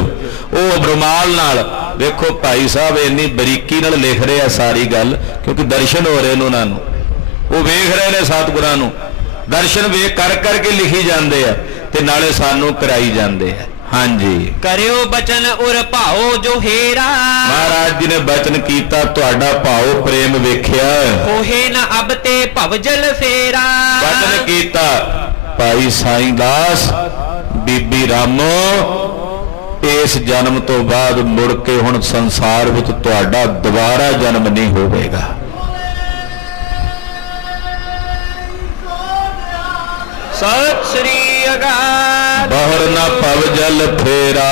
ਉਹ ਰੁਮਾਲ ਨਾਲ ਵੇਖੋ ਭਾਈ ਸਾਹਿਬ ਇੰਨੀ ਬਰੀਕੀ ਨਾਲ ਲਿਖ ਰਹੇ ਆ ਸਾਰੀ ਗੱਲ, ਕਿਉਂਕਿ ਦਰਸ਼ਨ ਹੋ ਰਹੇ ਨੇ ਉਹਨਾਂ ਨੂੰ, ਉਹ ਵੇਖ ਰਹੇ ਨੇ ਸਤਿਗੁਰਾਂ ਨੂੰ, ਦਰਸ਼ਨ ਵੇਖ ਕਰ ਕਰਕੇ ਲਿਖੀ ਜਾਂਦੇ ਆ ਤੇ ਨਾਲੇ ਸਾਨੂੰ ਕਰਾਈ ਜਾਂਦੇ ਆ। ਹਾਂਜੀ, ਕਰਿਓ ਬਚਨ ਉਰ ਭਾਓ ਜੋ ਹੇਰਾ, ਮਹਾਰਾਜ ਜੀ ਨੇ ਬਚਨ ਕੀਤਾ, ਤੁਹਾਡਾ ਭਾਉ ਪ੍ਰੇਮ ਵੇਖਿਆ, ਕੋਹੇ ਨ ਅਬ ਤੇ ਭਵ ਜਲ ਫੇਰਾ। ਬਚਨ ਕੀਤਾ ਭਾਈ ਸਾਈਂ ਦਾਸ ਬੀਬੀ ਰਾਮੋ, ਇਸ ਜਨਮ ਤੋਂ ਬਾਅਦ ਮੁੜ ਕੇ ਹੁਣ ਸੰਸਾਰ ਵਿੱਚ ਤੁਹਾਡਾ ਦੁਬਾਰਾ ਜਨਮ ਨਹੀਂ ਹੋਵੇਗਾ। ਸਤਿ ਸ੍ਰੀ ਅਕਾਲ। ਬਹੁਰ ਨਾ ਭਵ ਜਲ ਫੇਰਾ,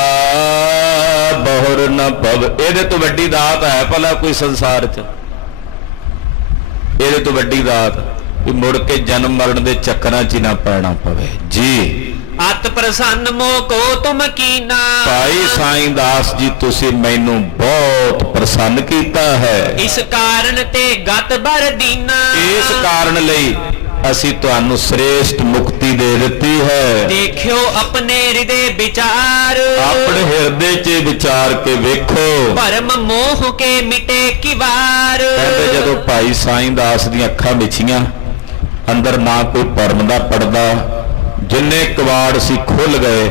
ਬਹੁਰ ਨਾ ਭਵ, ਇਹਦੇ ਤੋਂ ਵੱਡੀ ਦਾਤ ਹੈ ਭਲਾ ਕੋਈ ਸੰਸਾਰ 'ਚ? ਇਹਦੇ ਤੋਂ ਵੱਡੀ ਦਾਤ ਵੀ ਮੁੜ ਕੇ ਜਨਮ ਮਰਨ ਦੇ ਚੱਕਰਾਂ 'ਚ ਹੀ ਨਾ ਪੈਣਾ ਪਵੇ ਜੀ। ਅਤ ਪ੍ਰਸੰਨ ਮੋ ਕੋ ਤੁਮ ਕੀਨਾ, ਭਾਈ ਸਾਈਂ ਦਾਸ ਜੀ ਤੁਸੀਂ ਮੈਨੂੰ ਬਹੁਤ ਪ੍ਰਸੰਨ ਕੀਤਾ ਹੈ। ਇਸ ਕਾਰਨ ਤੇ ਗਤ ਬਰ ਦੀਨਾ, ਇਸ ਕਾਰਨ ਲਈ ਅਸੀਂ ਤੁਹਾਨੂੰ ਸ੍ਰੇਸ਼ਟ ਮੁਕਤੀ ਦੇ ਦਿੱਤੀ ਹੈ। ਦੇਖਿਓ ਆਪਣੇ ਹਿਰਦੇ ਵਿਚਾਰ, ਆਪਣੇ ਹਿਰਦੇ 'ਚ ਵਿਚਾਰ ਕੇ ਵੇਖੋ, ਭਰਮ ਮੋਹ ਕੇ ਮਿਟੇ ਕੀ ਵਾਰ। ਕਹਿੰਦੇ ਜਦੋਂ ਭਾਈ ਸਾਈਂ ਦਾਸ ਦੀਆਂ ਅੱਖਾਂ ਵਿਛੀਆਂ, ਅੰਦਰ ਨਾ ਕੋਈ ਭਰਮ ਦਾ ਪਰਦਾ, ਜਿੰਨੇ ਕਵਾੜ ਸੀ ਖੁੱਲ ਗਏ,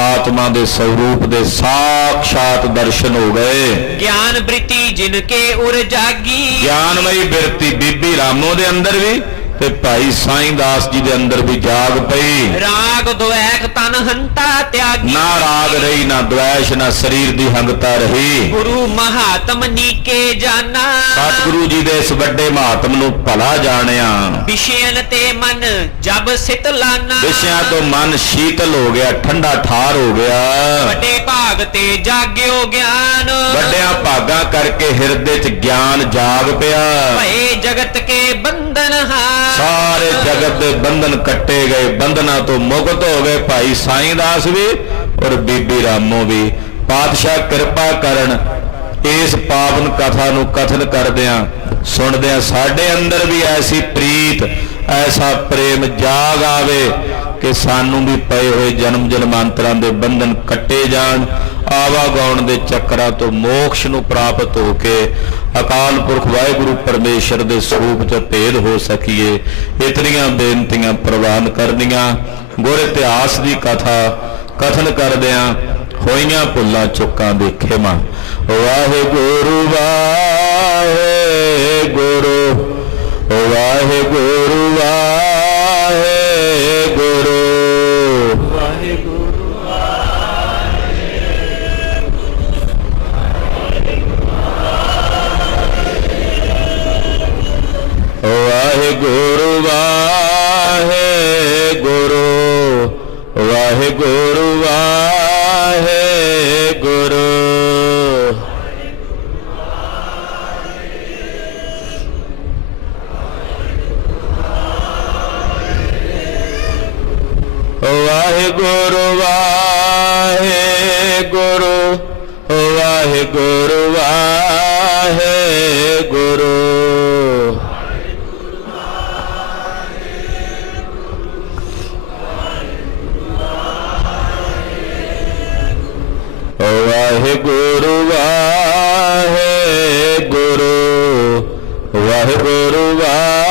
ਆਤਮਾ ਦੇ ਸਰੂਪ ਦੇ ਸਾਖਸ਼ਾਤ ਦਰਸ਼ਨ ਹੋ ਗਏ। ਗਿਆਨ ਬ੍ਰਿਤੀ ਜਿਨ ਕੇ ਉਰ ਜਾਗੀ, ਗਿਆਨਮਈ ਬਿਰਤੀ ਬੀਬੀ ਰਾਮੋ ਦੇ ਅੰਦਰ ਵੀ ਤੇ ਭਾਈ ਸਾਈਂ ਦਾਸ ਜੀ ਦੇ ਅੰਦਰ ਵੀ ਜਾਗ ਪਈ। ਰਾਗ ਦੁਐਖ ਤਨ ਹੰਤਾ ਤਿਆਗੀ, ਨਾ ਰਾਗ ਰਹੀ, ਨਾ ਦੁਐਸ਼, ਨਾ ਸਰੀਰ ਦੀ ਹੰਗਤਾ ਰਹੀ। ਗੁਰੂ ਮਹਾਤਮ ਨੀਕੇ ਜਾਨਾ, ਸਤਿਗੁਰੂ ਜੀ ਦੇ ਇਸ ਵੱਡੇ ਮਹਾਤਮ ਨੂੰ ਭਲਾ ਜਾਣਿਆ। ਵਿਸ਼ਿਆਨ ਤੇ ਮਨ ਜਬ ਸਿਤ ਲਾਨਾ, ਵਿਸ਼ਿਆਂ ਤੋਂ ਮਨ ਸ਼ੀਤਲ ਹੋ ਗਿਆ, ਠੰਡਾ ਠਾਰ ਹੋ ਗਿਆ। ਵੱਡੇ ਭਾਗ ਤੇ ਜਾਗਿਓ ਗਿਆਨ, ਵੱਡਿਆਂ ਭਾਗਾਂ ਕਰਕੇ ਹਿਰਦੇ 'ਚ ਗਿਆਨ ਜਾਗ ਪਿਆ। ਭਏ ਜਗਤ ਕੇ ਬੰਧਨ ਹਾਰ, ਸਾਰੇ ਜਗਤ ਦੇ ਬੰਧਨ ਕੱਟੇ ਗਏ, ਬੰਧਨਾਂ ਤੋਂ ਮੁਕਤ ਹੋ ਗਏ ਭਾਈ ਸਾਈਂ ਦਾਸ ਵੀ ਔਰ ਬੀਬੀ ਰਾਮੋ ਵੀ। ਪਾਤਸ਼ਾਹ ਕਿਰਪਾ ਕਰਨ ਇਸ ਪਾਵਨ ਕਥਾ ਨੂੰ ਕਥਨ ਕਰਦਿਆਂ ਸੁਣਦਿਆਂ ਸਾਡੇ ਅੰਦਰ ਵੀ ਐਸੀ ਪ੍ਰੀਤ, ਐਸਾ ਪ੍ਰੇਮ ਜਾਗ ਆਵੇ ਕਿ ਸਾਨੂੰ ਵੀ ਪਏ ਹੋਏ ਜਨਮ ਜਨਮਾਂਤਰਾਂ ਦੇ ਬੰਧਨ ਕੱਟੇ ਜਾਣ, ਆਵਾਗਾਉਣ ਦੇ ਚੱਕਰਾਂ ਤੋਂ ਮੋਕਸ਼ ਨੂੰ ਪ੍ਰਾਪਤ ਹੋ ਕੇ ਅਕਾਲ ਪੁਰਖ ਵਾਹਿਗੁਰੂ ਪਰਮੇਸ਼ਰ ਦੇ ਸਰੂਪ 'ਚ ਭੇਦ ਹੋ ਸਕੀਏ। ਇਤਨੀਆਂ ਬੇਨਤੀਆਂ ਪ੍ਰਵਾਨ ਕਰਨੀਆਂ। ਗੁਰ ਇਤਿਹਾਸ ਦੀ ਕਥਾ ਕਥਨ ਕਰਦਿਆਂ ਹੋਈਆਂ ਭੁੱਲਾਂ ਚੁੱਕਾਂ ਦੀ ਖਿਮਾ। ਵਾਹਿਗੁਰੂ ਵਾਹਿਗੁਰੂ ਵਾਹਿਗੁਰੂ ਵਾਹਿਗੁਰੂ ਵਾਹਿਗੁਰੂ ਵਾਹਿਗੁਰੂ ਵਾਹਿਗੁਰੂ ਵਾਹਿਗੁਰੂ ਵਾਹਿਗੁਰੂ ਵਾਹਿਗੁਰੂ ਵਾਹਿਗੁਰੂ ਵਾਹਿਗੁਰੂ ਵਾਹਿਗੁਰੂ ਵਾਹਿਗੁਰੂ ਵਾਹਿਗੁਰੂ ਵਾਹਿਗੁਰੂ ਵਾਹਿਗੁਰੂ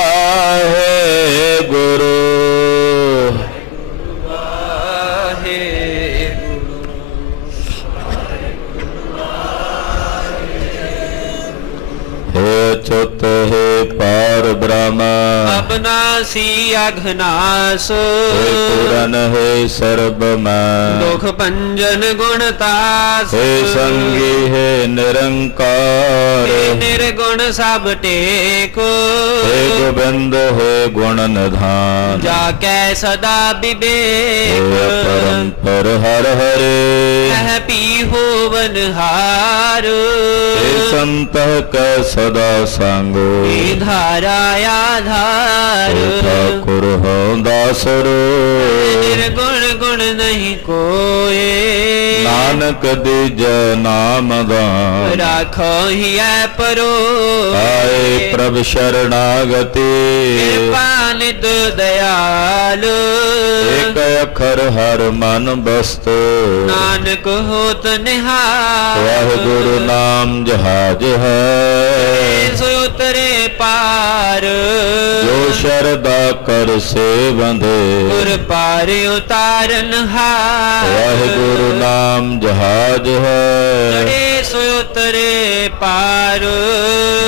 हे अच्युत हे पार ब्रह्म ਅਬਨਾਸੀ ਅਘਨਾਸ, हे पूरन हे सर्वमय ਦੁਖ ਭੰਜਨ ਗੁਣ ਤਾਸ, हे संगी हे निरंकार ਨਿਰਗੁਣ ਸਭ ਟੇਕ, हे गोविंद हे गुण निधान ਜਾ ਕੈ ਸਦਾ हे ਵਿਵੇਕ, परम्पर हर हरे ਕਹਿ ਪੀ ਹੋਵਨ ਹਾਰ, हे संत क सदा संग ਏ ਧਾਰਾ ਆਧਾਰ, हे ठाकुर हो दासरो ਨਿਰਗੁਣ ਗੁਣ ਨਹੀਂ ਕੋਏ, नानक दिज नाम दान ਰਾਖੋ ਹਿਐ ਪਰੋ, आए प्रभ शरणागति ਕਿਰਪਾ ਨਿਤ ਦਇਆਲ, एक अखर हर मन बस्त ਨਾਨਕ ਹੋਤ ਨਿਹਾਲ, वाहिगुरु नाम जहाज है ਸੋ ਉਤਰੇ ਪਾਰ, जो शरदा कर से बंधे ਗੁਰ ਪਾਰ ਉਤਾਰਨ ਹਾਰ, वाहिगुरु नाम जहाज है ਚੜੇ ਸੋ ਉਤਰੇ ਪਾਰ,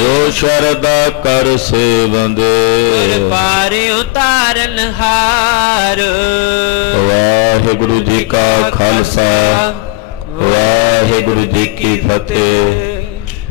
जो शरदा कर से बंधे ਗੁਰ ਪਾਰ ਉਤਾਰਨ ਹਾਰ। वाहिगुरु जी का खालसा वाहिगुरु जी की फतेह।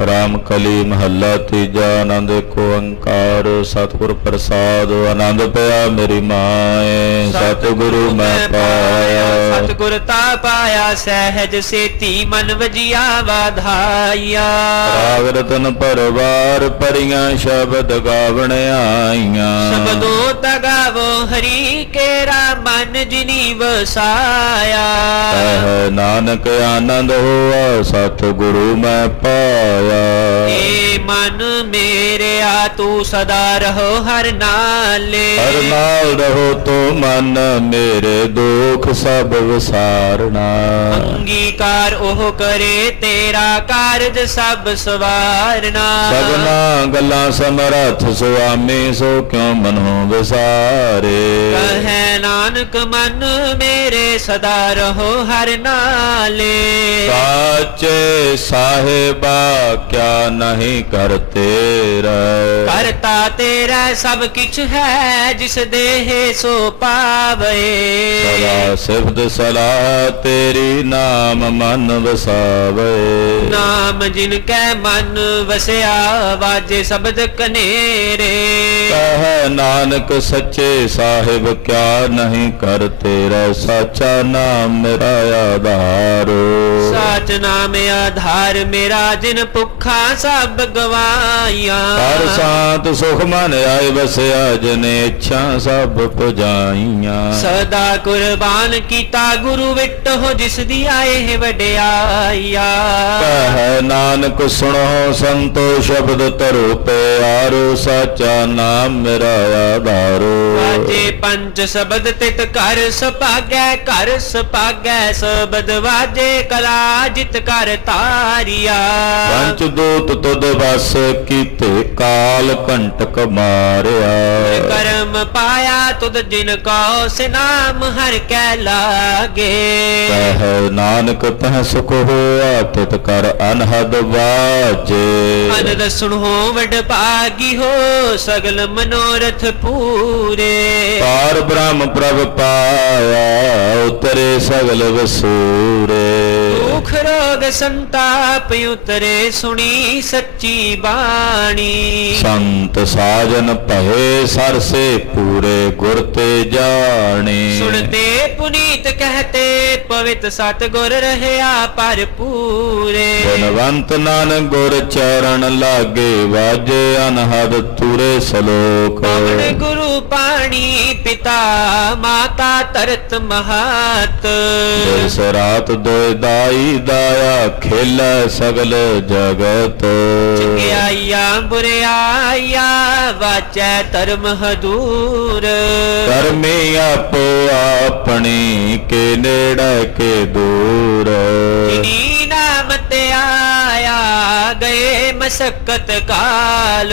राम कली महला तीजा आनंद को ओंकार सतगुर प्रसाद आनंद पाया मेरी माए सतगुरु मैं पाया। सतगुर ता पाया सहज सेती मन वजिया वाधाइया। राग रतन परवार परियां शब्द गावण आईयां। शब्दो तगावो हरि केरा मन जिनी वसाया। कह नानक आनंद हुआ सतगुरु मैं पाया। ए मन मेरे आ तू सदा रहो हर नाले। हर नाल रहो तो मन मेरे दुख सब विसारना। अंगीकार ओह करे तेरा कारज सब सवारना। सगना गल्लां समरथ सुआमी सो क्यों मनो विसारे। कहे नानक मन मेरे सदा रहो हर नाले। साचे साहिबा क्या नहीं करते रहे। कर ਕਰਤਾ ਤੇਰਾ ਸਭ ਕਿਛ ਹੈ ਜਿਸ ਦੇਹ ਸੋ ਪਾਵੇ ਸਦਾ ਸਿਫਤ ਸਲਾਹ ਤੇਰੀ ਨਾਮ ਮਨ ਵਸਾਵੇ ਨਾਮ ਜਿਨ ਕੈ ਮਨ ਵਸਿਆ ਵਾਜੇ ਸ਼ਬਦ ਕਨੇਰੇ ਕਹੈ ਨਾਨਕ ਸੱਚੇ ਸਾਹਿਬ ਕਿਆ ਨਹੀਂ ਕਰ ਤੇਰਾ ਸਾਚਾ ਨਾਮ ਮੇਰਾ ਆਧਾਰ ਸਾਚ ਨਾਮ ਆਧਾਰ ਮੇਰਾ ਜਿਨ ਭੁੱਖਾ ਸਭ ਗਵਾਈਆਂ ਹਰ ਸਾਤ ਸੁਖ ਮਨ ਆਏ ਵਸਿਆ ਜਨੇ ਇੱਛਾ ਸਭ ਪੁਜਾਈਆਂ ਸਦਾ ਕੁਰਬਾਨ ਕੀਤਾ ਗੁਰੂ ਵਿਟੋ ਜਿਸ ਦੀ ਆਏ ਵਡਿਆਈਆ ਕਹੈ ਨਾਨਕ ਸੁਣੋ ਸੰਤੋ ਸ਼ਬਦ ਧਰੋ ਪਿਆਰੋ ਸਾਚਾ ਨਾਮ ਮੇਰਾ ਆਧਾਰੋ ਵਾਜੇ ਪੰਜ ਸ਼ਬਦ ਤਿਤ ਕਰ ਸੁਭਾਗੈ ਘਰ ਸੁਭਾਗੈ ਸ਼ਬਦ ਵਾਜੇ ਕਲਾ ਜਿਤ ਕਰ ਤਾਰੀਆ ਪੰਚ ਦੂਤ ਤੁਧ ਵਸ ਕੀਤੇ ਕਾਲ ਕੰਟਕ ਮਾਰਿਆ ਕਰਮ ਪਾਇਆ ਤੁਧ ਜਿਨ ਕੋ ਸਿਨਾਮ ਹਰ ਕੈ ਲਾਗੇ ਕਹੈ ਨਾਨਕ ਤਹ ਸੁਖ ਹੋਆ ਤਿਤ ਕਰ ਅਨਹਦ ਵਾਜੇ ਅਨੰਦ ਸੁਣੋ ਵਡ ਭਾਗੀ ਹੋ ਸਗਲ ਮਨੋਰਥ ਪੂਰੇ ਪਾਰ ਬ੍ਰਹਮ ਪ੍ਰਭ ਪਾਇਆ ਉਤਰੇ ਸਗਲ ਵਸੂਰੇ ਦੁਖ ਰੋਗ ਸੰਤਾਪ ਉਤਰੇ ਸੁਣੀ ਸੱਚੀ ਬਾਣੀ ਸੰਤ ਸਾਜਨ ਭਏ ਸਰਸੇ ਪੂਰੇ ਗੁਰ ਤੇ ਜਾਣੇ ਸੁਣਤੇ ਪੁਨੀਤ ਕਹਤੇ ਪਵਿੱਤ ਸਤ ਗੁਰ ਰਹਿਆ ਪਰ ਪੂਰੇ ਗੁਣਵੰਤ ਨਾਨਕ ਗੁਰ ਚਰਨ ਲਾਗੇ ਵਾਜੇ ਅਨਹਦ ਤੁਰੇ ਸਲੋਕ ਪਵਨ ਗੁਰੂ ਪਾਣੀ ਪਿਤਾ ਮਾਤਾ ਤਰਤ ਮਹਤ ਦਿਸ ਰਾਤ ਦੋਇ ਦਾਈ ਦਾਇਆ ਖੇਲੈ ਸਗਲ ਜਗਤ ਚੰਗਿਆਈਆ ਬੁਰਿਆਈਆ ਵਾਚੈ ਧਰਮ ਹਦੂਰ ਕਰਮੀ ਆਪੋ ਆਪਣੀ ਕੇ ਨੇੜੇ ਕੇ ਦੂਰ ਜਿਨੀ ਨਾਮ ਤੇ ਆਇਆ ਗਏ ਮਸਕਤ ਕਾਲ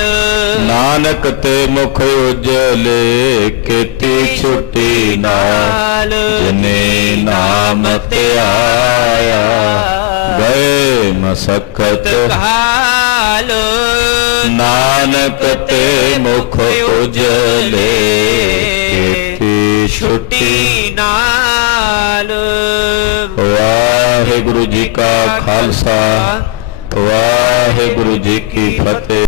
ਨਾਨਕ ਤੇ ਮੁਖ ਉਜਲੇ ਕੀਤੀ ਛੁੱਟੀ ਨਾਲ ਜਿਨੇ ਨਾਮ ਤੇ ਆਇਆ ਗਏ ਮਸਕਤ ਕਾਲ ਨਾਨਕ ਤੇ ਮੁਖ ਉਜਲੇ ਕੀਤੀ ਛੁੱਟੀ ਨਾਲ ਵਾਹਿਗੁਰੂ ਜੀ ਕਾ ਖਾਲਸਾ ਵਾਹਿਗੁਰੂ ਜੀ ਕੀ ਫਤਿਹ।